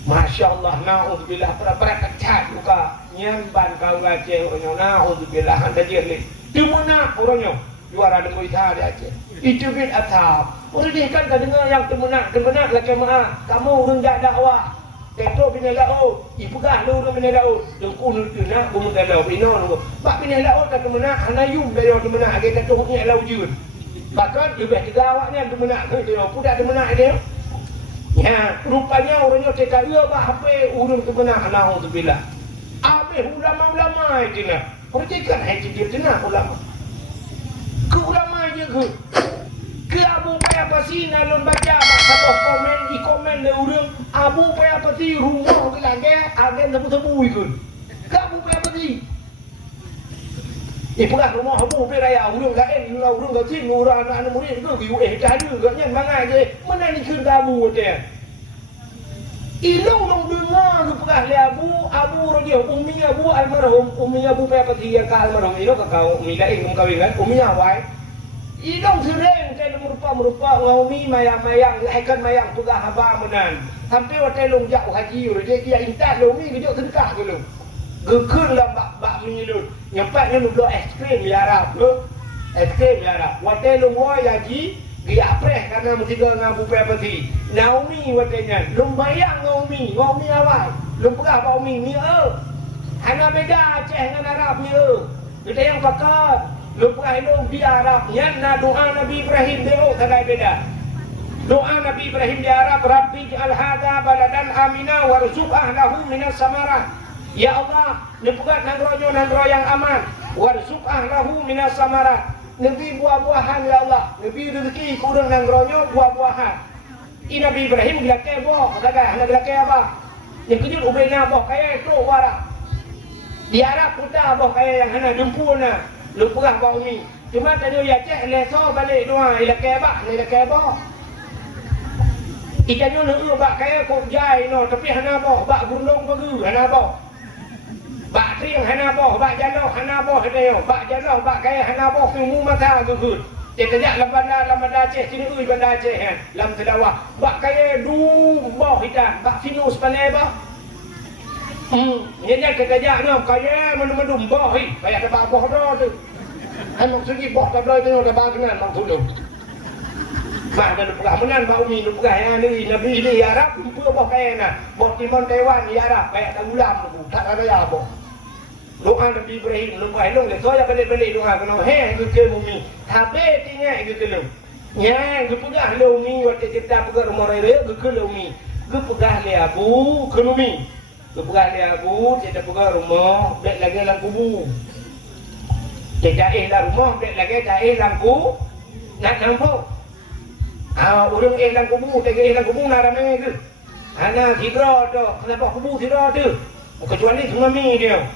Masya Allah, na'udzubillah, pernah kecat muka nyemban kau Aceh, na'udzubillah, anda dia ni. Di mana orangnya? Juara dengan Ita di Aceh. Itu bin Atab. Orang dia kan dengar yang temenak lah jemaah. Kamu orang dah dakwah. Teto bina lau, ipegah lu orang bina lau. Dengku nu nak bumu lau, bina nu. Pak bina lau tak temenak, hanayum dari orang temenak. Kita tu huknya lau jun. Bahkan lebih tiga awaknya temenak. Dia pudak temenak dia. Ya, rupanya orangnya cakap ia bah HP urung temenak na'udzubillah. Habis ulama-ulama itu nak. Orang cakap hai dia tenang ulama. Ke ulama je ke Abu payah pasti nalun baca apa komen di komen le urang Abu payah pasti rumah ke lagi agen tebu-tebu ikut. Ke Abu payah pasti. Pernah rumah Abu payah urang lain urang gak urang anak murid ke jadi gak nyan mangai je. Mana ni ke Abu dia. Ilong long dengar lu pernah le Abu radio Umi Abu almarhum Umi Abu payah pasti yang ka almarhum itu kakau Umi lain kawin kan Umi awai. Idong sering saya merupa ngaumi mayang-mayang ikan mayang pegah haba menan. Sampai waktu long jauh haji dia intat lumi ke jauh sedekah dulu. Gekun lah bak mi lu. Nyempatnya lu es krim ya Arab tu. Es krim ya Arab. Waktu long woi haji dia apreh karena mesti ngabu pepati. Naumi waktunya lumayan ngaumi awal. Lu pegah bau mi ni Hana beda Aceh dengan Arab ni Kita yang pakat Lupa ilmu di Arab yang doa Nabi Ibrahim dia tak beda. Doa Nabi Ibrahim di Arab, Rabbi ja'al hadza baladan amina warzuq ahlahu minas samarat. Ya Allah, nepugat nangrojo yang aman, warzuq ahlahu minas samarat. Nabi buah-buahan ya Allah, Nabi rezeki kurang nangrojo buah-buahan. Nabi Ibrahim gelake boh, kata nak gelake apa? Yang kejut ubena boh kaya itu wara. Di Arab putar boh kaya yang hana jempuna. Lu perah bau ni. Cuma tadi ya cek leso balik doa ila kebak ila kebak. Ikannya nu bak kaya kok jai no tapi hana boh bak gundong pegu hana boh. Bak triang hana boh bak jalo hana boh dia. Bak jalo bak kaya hana boh semua masa gugut. Dia kerja lamanda Aceh sini banda Aceh kan. Lam sedawah. Bak kaya du boh hitam bak finus panai boh. Ini kerja ni kaya menum boh hi. Kaya tak boh tu. Anak segi boh tak boleh tengok dah bagengan mak tu. Mak dah pegah menan bau mi lu pegah yang ni Nabi ni Arab jumpa boh kaya na. Boh Timon Taiwan ni Arab kaya tak ulam tu. Tak ada ya boh. Doa Nabi Ibrahim lu pegah long le so ya balik doa kena he ke bumi. Habis tinggal ke lu. Nya ke pegah lu mi waktu kita pegah rumah raya ke lu mi. Ke pegah le Abu ke mi. Kepegang dia Abu, dia pegang rumah, bek lagi dalam kubu. Dia daih dalam rumah, bek lagi daih dalam kubu. Nak nampak? Orang dalam kubu, dia dalam kubu nak ramai ke? Anak tidur tu, kenapa kubu tidur tu? Kecuali tsunami dia.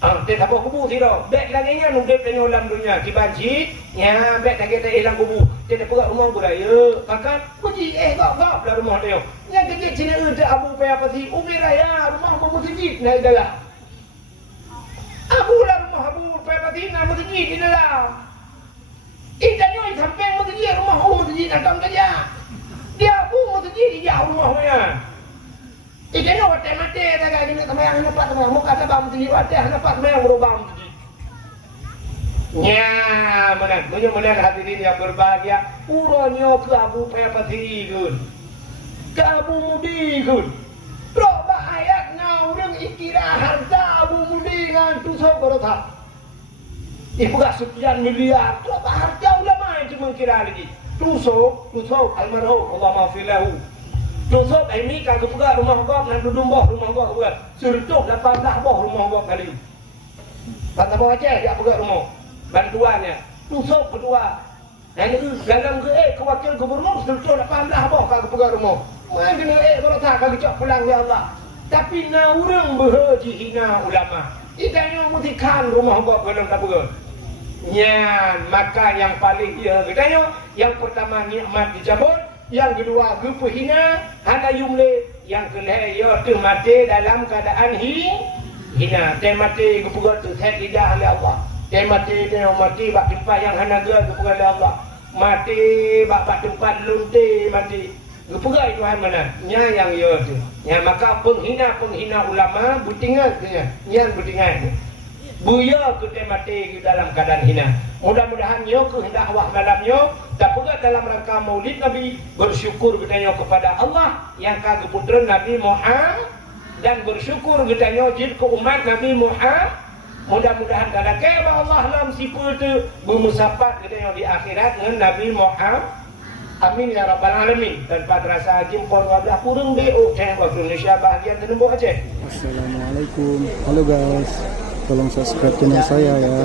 Dia tak bawa kubu tidur. Bek lagi nya nudep dengan dalam dunia. Kibanci, ya bek lagi daih dalam kubu. Dia pegang rumah budaya. Makan, puji gap dalam rumah dia. Yang kecil sini ada Abu payah pasti Umi raya rumah masjid naik dalam. Abu lah rumah Abu payah pasti nak masjid di dalam. Ikannya sampai masjid rumah masjid datang saja. Dia Abu masjid di jauh rumahnya. Ikannya mati tak ada ni sama yang nampak sama muka tak bang masjid ada nampak sama yang berubah masjid. Nya mana hadirin yang berbahagia. Uranya ke Abu payah pasti gun. Abu Mudi kun. Berapa ayat orang ikirah harta Abu Mudi dengan tusuk berota. Ibu sekian miliar. Tu apa harta ulama yang cuma kira lagi. Tusuk almarhum Allah maafilahu. Tusuk ini kalau juga rumah gua dengan dudung bawah rumah gua buat. Surtuh 18 bawah rumah gua kali. Pantai bawah aja dia buat rumah. Bantuannya. Tusuk kedua. Yang itu dalam kewakil gubernur surtuh 18 bawah kalau buat rumah. Main kena kalau tak kalau cak pulang ya Allah. Tapi na orang berhaji hina ulama. Itanya mutikan rumah gua belum tak buat. Nyan, maka yang paling dia katanya yang pertama nikmat dicabut, yang kedua gepehina, hana yumle, yang kelih ya tu mati dalam keadaan hina. Teh mati gepugat tu set lidah oleh Allah. Teh mati bak tempat yang hana ge gepugat oleh Allah. Mati bak tempat lunte mati. Gepugat Tuhan mana? Nya yang ya tu. Ya maka penghina ulama butingan nya. Nyan butingan. Buya kita mati dalam keadaan hina. Mudah-mudahan yo kehendak Allah malamnya tak pula dalam rangka Maulid Nabi bersyukur kita kepada Allah yang kagak putra Nabi Muhammad dan bersyukur kita jid ke umat Nabi Muhammad. Mudah-mudahan kada keba Allah lam sipul tu bermusabat kita di akhirat dengan Nabi Muhammad. Amin ya rabbal alamin. Tanpa terasa jimpor wadah kurang deh waktu Indonesia bahagian tenembok aja. Assalamualaikum. Halo guys. Tolong subscribe channel saya ya.